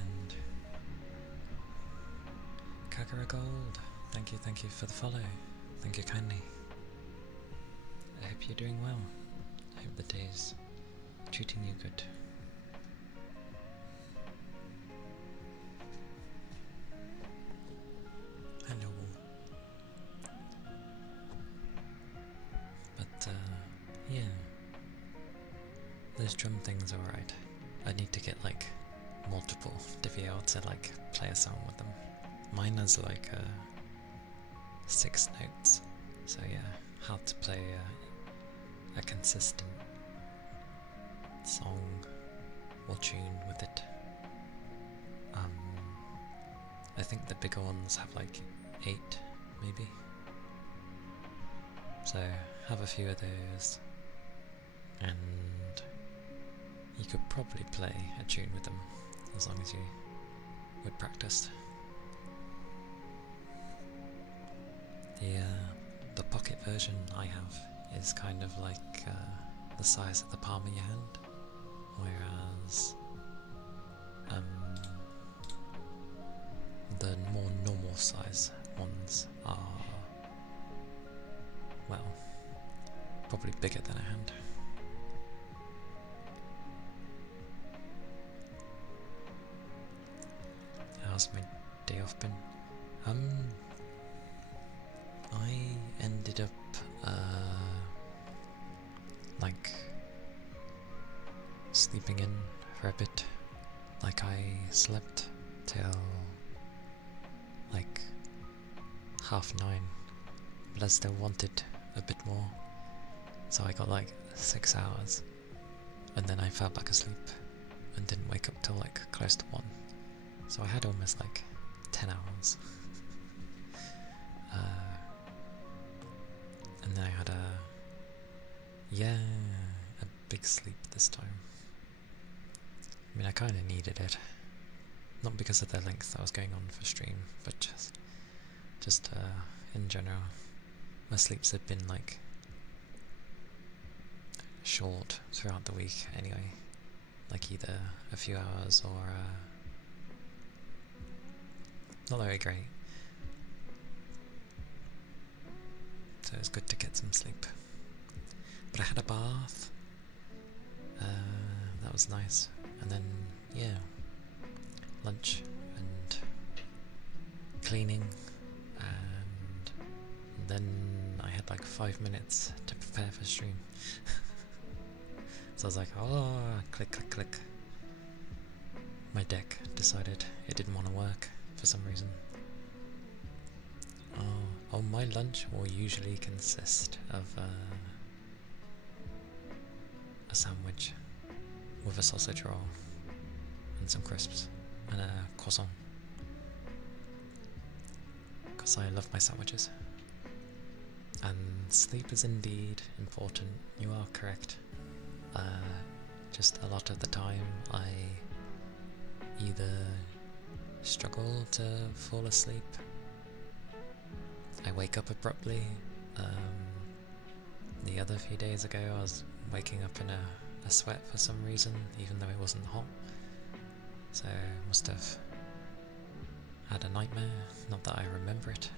and Kagura Gold. Thank you for the follow. Thank you kindly. I hope you're doing well. I hope the day's treating you good. Hello. But yeah, those drum things are alright. I need to get like multiple to be able to like play a song with them. Mine has like 6 notes, so yeah, hard to play a consistent song or tune with it. I think the bigger ones have like 8 maybe, so have a few of those and you could probably play a tune with them, as long as you would practice. The pocket version I have is kind of like the size of the palm of your hand, whereas the more normal size ones are, well, probably bigger than a hand. How's my day off been? I ended up like sleeping in for a bit. Like I slept till like 9:30, but I still wanted a bit more, so I got like 6 hours, and then I fell back asleep and didn't wake up till like close to 1. So I had almost like 10 hours. And then I had a big sleep this time. I mean, I kind of needed it. Not because of the length that was going on for stream, but just in general. My sleeps had been like short throughout the week anyway. Like either a few hours or not very great. So it was good to get some sleep. But I had a bath. That was nice. And then, yeah, lunch and cleaning. And then I had like 5 minutes to prepare for stream. So I was like, oh, click, click, click. My deck decided it didn't want to work for some reason. Oh, my lunch will usually consist of a sandwich with a sausage roll and some crisps and a croissant. Because I love my sandwiches. And sleep is indeed important. You are correct. Just a lot of the time I either struggle to fall asleep, I wake up abruptly. The other few days ago I was waking up in a sweat for some reason, even though it wasn't hot. So I must have had a nightmare, not that I remember it.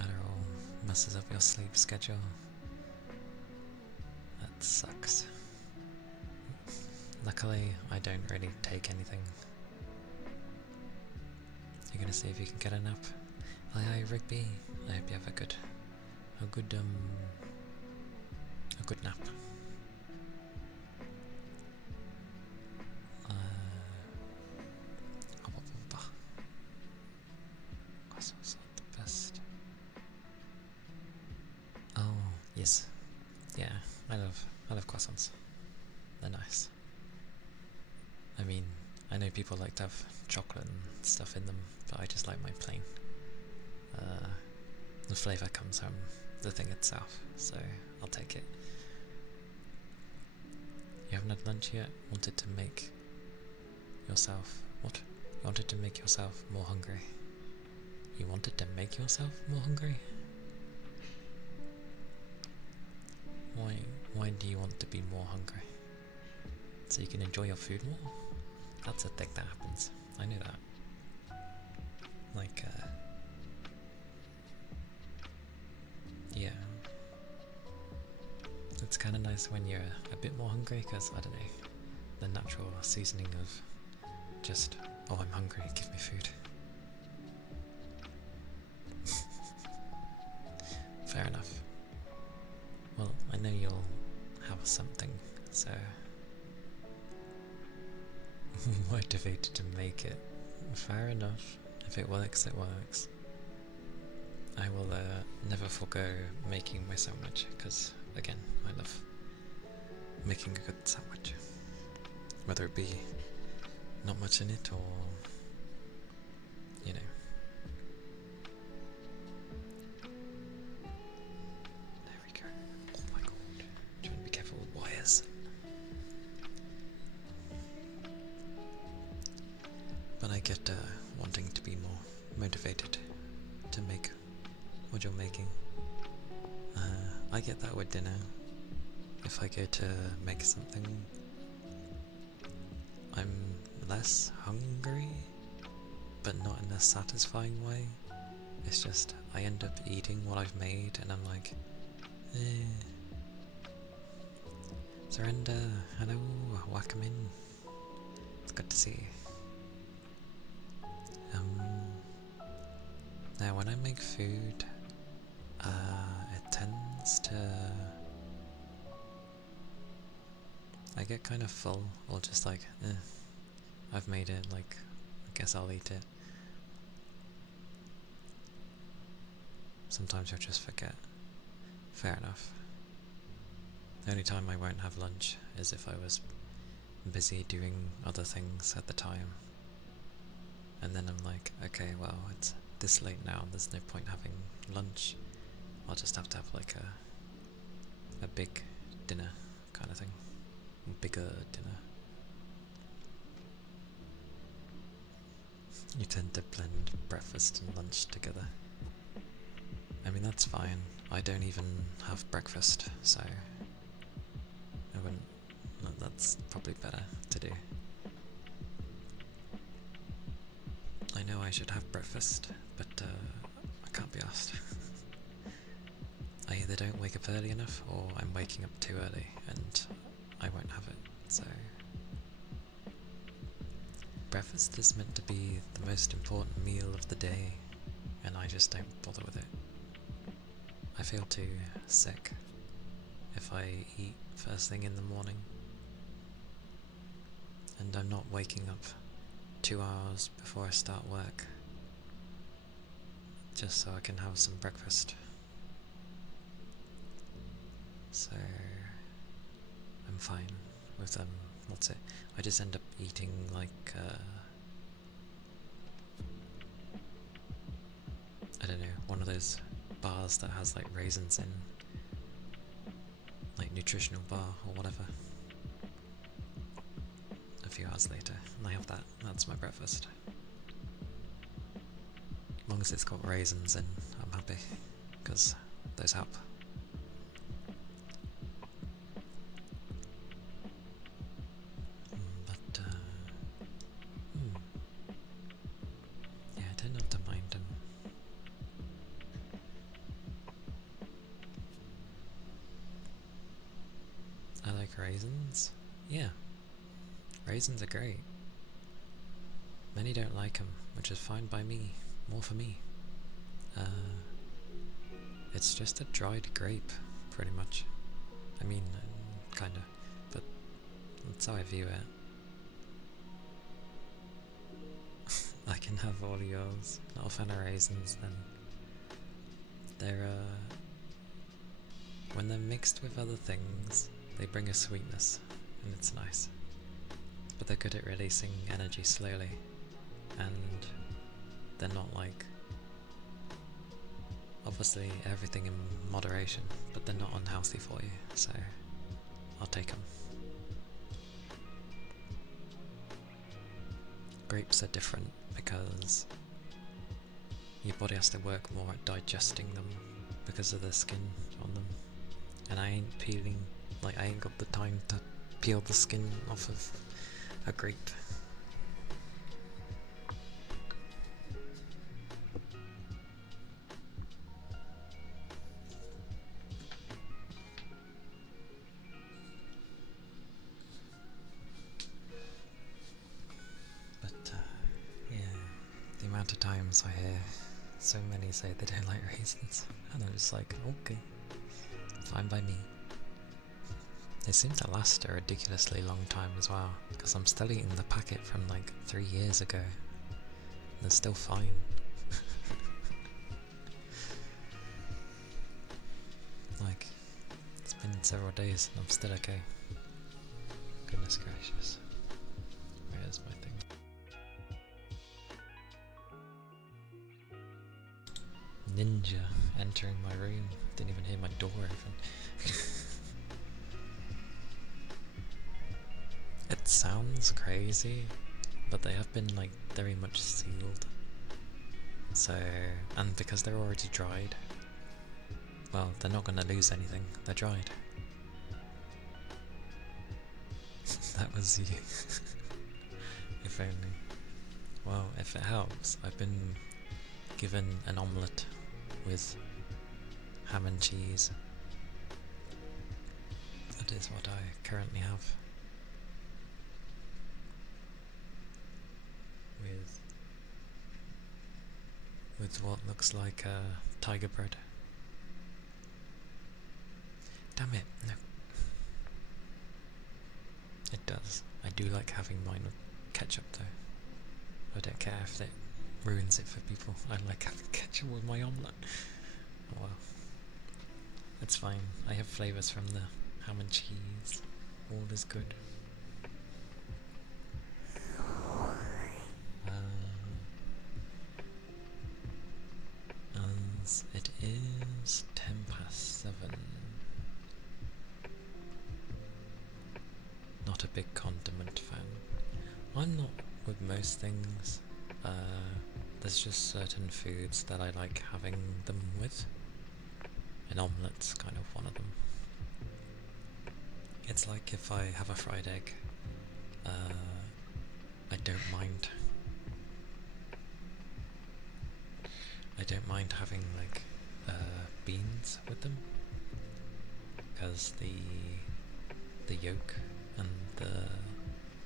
Adderall messes up your sleep schedule. That sucks. Luckily, I don't really take anything. You're gonna see if you can get a nap. Hi, Rigby. I hope you have a good nap. Croissants are the best. Oh, yes. Yeah, I love croissants. They're nice. I mean, I know people like to have chocolate and stuff in them, but I just like my plain. The flavour comes from the thing itself, so I'll take it. You haven't had lunch yet? Wanted to make yourself... What? You wanted to make yourself more hungry. You wanted to make yourself more hungry? Why do you want to be more hungry? So you can enjoy your food more? That's a thing that happens. I knew that. Like, yeah. It's kind of nice when you're a bit more hungry, because, I don't know, the natural seasoning of just, oh, I'm hungry, give me food. Fair enough. Well, I know you'll have something, so motivated to make it. Fair enough. If it works, it works. I will never forgo making my sandwich, because, again, I love making a good sandwich. Whether it be not much in it, or, you know. There we go. Oh my god. Trying to be careful with wires. But I get wanting to be more motivated to make what you're making. I get that with dinner. If I go to make something, I'm less hungry, but not in a satisfying way. It's just, I end up eating what I've made and I'm like, Surrender, hello, welcome in. It's good to see you. Now when I make food, it tends to... I get kind of full, or just like, I've made it, like, I guess I'll eat it. Sometimes I'll just forget. Fair enough. The only time I won't have lunch is if I was busy doing other things at the time. And then I'm like, okay, well, it's this late now, there's no point having lunch. I'll just have to have like a big dinner kind of thing. Bigger dinner. You tend to blend breakfast and lunch together. I mean, that's fine. I don't even have breakfast, so I wouldn't... That's probably better to do. I know I should have breakfast, but I can't be asked. I either don't wake up early enough, or I'm waking up too early, and I won't have it, so... Breakfast is meant to be the most important meal of the day, and I just don't bother with it. I feel too sick if I eat first thing in the morning, and I'm not waking up 2 hours before I start work just so I can have some breakfast. So I'm fine with what's it? I just end up eating like I don't know, one of those bars that has like raisins in, like nutritional bar or whatever. A few hours later, and I have that. That's my breakfast. As long as it's got raisins in, I'm happy, because those help. Yeah, I tend not to mind them. I like raisins. Yeah, raisins are great. Many don't like them, which is fine by me. More for me. It's just a dried grape, pretty much. I mean, kinda, but that's how I view it. I can have all yours. Not a fan of raisins, then. They're, when they're mixed with other things, they bring a sweetness, and it's nice. But they're good at releasing energy slowly, and they're not like... Obviously everything in moderation, but they're not unhealthy for you, so I'll take them. Grapes are different because your body has to work more at digesting them because of the skin on them, and I ain't peeling, like I ain't got the time to peel the skin off of a grape. The amount of times I hear so many say they don't like raisins, and I'm just like, okay, fine by me. They seem to last a ridiculously long time as well, because I'm still eating the packet from like 3 years ago, and they're still fine. Like, it's been several days and I'm still okay. Goodness gracious. Where's my thing? Ninja entering my room. Didn't even hear my door open. It sounds crazy, but they have been like very much sealed. So, and because they're already dried, well, they're not going to lose anything. They're dried. That was you. If only. Well, if it helps, I've been given an omelette with ham and cheese. That is what I currently have. With what looks like tiger bread. Damn it, no. It does. I do like having mine with ketchup though. I don't care if it ruins it for people. I like having ketchup with my omelette. Oh well. It's fine. I have flavours from the ham and cheese. All is good. As it is 7:10. Not a big condiment fan. I'm not with most things. There's just certain foods that I like having them with. An omelette's kind of one of them. It's like if I have a fried egg, I don't mind. I don't mind having like beans with them, because the yolk and the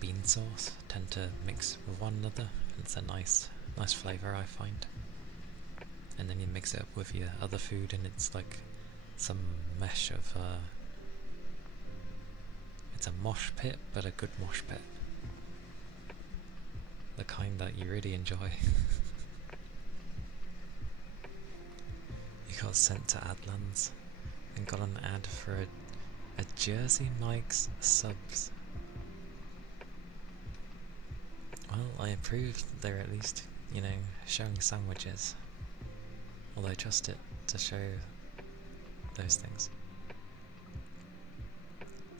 bean sauce tend to mix with one another, and it's a nice flavour I find. and then you mix it up with your other food, and it's like some mesh of it's a mosh pit, but a good mosh pit, the kind that you really enjoy. You got sent to Adlands and got an ad for a Jersey Mike's subs. Well, I approve they're at least, you know, showing sandwiches. Although I trust it to show those things.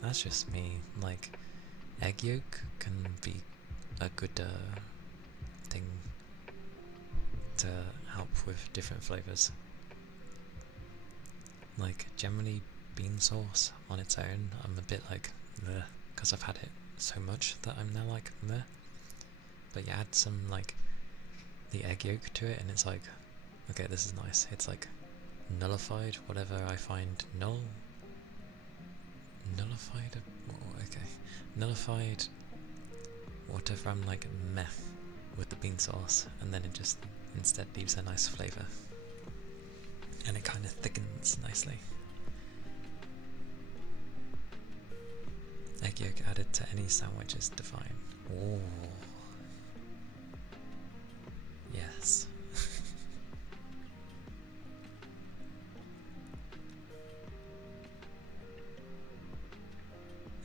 That's just me. Like, egg yolk can be a good thing to help with different flavours. Like, generally bean sauce on its own, I'm a bit like, meh, because I've had it so much that I'm now like, meh. But you add some, like, the egg yolk to it, and it's like, okay, this is nice. It's like nullified whatever I find nullified whatever I'm like meh with the bean sauce, and then it just instead leaves a nice flavour, and it kind of thickens nicely. Egg yolk added to any sandwich is divine. Oh, yes.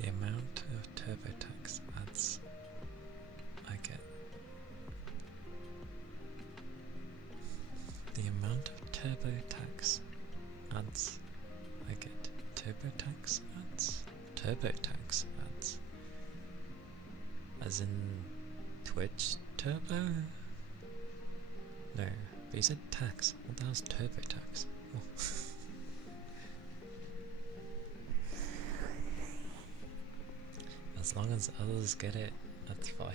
The amount of TurboTax ads I get. The amount of TurboTax ads I get. TurboTax ads? TurboTax ads. As in Twitch Turbo? No, but you said tax. What the hell's TurboTax? Oh. As long as others get it, that's fine.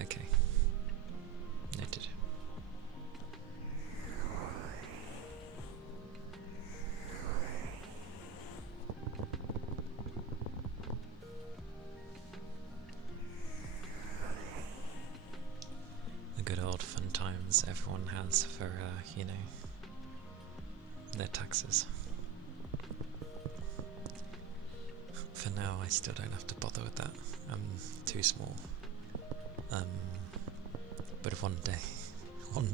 Okay. Noted. The good old fun times everyone has for, you know, their taxes. For now, I still don't have to bother with that. I'm too small. But one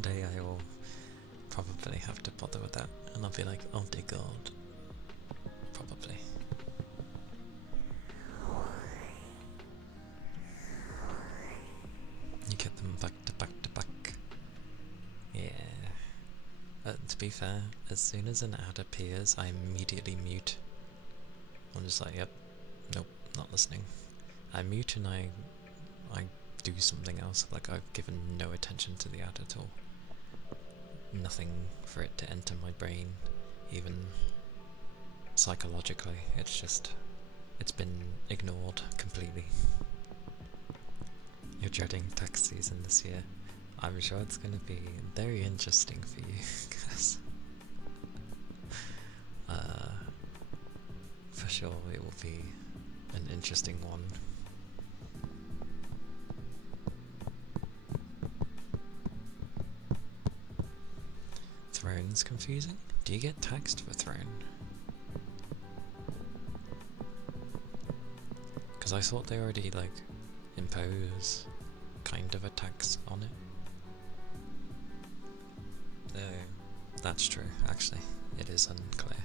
day I will probably have to bother with that, and I'll be like, oh dear God. Probably. You get them back to back to back. Yeah. To be fair, as soon as an ad appears, I immediately mute. I'm just like, yep, nope, not listening. I mute and I do something else, like I've given no attention to the ad at all. Nothing for it to enter my brain, even psychologically. It's been ignored completely. You're dreading tax season this year. I'm sure it's going to be very interesting for you, because for sure it will be an interesting one. Throne's confusing? Do you get taxed for Throne? Because I thought they already, like, impose kind of a tax on it. Though, that's true, actually. It is unclear.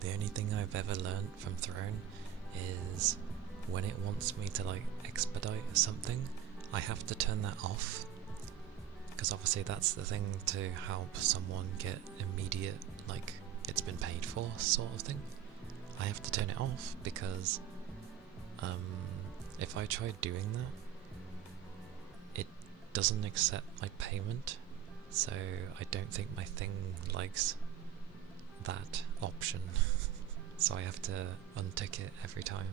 The only thing I've ever learned from Throne is when it wants me to, like, expedite something, I have to turn that off, because obviously that's the thing to help someone get immediate, like, it's been paid for sort of thing. I have to turn it off because if I try doing that, it doesn't accept my payment, so I don't think my thing likes that option. So I have to untick it every time.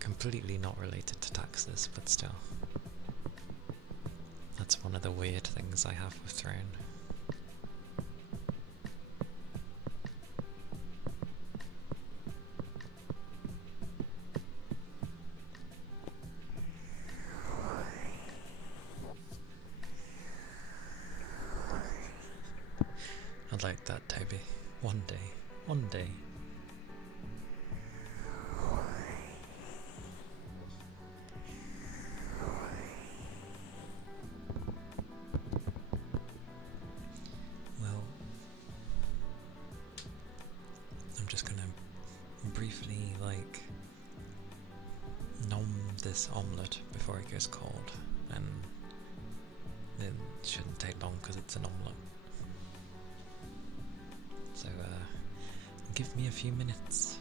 Completely not related to taxes, but still. That's one of the weird things I have with Throne. I'd like that, Toby. One day. One day. Well, I'm just gonna briefly, like, nom this omelette before it goes cold, and it shouldn't take long because it's an omelette. So, give me a few minutes.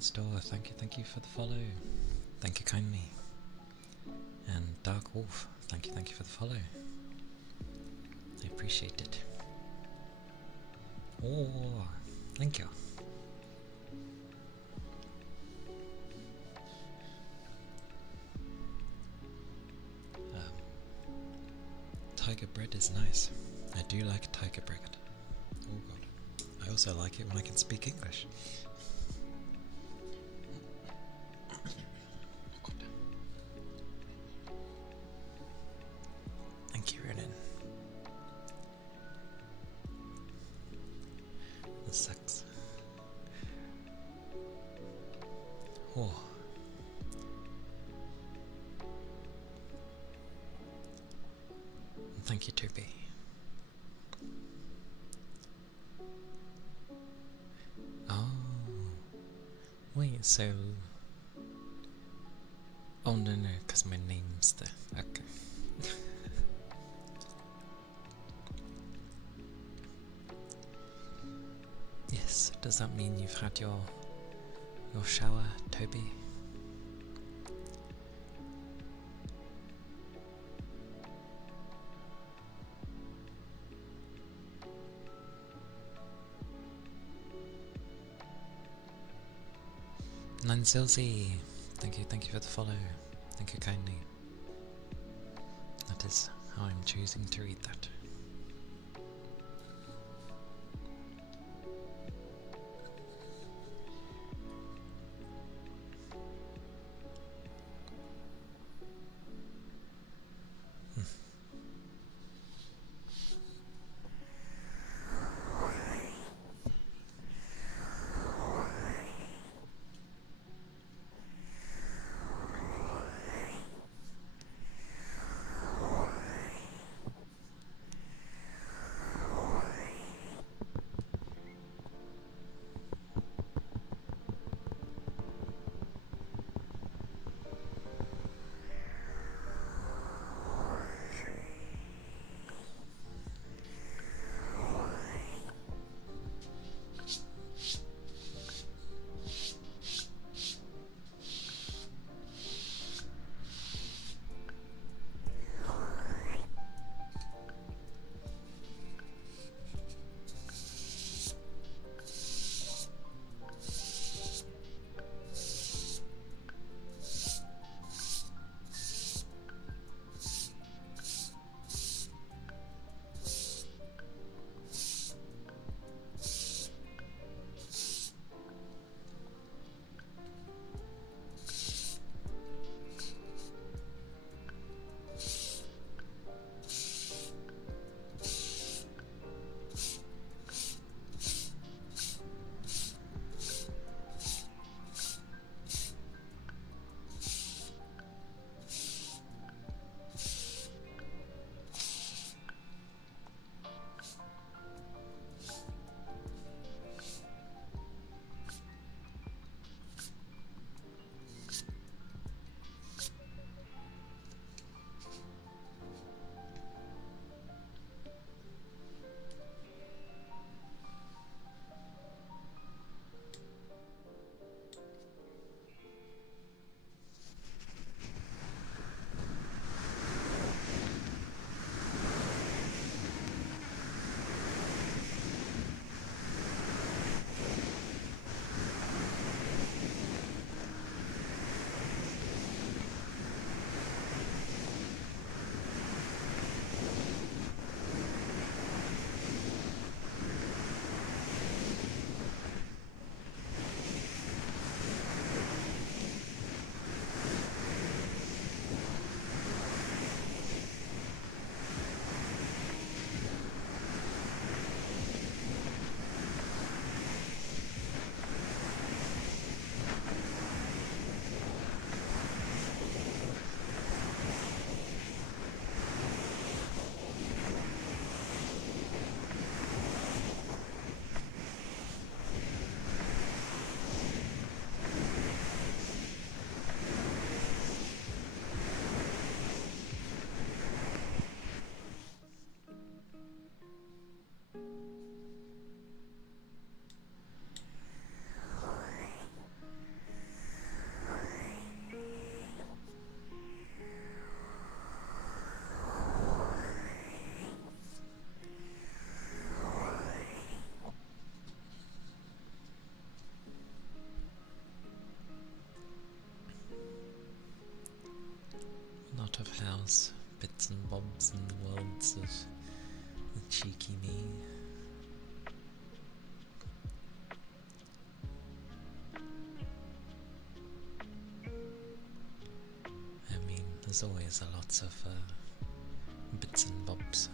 Store, thank you for the follow. Thank you kindly. And Dark Wolf, thank you for the follow. I appreciate it. Oh, thank you. Tiger bread is nice. I do like tiger bread. Oh god. I also like it when I can speak English. Thank you, Renan. This sucks. Oh. Thank you, Toby. Oh. Wait, so... Oh no, because my name's there. Okay. Yes, does that mean you've had your shower, Toby? Nanzilzi, thank you for the follow. Thank you kindly. That is how I'm choosing to read that. out of house bits and bobs and worlds of the cheeky me. I mean, there's always a lots of bits and bobs.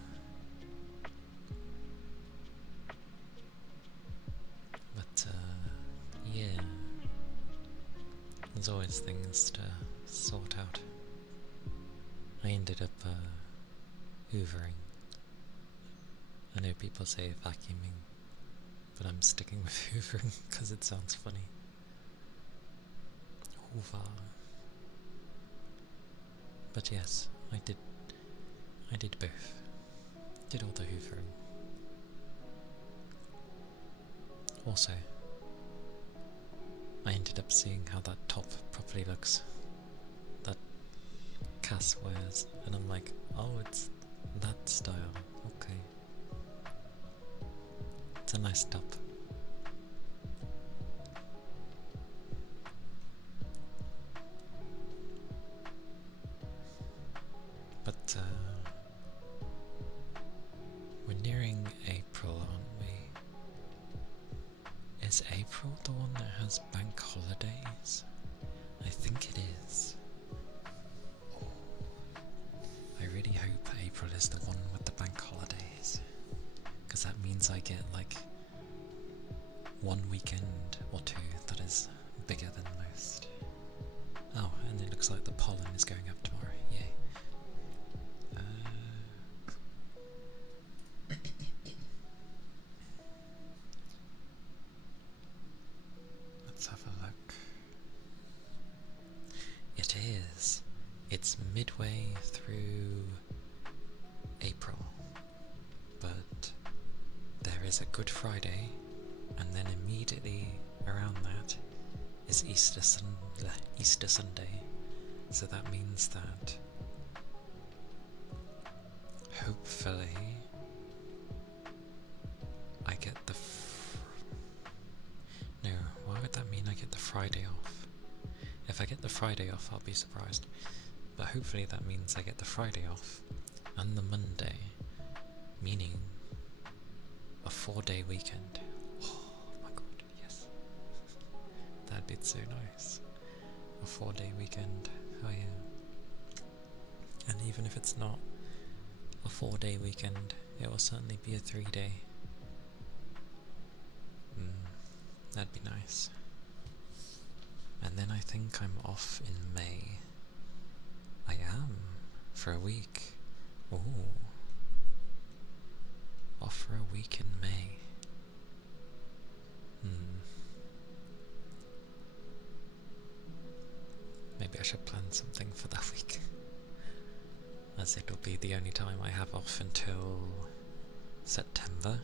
But yeah, there's always things to sort out. I ended up hoovering. I know people say vacuuming, but I'm sticking with hoovering because it sounds funny. Hoover. But yes, I did both. Did all the hoovering. Also, I ended up seeing how that top properly looks. That Cass wears, and I'm like, oh, it's that style. Okay. It's a nice top. But we're nearing April, aren't we? Is April the one that has bank holidays? I think it is. I really hope April is the one with the bank holidays, because that means I get like one weekend or two that is bigger than most. Oh, and it looks like the pollen is going up tomorrow. Yay. Let's have a look. It is. It's midway through April, but there is a Good Friday, and then immediately around that is Easter Sunday. So that means that hopefully I get the no, why would that mean I get the Friday off? If I get the Friday off, I'll be surprised. But hopefully that means I get the Friday off and the Monday, meaning a 4-day weekend. Oh my god, yes. That'd be so nice. A 4-day weekend, oh yeah. And even if it's not a 4-day weekend, it will certainly be a 3-day. That'd be nice. And then I think I'm off in May. I am, for a week. Ooh. Off for a week in May. Maybe I should plan something for that week, as it'll be the only time I have off until September.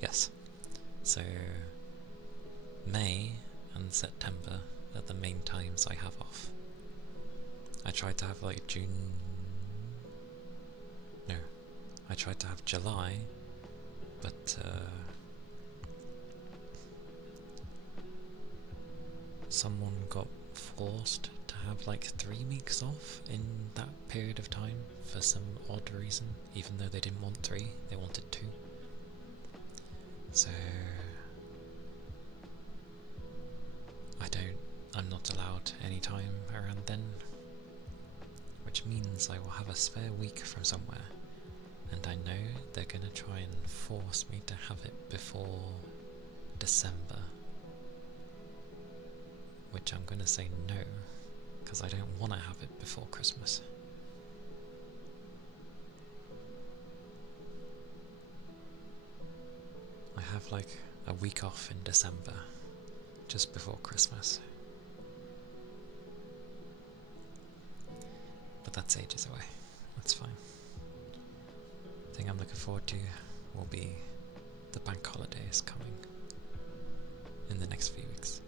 Yes. So May and September are the main times I have off. I tried to have like I tried to have July, but someone got forced to have like 3 weeks off in that period of time for some odd reason, even though they didn't want 3, they wanted 2. So I'm not allowed any time around then, which means I will have a spare week from somewhere, and I know they're gonna try and force me to have it before December, which I'm gonna say no, because I don't want to have it before Christmas. I have like a week off in December, just before Christmas. But that's ages away. That's fine. The thing I'm looking forward to will be the bank holidays coming in the next few weeks.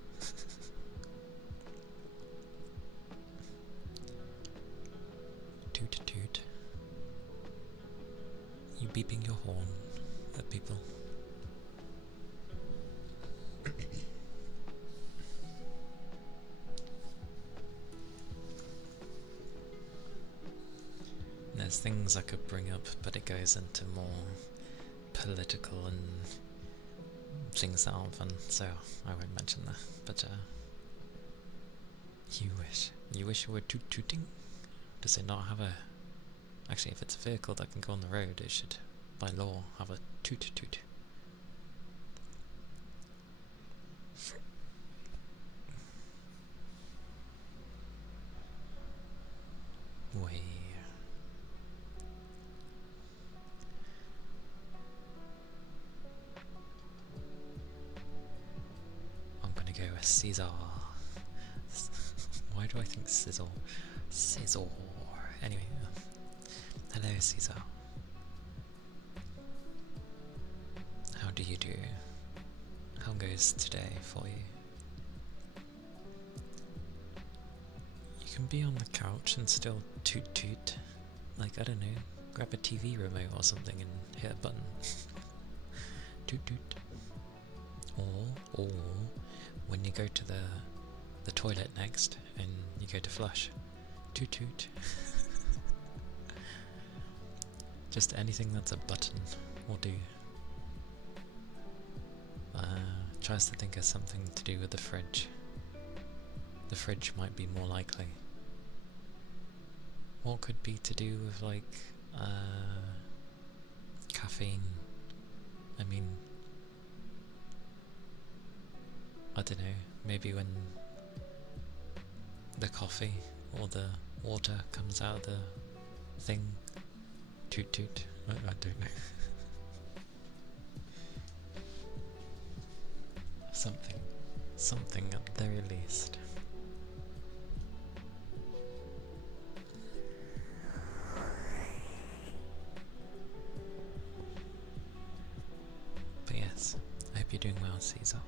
Toot toot. You beeping your horn at people? there's things I could bring up, but it goes into more political and things that aren't fun, so I won't mention that. But you wish you were tooting? Does it not have a... Actually, if it's a vehicle that can go on the road, it should, by law, have a toot. Way. I'm gonna go with Caesar. Why do I think Sizzle? Sizzle. Anyway, hello Caesar. How do you do? How goes today for you? You can be on the couch and still toot. Like, I don't know, grab a TV remote or something and hit a button. Toot. Or when you go to the toilet next and you go to flush, toot. Just anything that's a button will do. Tries to think of something to do with the fridge. The fridge might be more likely. What could be to do with, like, caffeine? I mean, I don't know, maybe when the coffee or the water comes out of the thing, toot. I don't know. Something at the very least. But yes, I hope you're doing well, Caesar.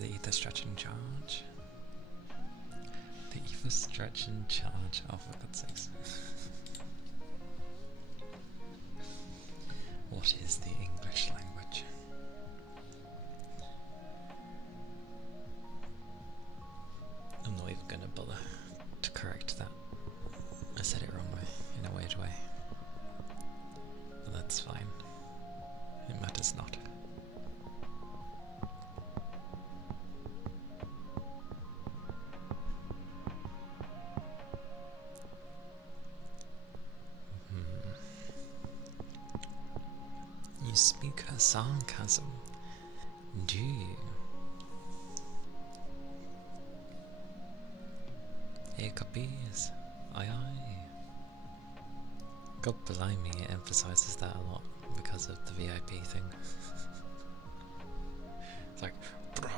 The ether stretch and charge. The ether stretch and charge. Oh, for God's sakes. What is the English language? I'm not even gonna bother to correct that. I said it wrong way, in a weird way. But that's fine. It matters not. You speak her sarcasm, do you? Here copies, aye. God blimey, it emphasises that a lot because of the VIP thing. It's like, brah.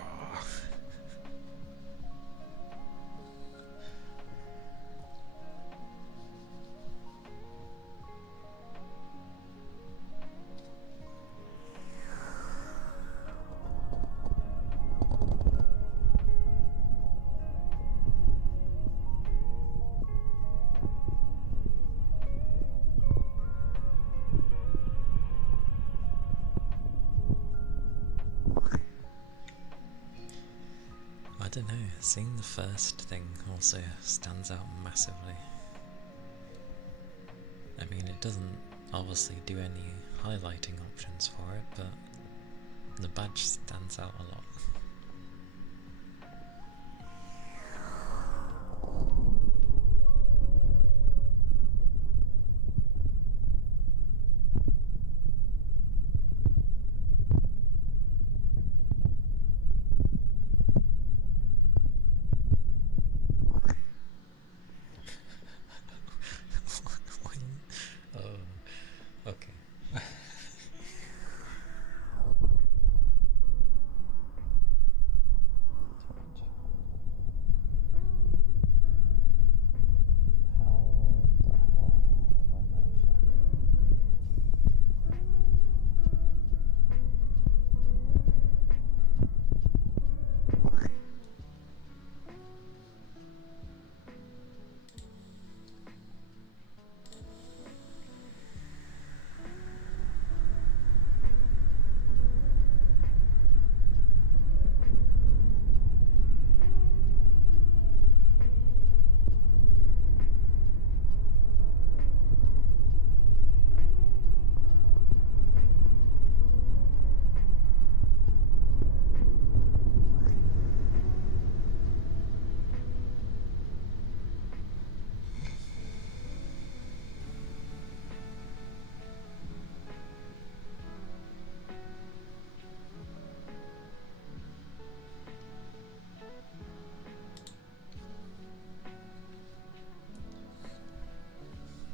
don't know, seeing the first thing also stands out massively. I mean, it doesn't obviously do any highlighting options for it, but the badge stands out a lot. Oh, okay.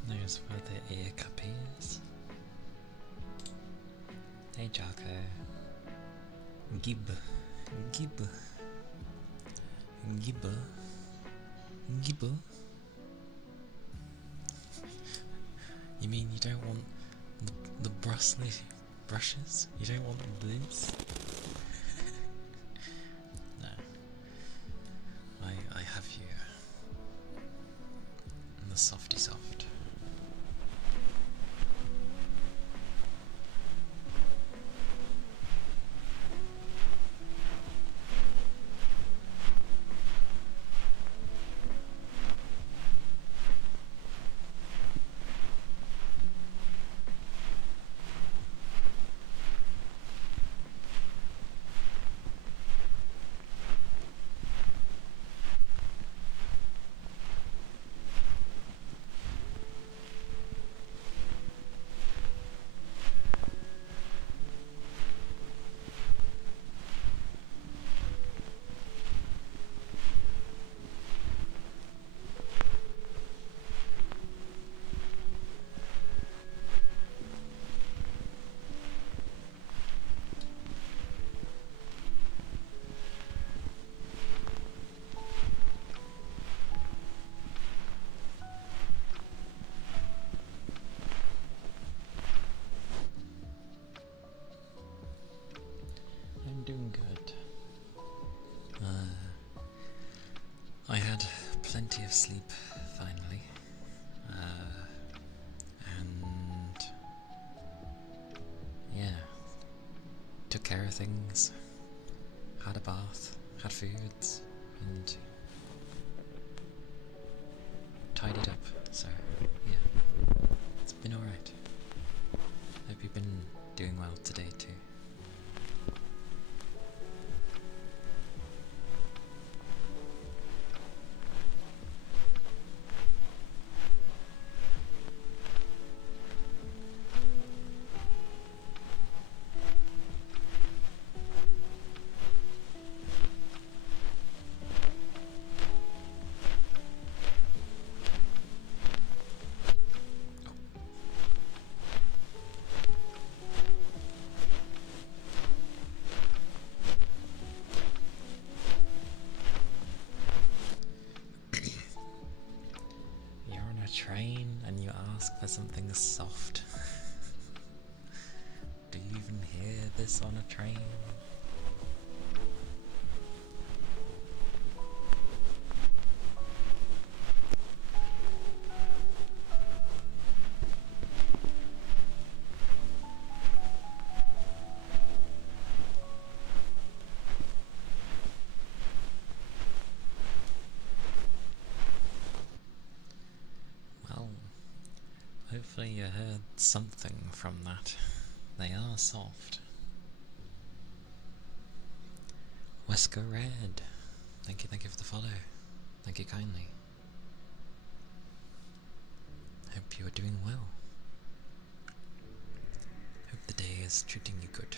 There's where the ear cup is. Hey Jarko. Gib. Gib. Gibber. Gibber. You mean you don't want the brushes? You don't want this? No. I have you. And the softy soft. Doing good. I had plenty of sleep finally, and yeah, took care of things, had a bath, had foods, and tidied up, so yeah, it's been alright. Hope you've been doing well today too. Train and you ask for something soft. Do you even hear this on a train? Hopefully you heard something from that. They are soft. Wesker Red. Thank you for the follow. Thank you kindly. Hope you are doing well. Hope the day is treating you good.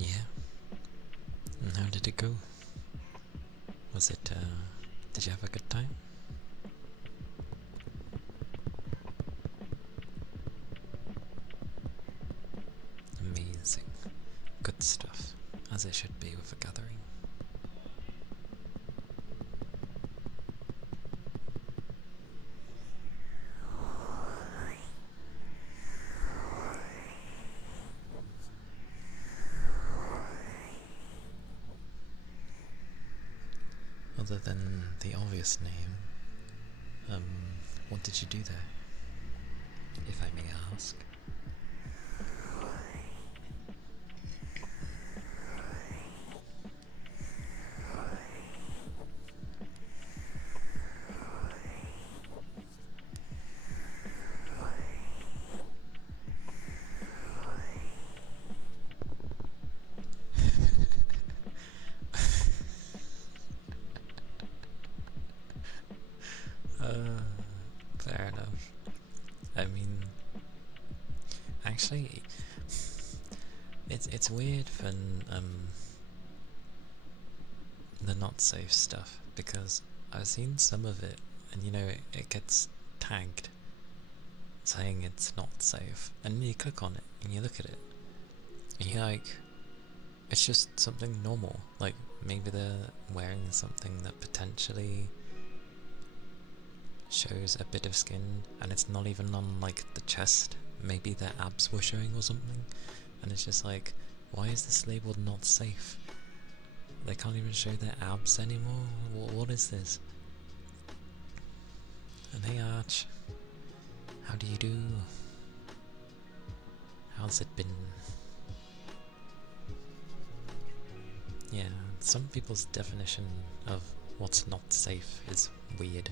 Yeah. And how did it go? Was it, did you have a good time? Amazing. Good stuff. As it should be with a gathering. Other than the obvious name, what did you do there? If I may ask. Fair enough. I mean, actually, it's weird for the not safe stuff, because I've seen some of it, and you know it gets tagged saying it's not safe, and you click on it and you look at it, and you're like, it's just something normal. Like maybe they're wearing something that potentially shows a bit of skin, and it's not even on like the chest. Maybe their abs were showing or something, and it's just like, why is this labeled not safe? They can't even show their abs anymore? What is this? And hey Arch, how do you do? How's it been? Yeah, some people's definition of what's not safe is weird.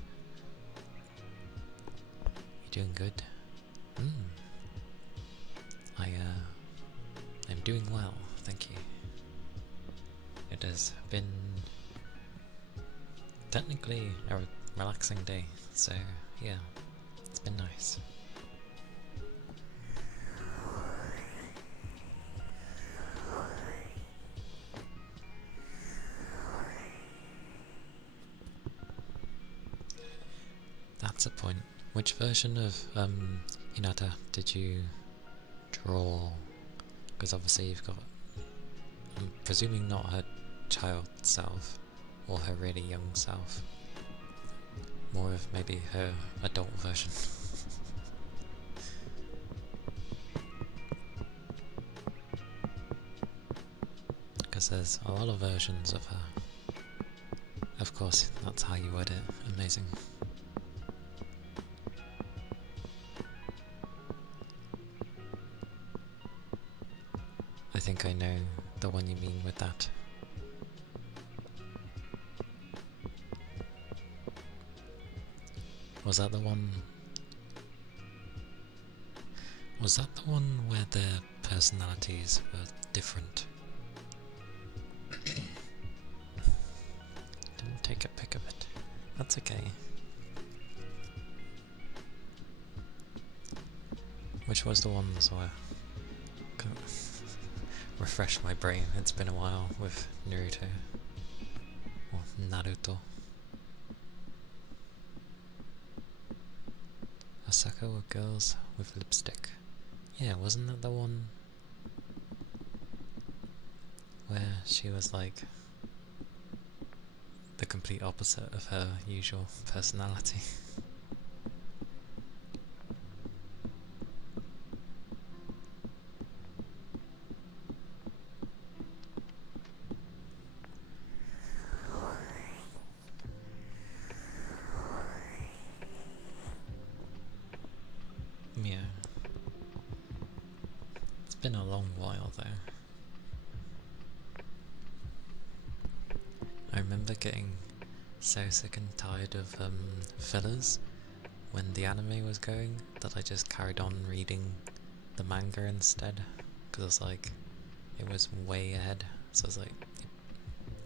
You doing good? I'm doing well, thank you. It has been technically a relaxing day, so yeah, it's been nice. That's a point. Which version of Hinata did you draw? Because obviously you've got, I'm presuming not her child self, or her really young self. More of maybe her adult version. Because there's a lot of versions of her. Of course, that's how you word it. Amazing. I think I know the one you mean with that. Was that the one? Was that the one where their personalities were different? Didn't take a pic of it. That's okay. Which was the ones where... refresh my brain, it's been a while with Naruto. Or Naruto. Asaka were girls with lipstick. Yeah, wasn't that the one where she was like the complete opposite of her usual personality? been a long while though. I remember getting so sick and tired of fillers when the anime was going that I just carried on reading the manga instead, because I was like, it was way ahead, so I was like,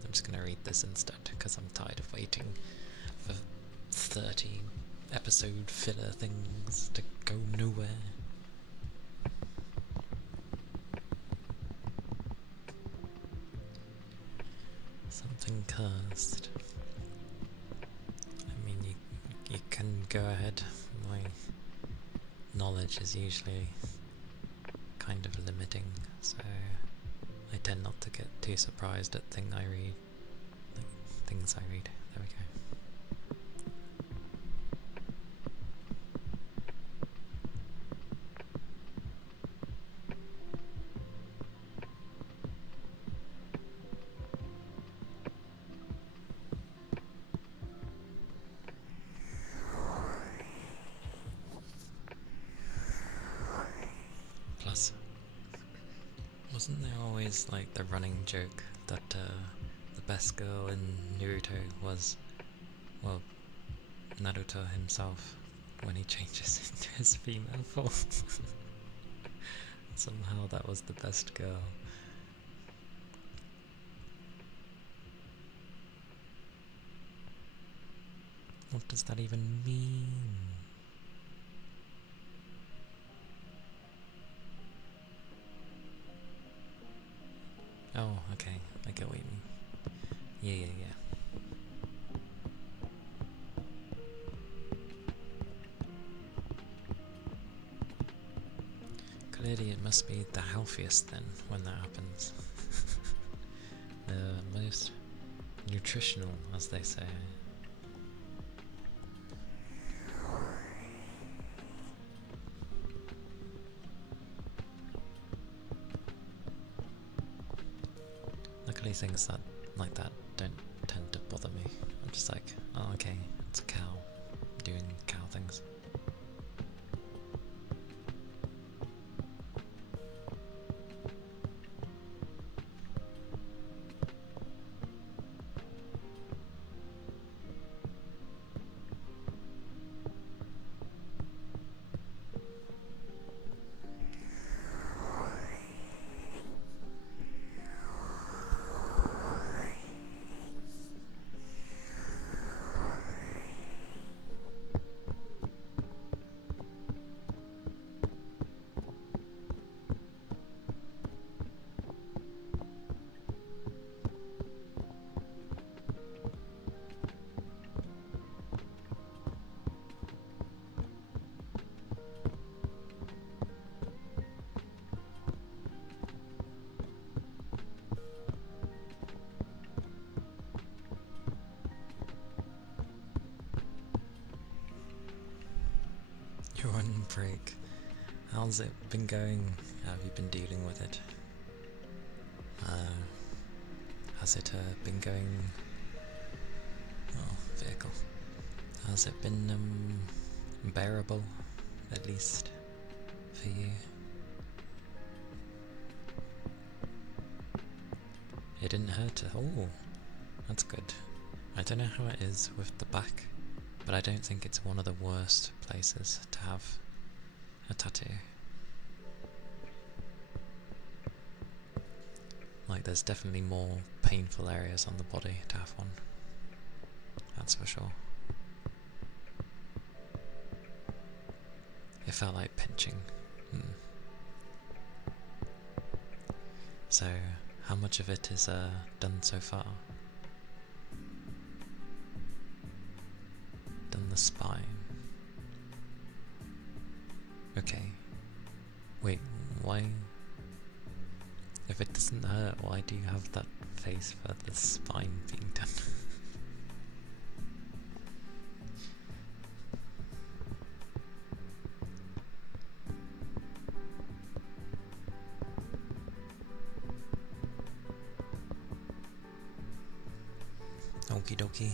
I'm just gonna read this instead because I'm tired of waiting for 30 episode filler things to go nowhere. Something cursed. I mean, you can go ahead. My knowledge is usually kind of limiting, so I tend not to get too surprised at things I read. There we go. Plus, wasn't there always like the running joke that the best girl in Naruto was, well, Naruto himself when he changes into his female form? Somehow that was the best girl. What does that even mean? Oh, okay, I get what you mean. Yeah. Clearly it must be the healthiest then, when that happens. The most nutritional, as they say. Luckily things that like that don't tend to bother me. I'm just like, oh okay, it's a cow doing cow things. You're on break. How's it been going? How have you been dealing with it? Has it been going... Oh, vehicle. Has it been bearable, at least, for you? It didn't hurt at all. That's good. I don't know how it is with the back, but I don't think it's one of the worst places to have a tattoo. Like, there's definitely more painful areas on the body to have one. That's for sure. It felt like pinching. So, how much of it is done so far? Done the spine. Okay. Wait, why? If it doesn't hurt, why do you have that face for the spine being done? Okie dokie.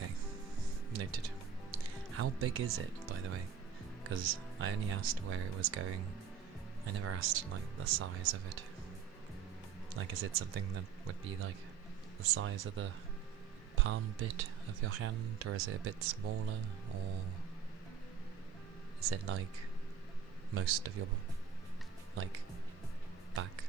Okay, noted. How big is it, by the way? Because I only asked where it was going. I never asked, like, the size of it. Like, is it something that would be, like, the size of the palm bit of your hand? Or is it a bit smaller? Or is it, like, most of your, like, back?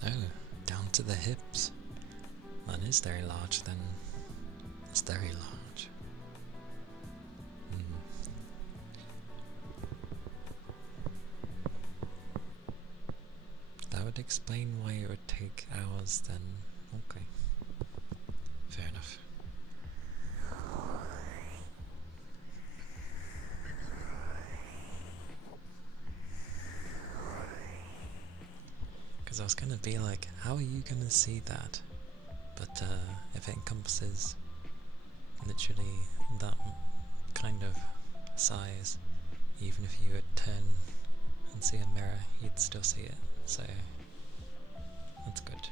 Oh, down to the hips. That is very large then. It's very large. That would explain why it would take hours then. Okay. Fair enough. Because I was gonna be like, how are you gonna see that? But if it encompasses literally that kind of size, even if you would turn and see a mirror, you'd still see it. So that's good.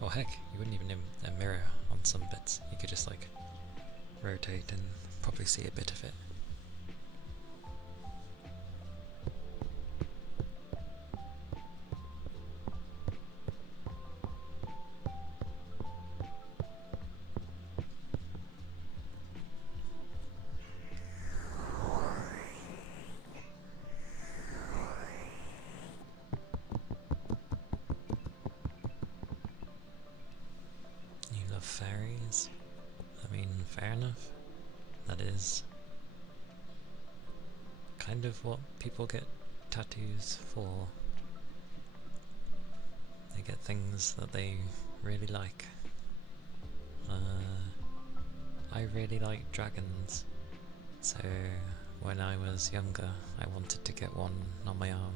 Or heck, you wouldn't even need a mirror on some bits. You could just like rotate and probably see a bit of it. You love fairies? I mean, fair enough. That is kind of what people get tattoos for. They get things that they really like. I really like dragons, so when I was younger I wanted to get one on my arm,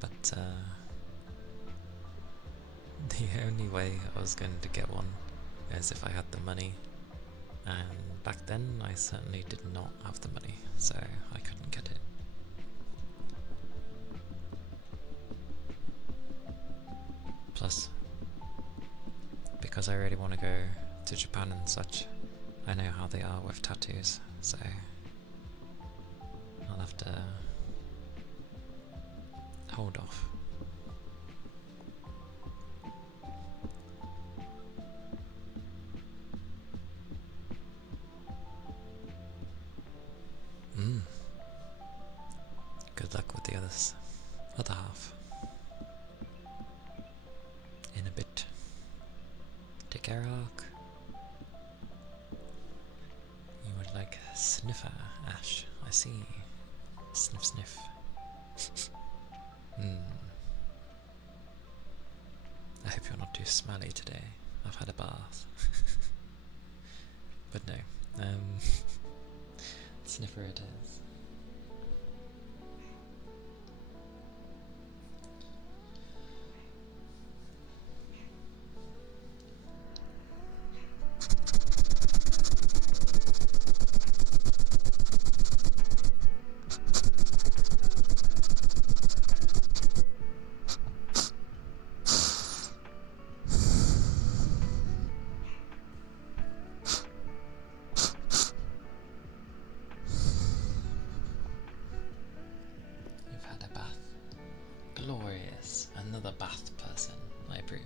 but the only way I was going to get one is if I had the money, and back then I certainly did not have the money, so I couldn't get it. Plus, because I really want to go to Japan and such, I know how they are with tattoos, so I'll have to hold off. Good luck with the other half. In a bit. Take care, Ark. You would like sniffer, Ash. I see. Sniff, sniff. I hope you're not too smelly today. I've had a bath. But no. Sniffer it is. Glorious. Another bath person. I approve.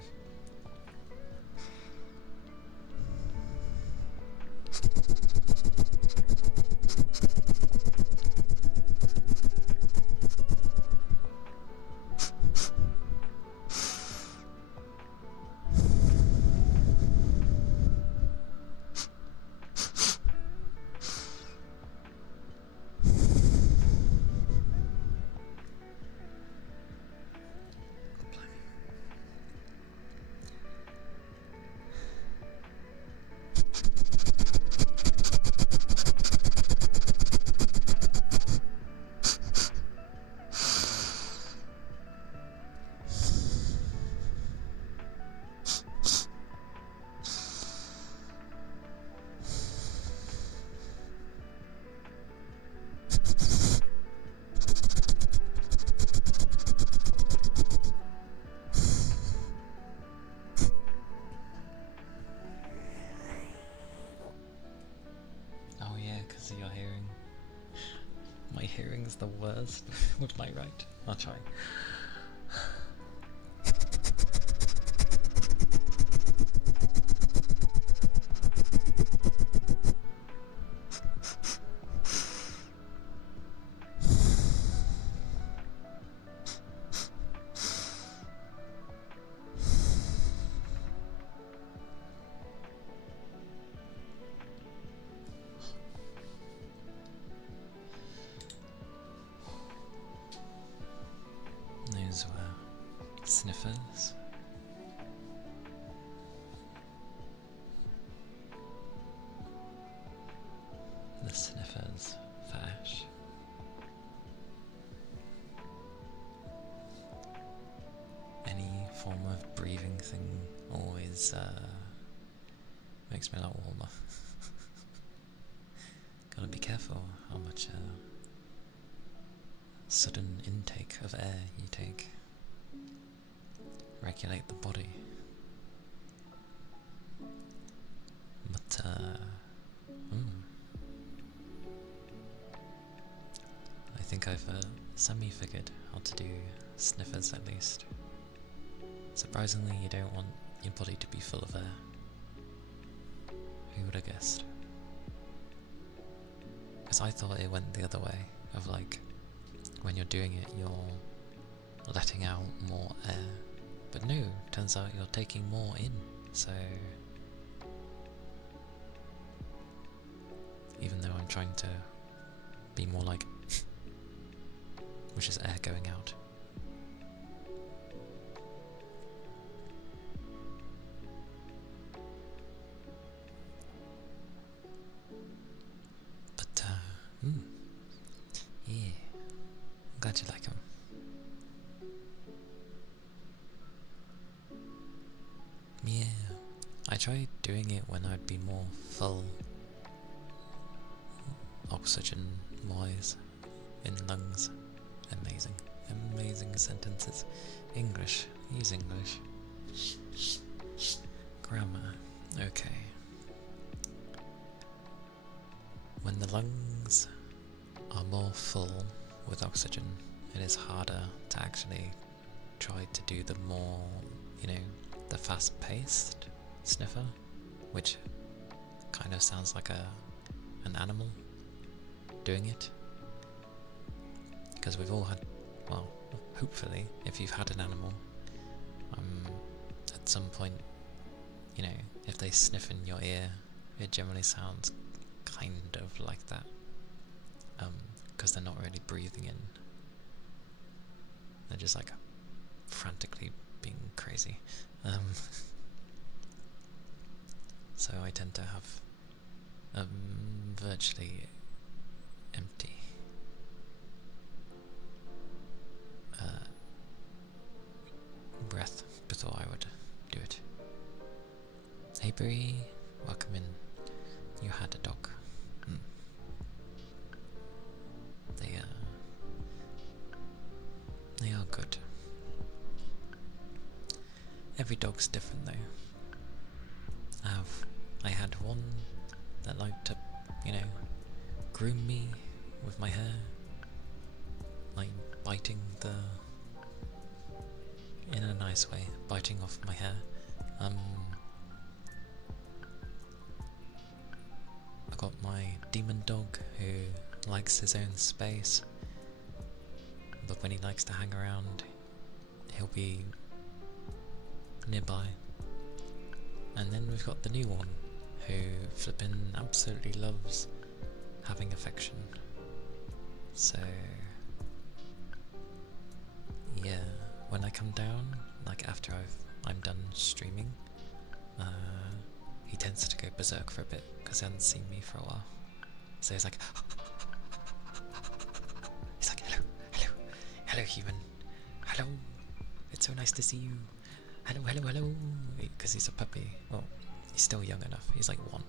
is the worst with my right. I'll try. Those were sniffers. The sniffers for Ash. Any form of breathing thing always makes me a lot warmer. Gotta be careful how much sudden intake of air you take. Regulate the body. But I think I've semi-figured how to do sniffers at least. Surprisingly, you don't want your body to be full of air. Who would have guessed? Because I thought it went the other way, of like, when you're doing it, you're letting out more air. But no, turns out you're taking more in, so... Even though I'm trying to be more like... which is air going out. But, yeah, I'm glad you like them. Yeah, I tried doing it when I'd be more full oxygen-wise in lungs. Amazing, amazing sentences. English, use English. Grammar, okay. When the lungs are more full with oxygen, it is harder to actually try to do the more, the fast-paced sniffer, which kind of sounds like an animal doing it. Because we've all had, well, hopefully, if you've had an animal, at some point, if they sniff in your ear, it generally sounds kind of like that, because they're not really breathing in. They're just like frantically being crazy. So I tend to have virtually empty breath before I would do it. Hey Bree, welcome in. You had a dog. They are good. Every dog's different though. I had one that liked to, groom me with my hair, like biting in a nice way, biting off my hair. I got my demon dog who likes his own space, but when he likes to hang around, he'll be nearby. And then we've got the new one, who flippin' absolutely loves having affection. So yeah, when I come down, like after I'm done streaming, he tends to go berserk for a bit because he hasn't seen me for a while. So he's like, hello, hello, hello human, hello, it's so nice to see you, hello, hello, hello, because he's a puppy. Well, he's still young enough, he's like 1.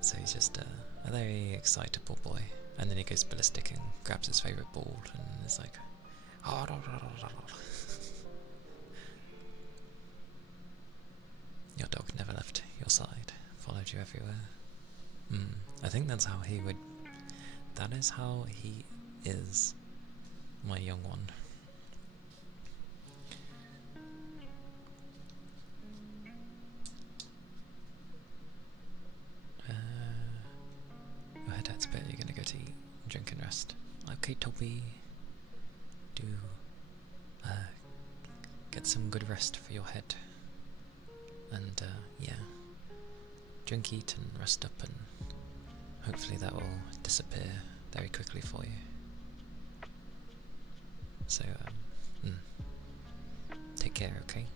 So he's just a very excitable boy. And then he goes ballistic and grabs his favourite ball and is like, Your dog never left your side, followed you everywhere. I think that's how he would, that is how he is my young one. Go ahead, that's better. You're gonna go to eat, drink, and rest. Okay, Toby. Do get some good rest for your head. And yeah, drink, eat, and rest up, and hopefully that will disappear very quickly for you. So, take care, okay?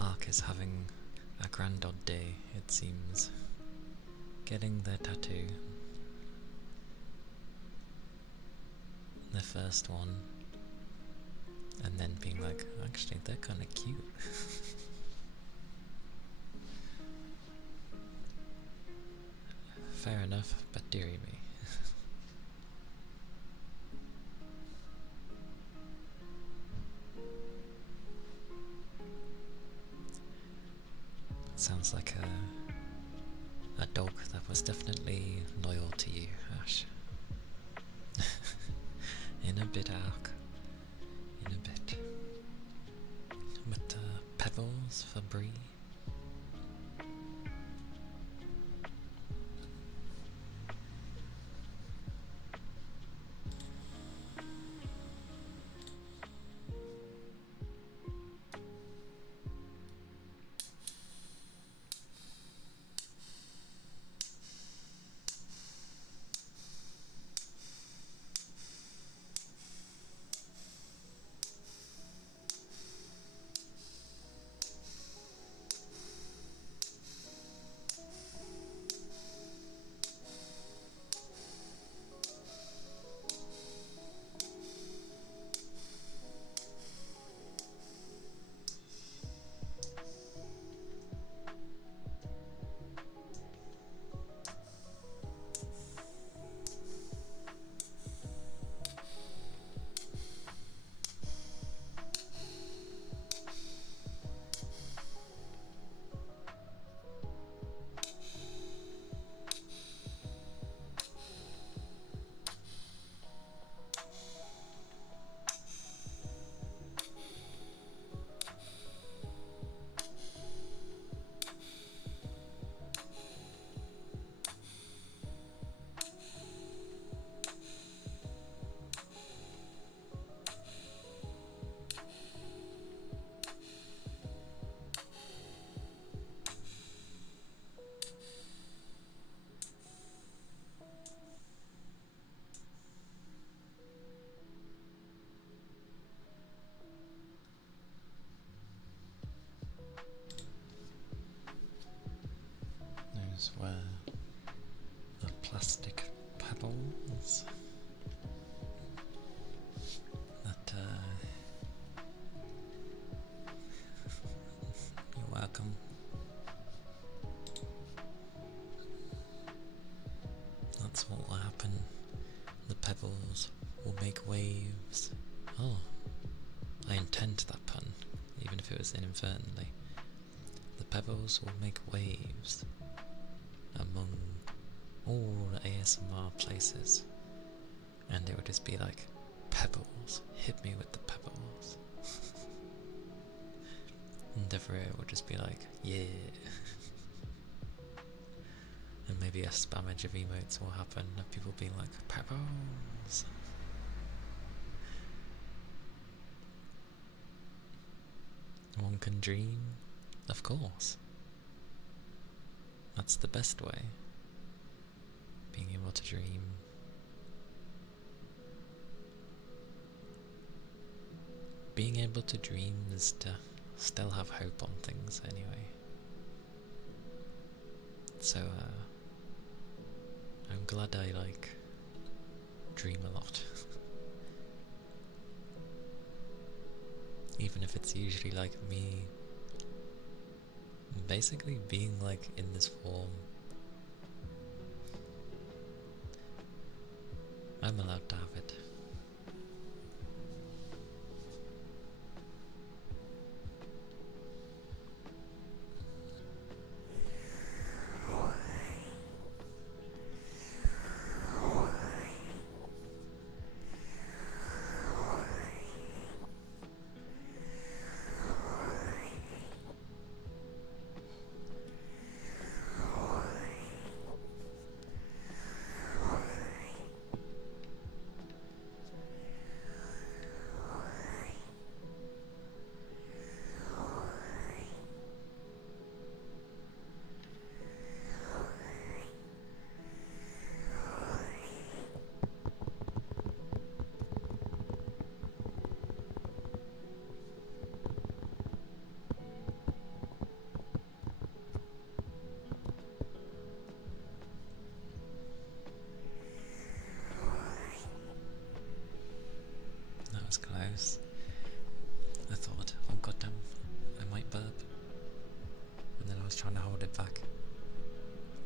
Ark is having a grand old day, it seems. Getting their tattoo. Their first one. And then being like, actually, they're kinda cute. Fair enough, but dearie me. Sounds like a dog that was definitely loyal to you, Ash. In a bit, Ark. In a bit. But pebbles for Bree. Those were the plastic pebbles that you're welcome. That's what will happen. The pebbles will make waves. Oh, I intend that pun, even if it was inadvertently. The pebbles will make waves among all ASMR places, and it would just be like, pebbles, hit me with the pebbles. And everywhere would just be like, yeah. And maybe a spammage of emotes will happen of people being like, pebbles. One can dream, of course. That's the best way. Being able to dream. Being able to dream is to still have hope on things anyway. So, I'm glad I, dream a lot. Even if it's usually, me basically being, in this form I'm allowed to have it. That was close. I thought, oh goddamn, I might burp. And then I was trying to hold it back.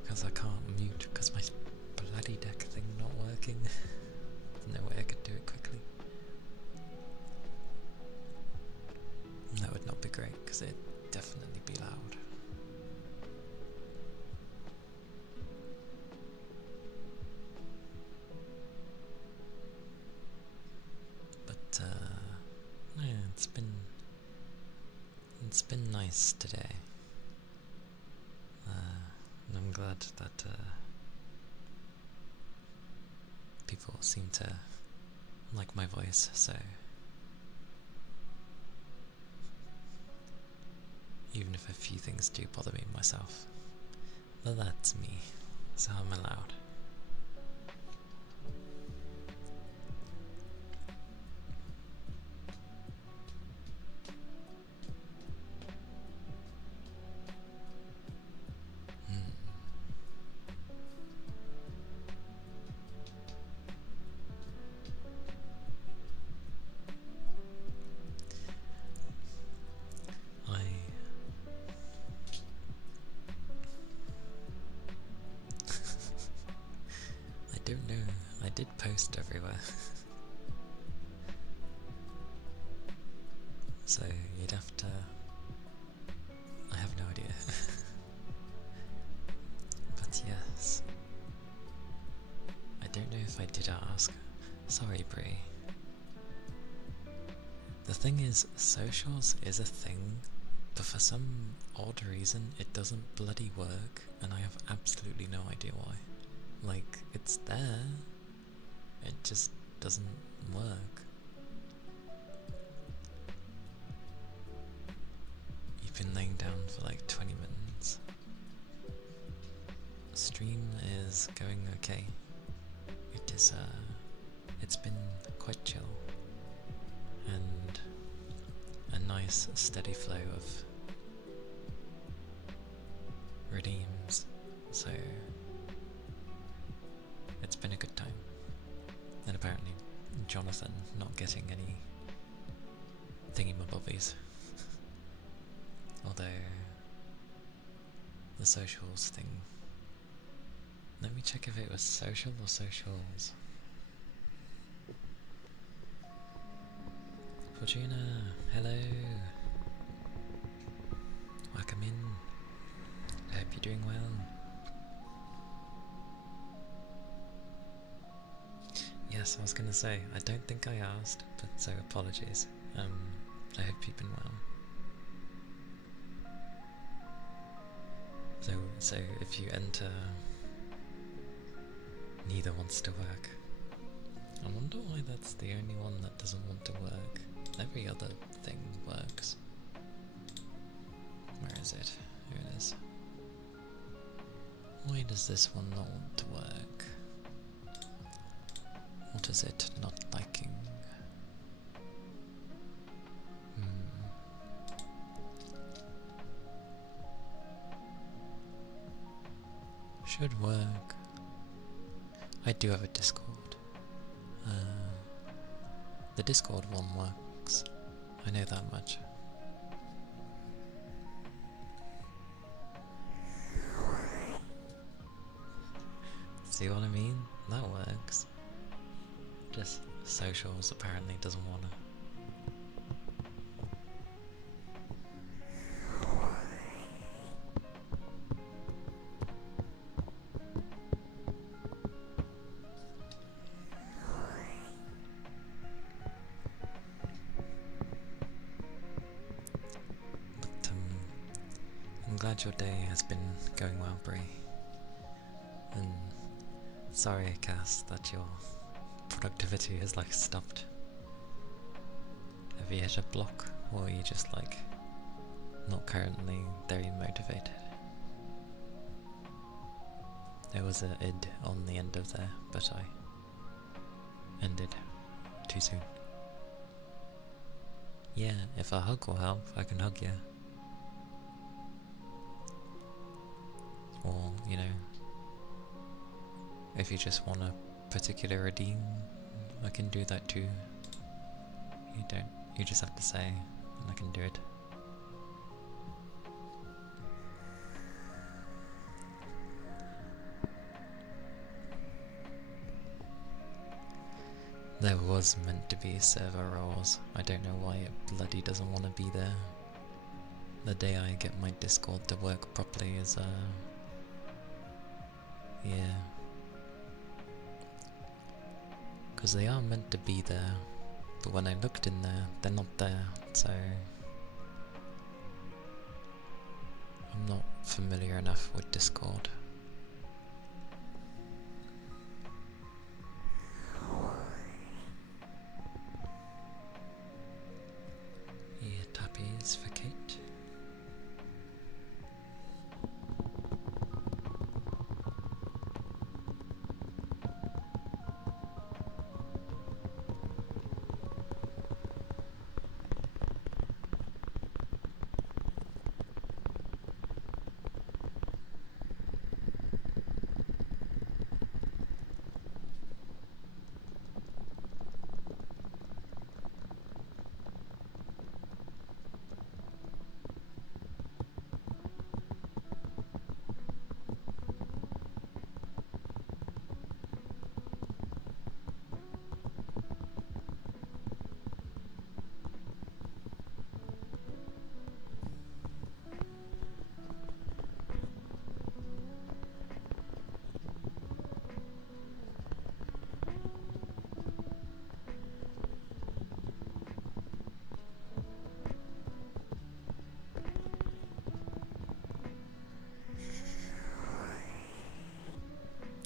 Because I can't mute, because my bloody deck thing not working. There's no way I could do it quickly. And that would not be great, because it'd definitely be loud. But, yeah, it's been nice today. And I'm glad that people seem to like my voice, so even if a few things do bother me myself, well, that's me, so I'm allowed. I don't know, I did post everywhere. So you'd have to... I have no idea. But yes. I don't know if I did ask. Sorry, Brie. The thing is, socials is a thing, but for some odd reason it doesn't bloody work, and I have absolutely no idea why. Like, it's there, it just doesn't work. You've been laying down for like 20 minutes. Stream is going okay. It is, it's been quite chill, and a nice steady flow of redeems, so it's been a good time. And apparently Jonathan not getting any thingy-mabobbies. Although the socials thing, let me check if it was social or socials. Fortuna, hello. Welcome in. I hope you're doing well. Yes, I was gonna say, I don't think I asked, but so apologies. I hope you've been well. So if you enter, neither wants to work. I wonder why that's the only one that doesn't want to work. Every other thing works. Where is it? Here it is. Why does this one not want to work? What is it not liking? Should work. I do have a Discord. The Discord one works. I know that much. See what I mean? That works. Just socials apparently doesn't wanna. But I'm glad your day has been going well, Bree. And sorry, Cass, that your productivity has like stopped. Have you hit a block, or are you just like not currently very motivated? There was a id on the end of there, but I ended too soon. Yeah, if a hug will help, I can hug you. Or, you know, if you just want a particular redeem, I can do that too. You just have to say, and I can do it. There was meant to be server roles. I don't know why it bloody doesn't want to be there. The day I get my Discord to work properly is, yeah. Because they are meant to be there, but when I looked in there, they're not there, so I'm not familiar enough with Discord. Yeah, tappies for Kate.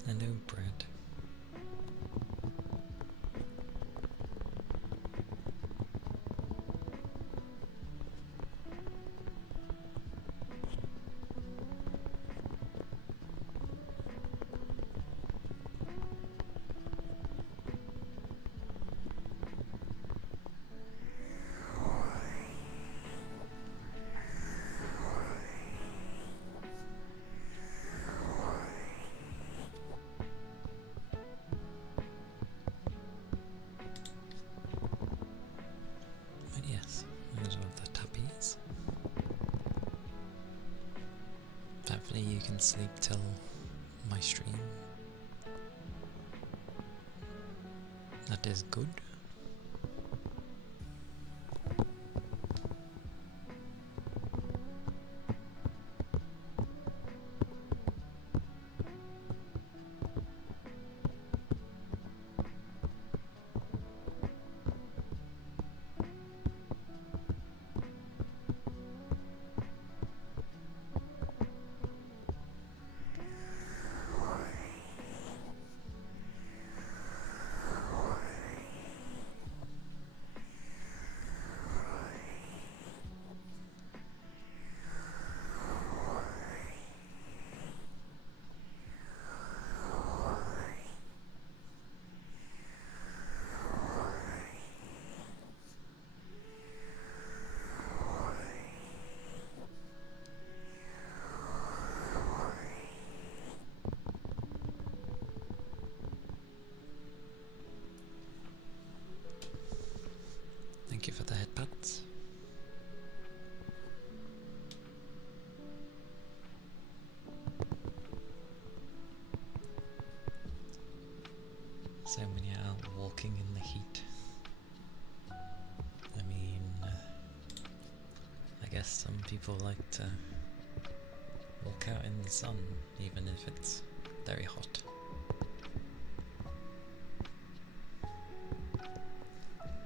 Hello, Brad. But yes, those are the tappies. Hopefully you can sleep till my stream. That is good. Thank you for the headpats. So many out walking in guess some people like to walk out in the sun, even if it's very hot.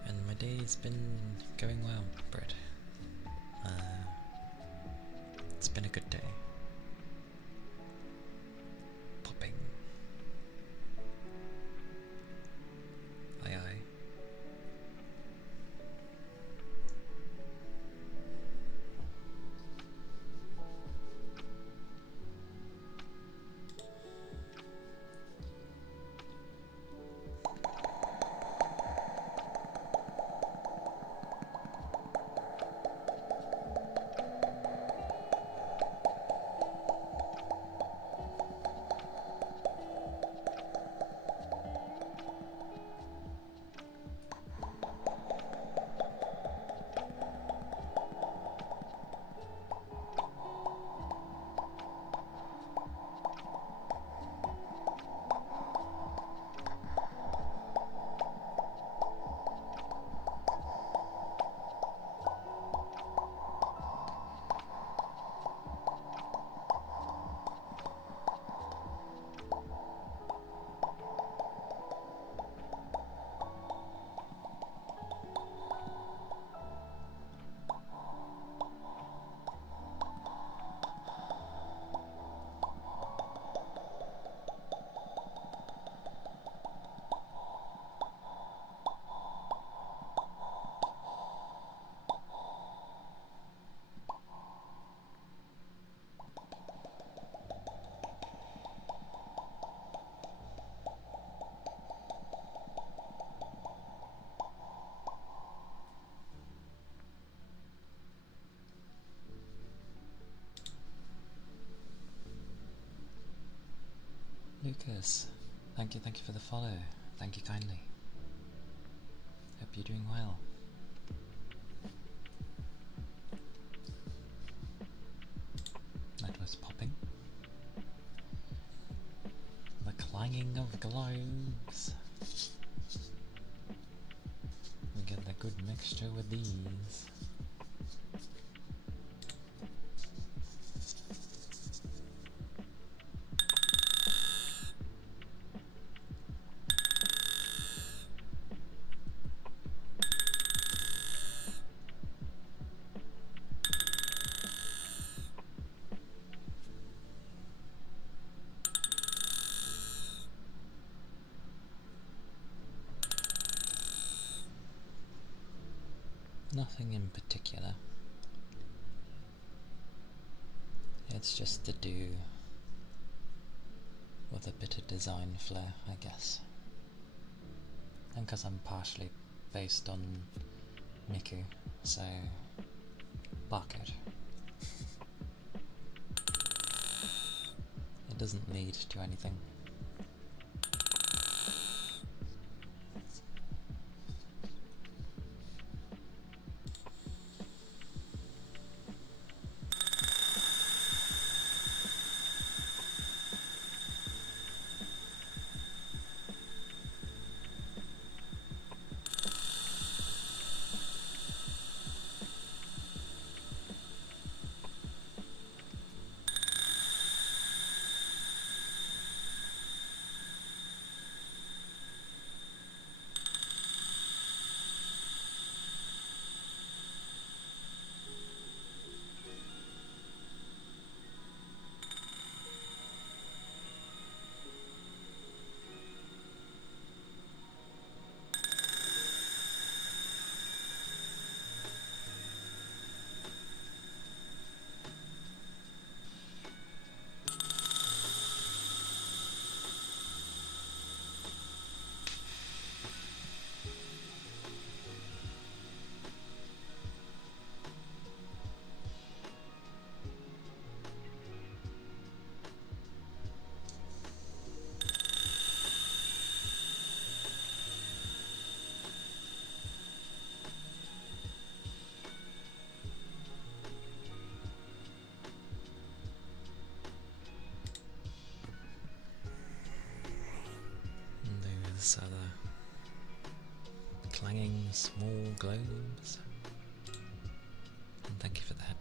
And my day's been going well, Brett. It's been a good day. Popping. Aye aye. Lucas, thank you for the follow. Thank you kindly. Hope you're doing well. That was popping. The clanging of globes. We get the good mixture with these. Nothing in particular. It's just to do with a bit of design flair, I guess. And because I'm partially based on Miku, so barcode. It doesn't lead to anything. Those are the clanging small globes. And thank you for the head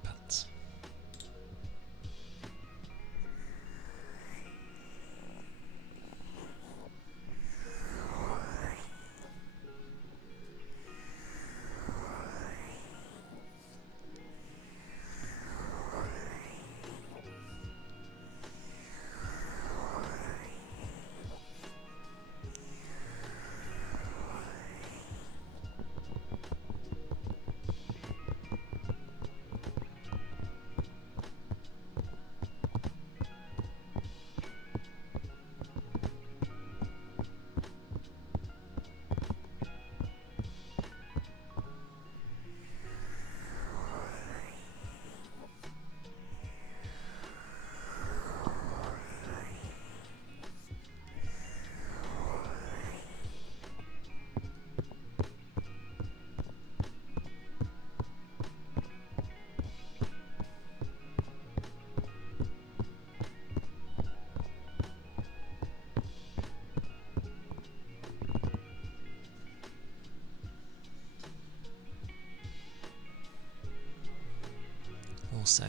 Also,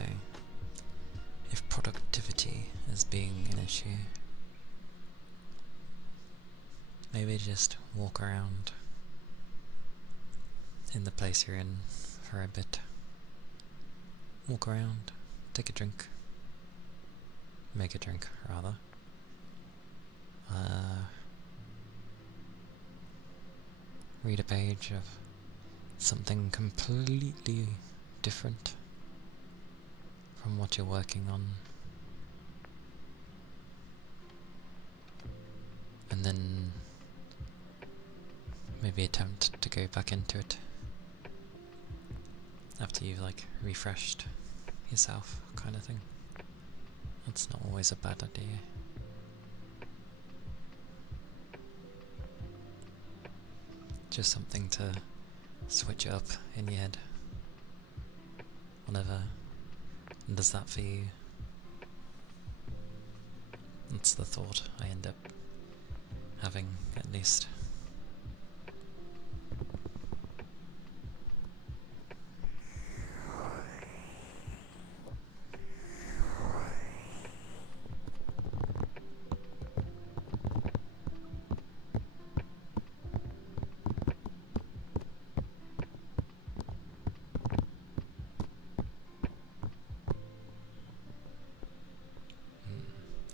if productivity is being an issue, maybe just walk around in the place you're in for a bit. Walk around, take a drink, make a drink rather. Read a page of something completely different from what you're working on, and then maybe attempt to go back into it after you've like refreshed yourself, kind of thing. That's not always a bad idea. Just something to switch it up in your head. Whatever does that for you. That's the thought I end up having, at least.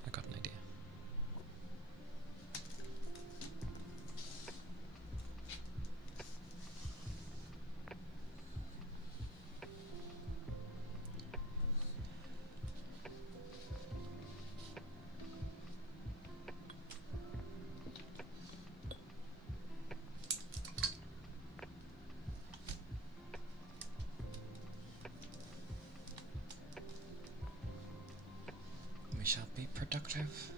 I got an idea. We shall be productive.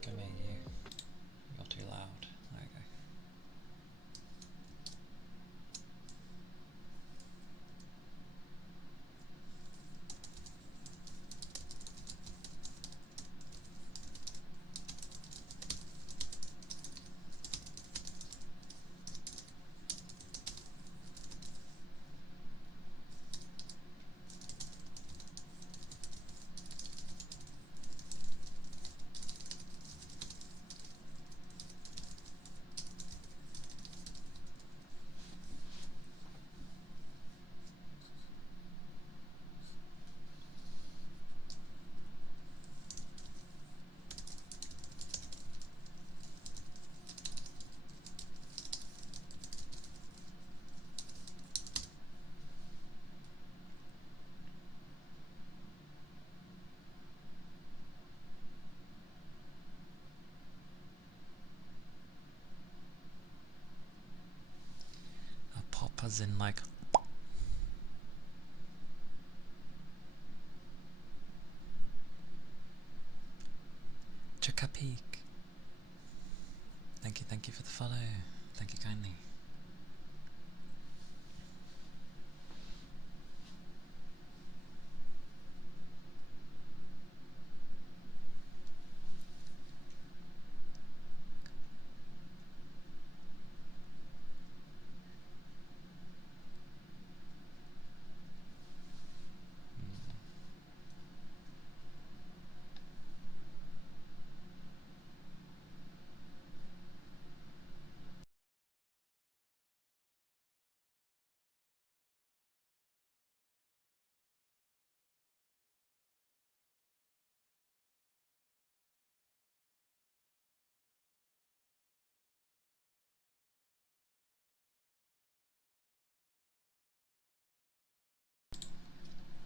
Come here, you. You're too loud. There you go. A pop as in like. Chakapik. Thank you for the follow. Thank you kindly.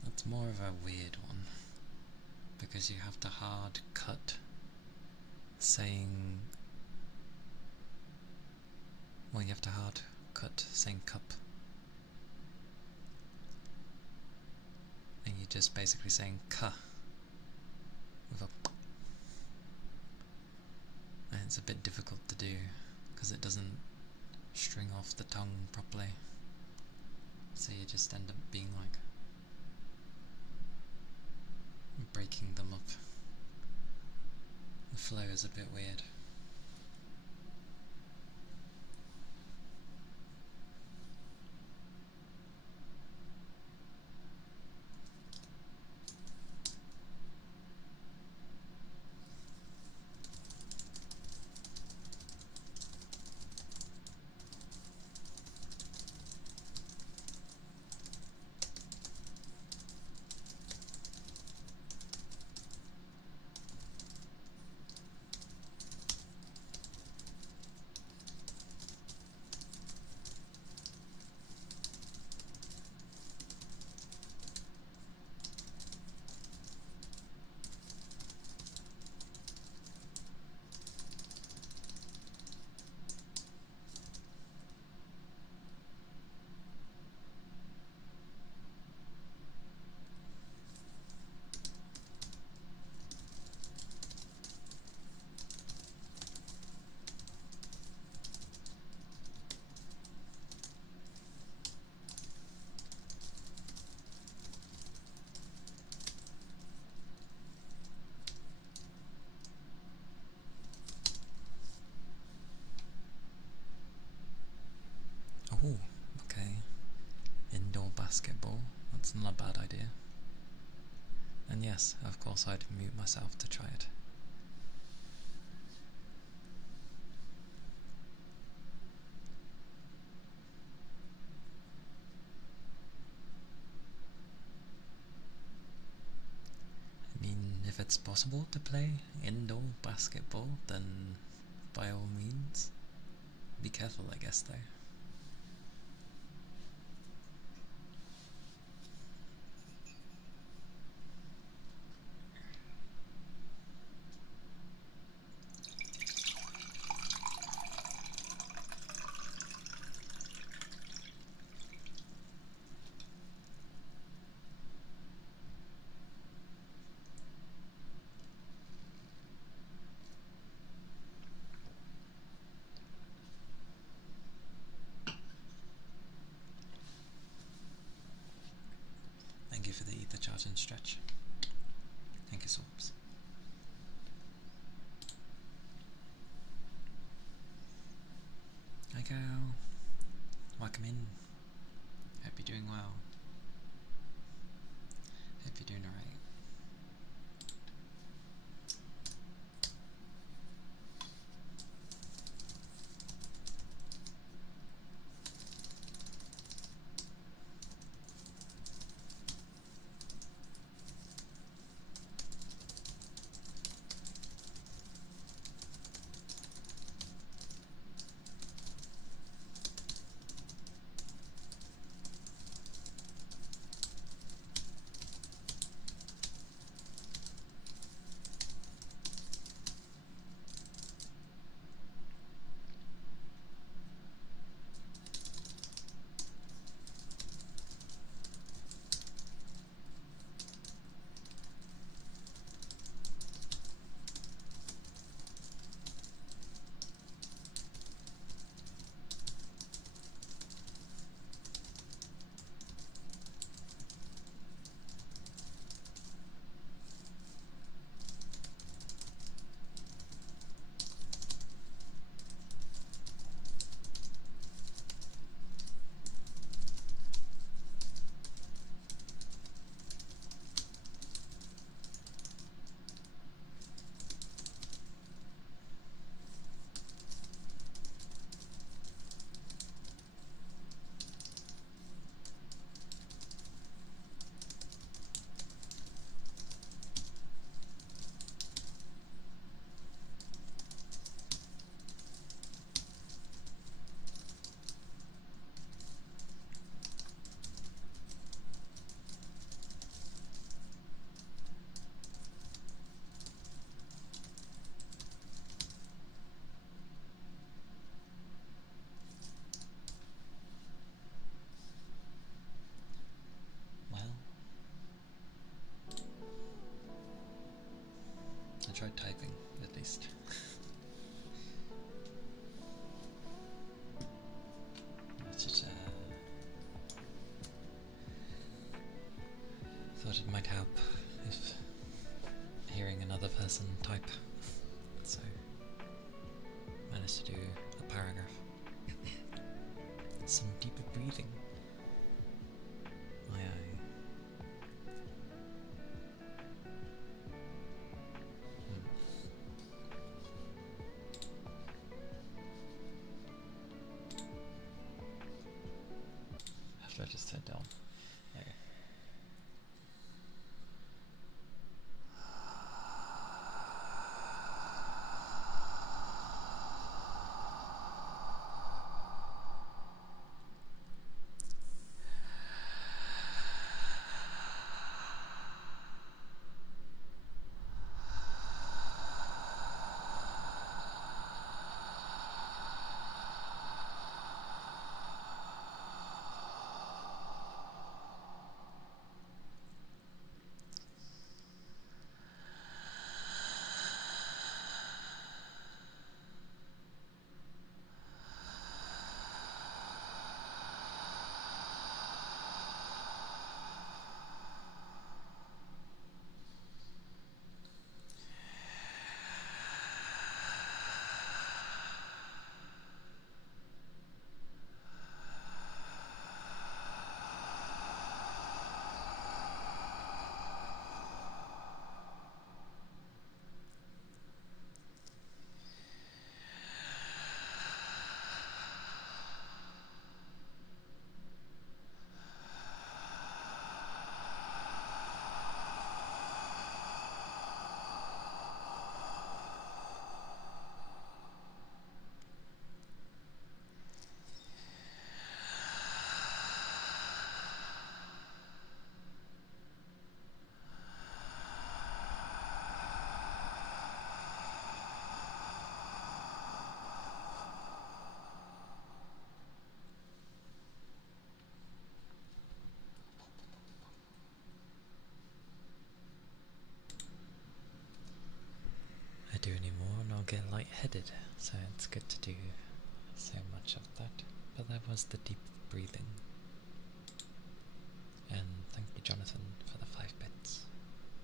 That's more of a weird one, because you have to hard cut saying, well, you have to hard cut saying cup, and you're just basically saying ka with a p, and it's a bit difficult to do because it doesn't string off the tongue properly, so you just end up being like breaking them up. The flow is a bit weird. Oh, okay. Indoor basketball. That's not a bad idea. And yes, of course I'd mute myself to try it. I mean, if it's possible to play indoor basketball, then by all means. Be careful, I guess, though. Thank you for the ether charge and stretch. Thank you, Sorps. Hi, Kyle. Welcome in. Hope you're doing well. Hope you're doing alright. I tried typing, at least. Thought it might help if hearing another person type, so managed to do a paragraph. Some deeper breathing. Aye aye. After I just head down. There. I do any more and I'll get lightheaded, so it's good to do so much of that. But that was the deep breathing. And thank you, Jonathan, for the 5 bits.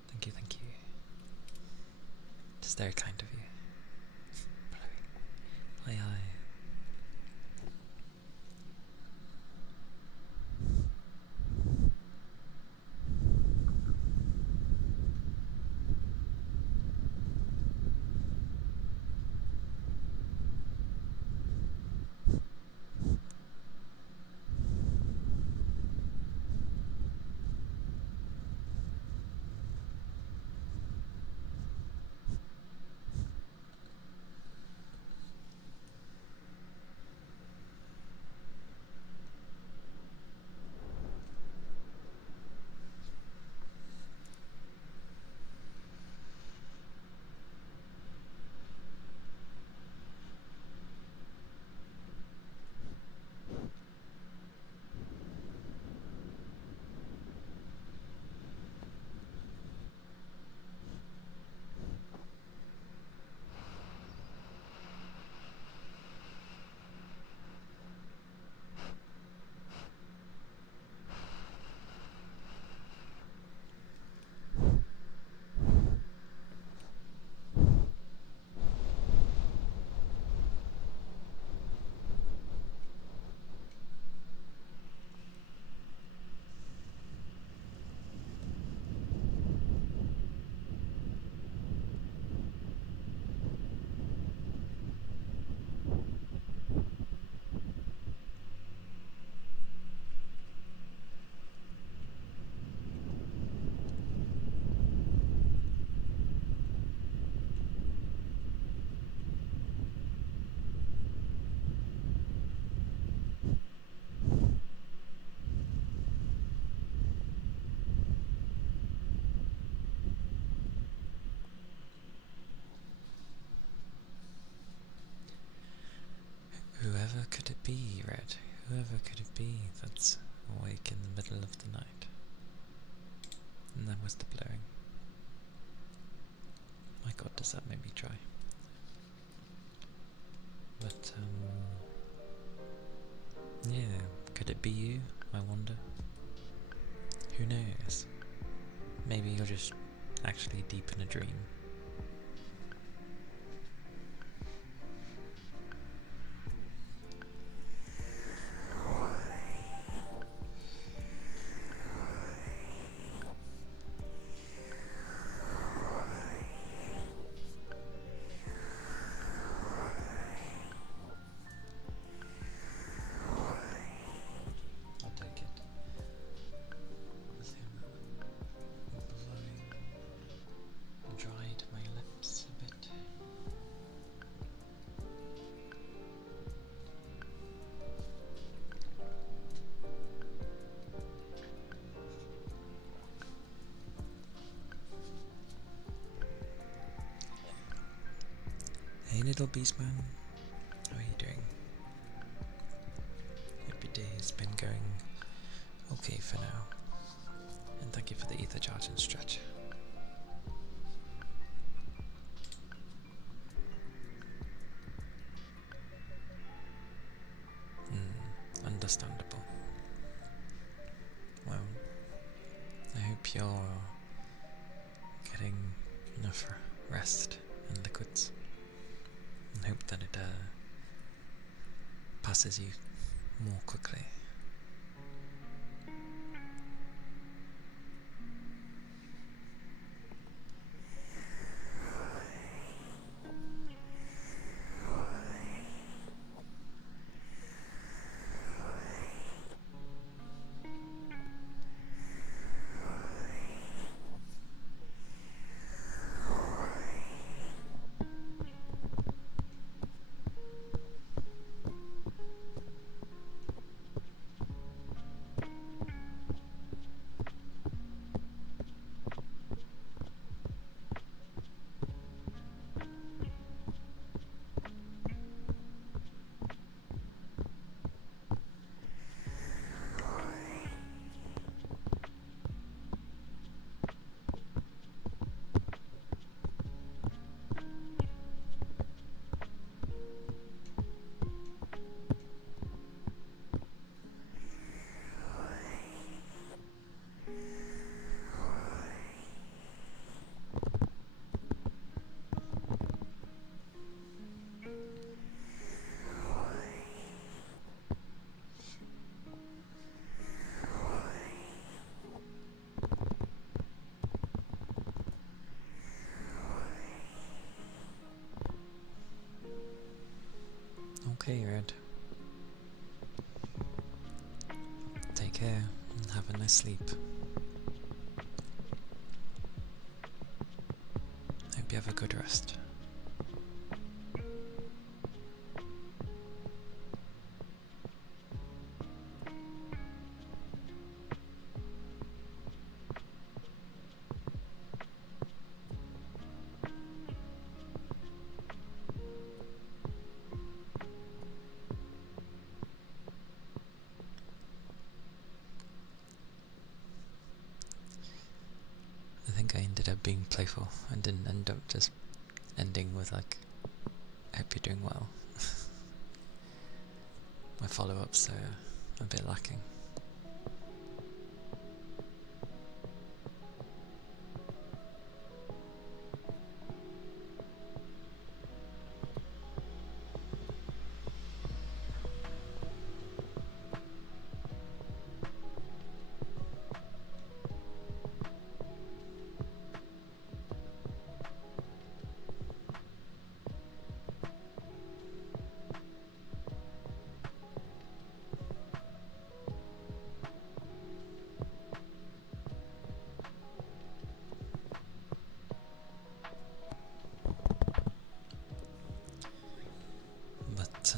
Thank you, thank you. It's very kind of you. Aye aye. Whoever could it be, Red? Whoever could it be that's awake in the middle of the night? And that was the blowing. My God does that make me try? But, yeah, could it be you, I wonder? Who knows? Maybe you're just actually deep in a dream. I'll take it. Dried my lips a bit. Hey little beastman, how are you doing? Hope your day has been going okay for now. And thank you for the ether charge and stretch. Understandable. Well, I hope you're getting enough rest and liquids, and hope that it passes you more quickly. Okay, Red. Take care and have a nice sleep. Hope you have a good rest. I think I ended up being playful and didn't end up just ending with like, I hope you're doing well. My follow-ups are a bit lacking. But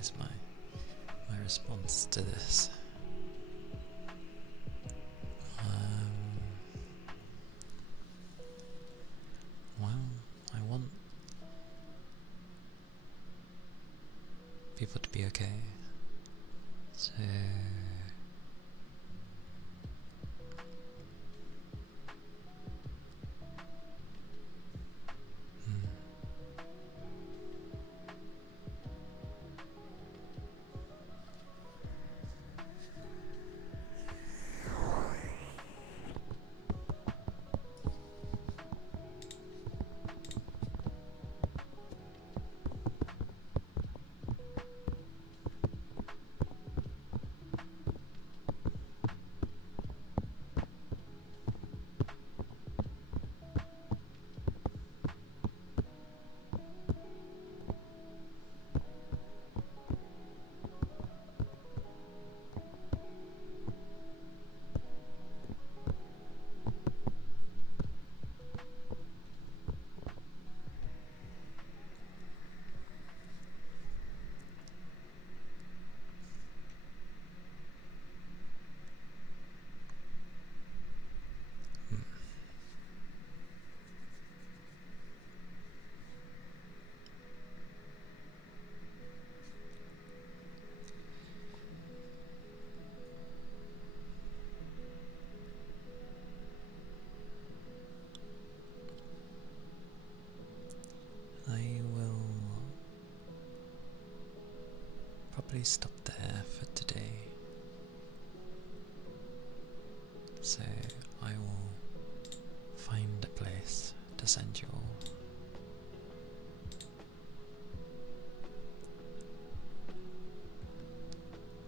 is my response to this. Well, I want would be okay. So I will probably stop there for today. So I will find a place to send you all.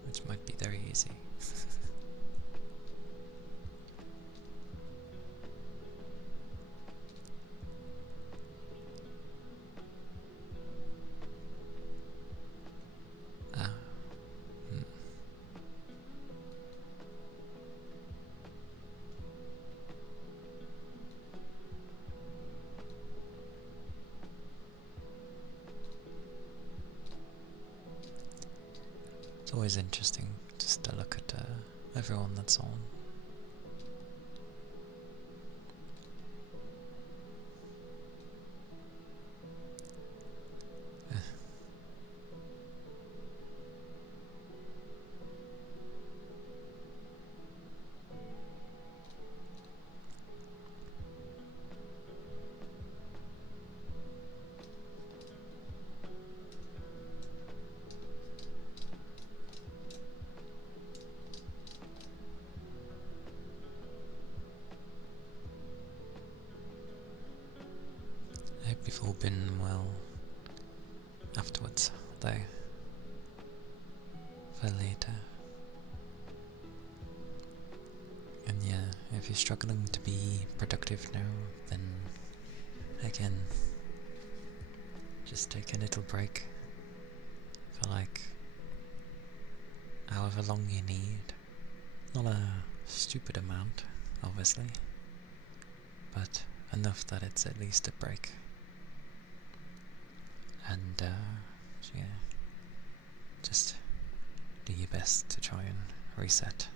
Which might be very easy. It's always interesting just to look at everyone that's on. I hope you've all been well afterwards, though, for later. And yeah, if you're struggling to be productive now, then again, just take a little break for like however long you need. Not a stupid amount, obviously, but enough that it's at least a break. And so yeah, just do your best to try and reset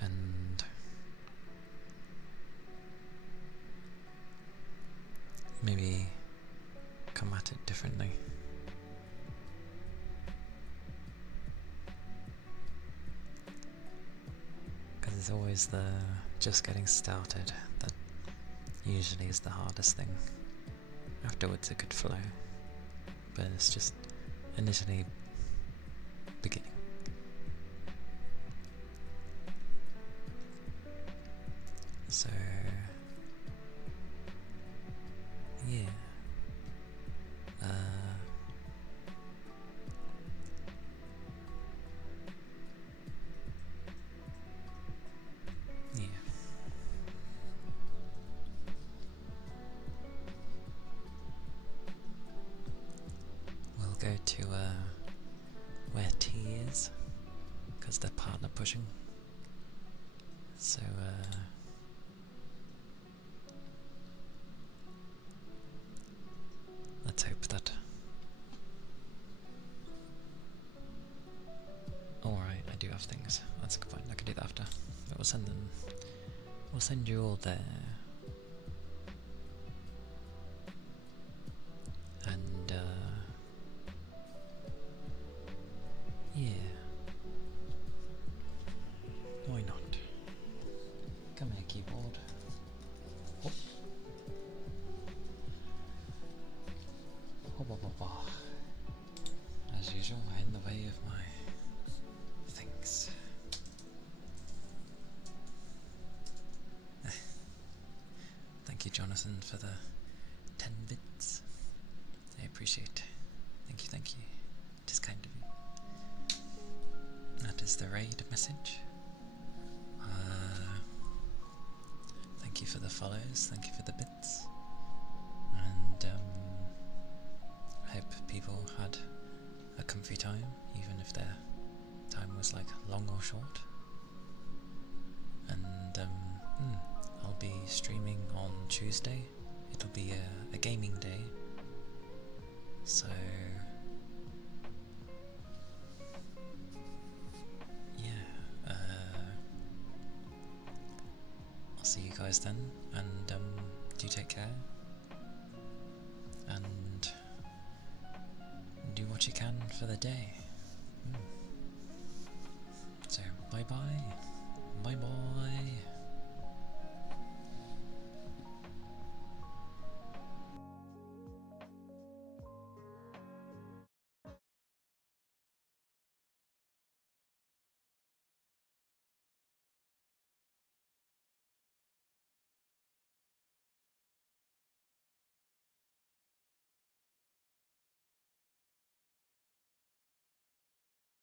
and maybe come at it differently. Because it's always the just getting started that usually is the hardest thing. Afterwards it could flow, but it's just initially beginning. So yeah, yeah. We'll go to where T is, because they're partner pushing. So let's hope that. Alright, I do have things. That's fine, I can do that after. But we'll send them. We'll send you all there. And in the way of my things. Thank you, Jonathan, for the 10 bits. I appreciate it. Thank you, thank you. It is kind of you. That is the raid message. Thank you for the follows, thank you for the bits. And I hope people had a comfy time, even if their time was like long or short. And I'll be streaming on Tuesday. It'll be a gaming day. So yeah, I'll see you guys then, and do take care, and do what you can for the day. So bye bye, bye bye.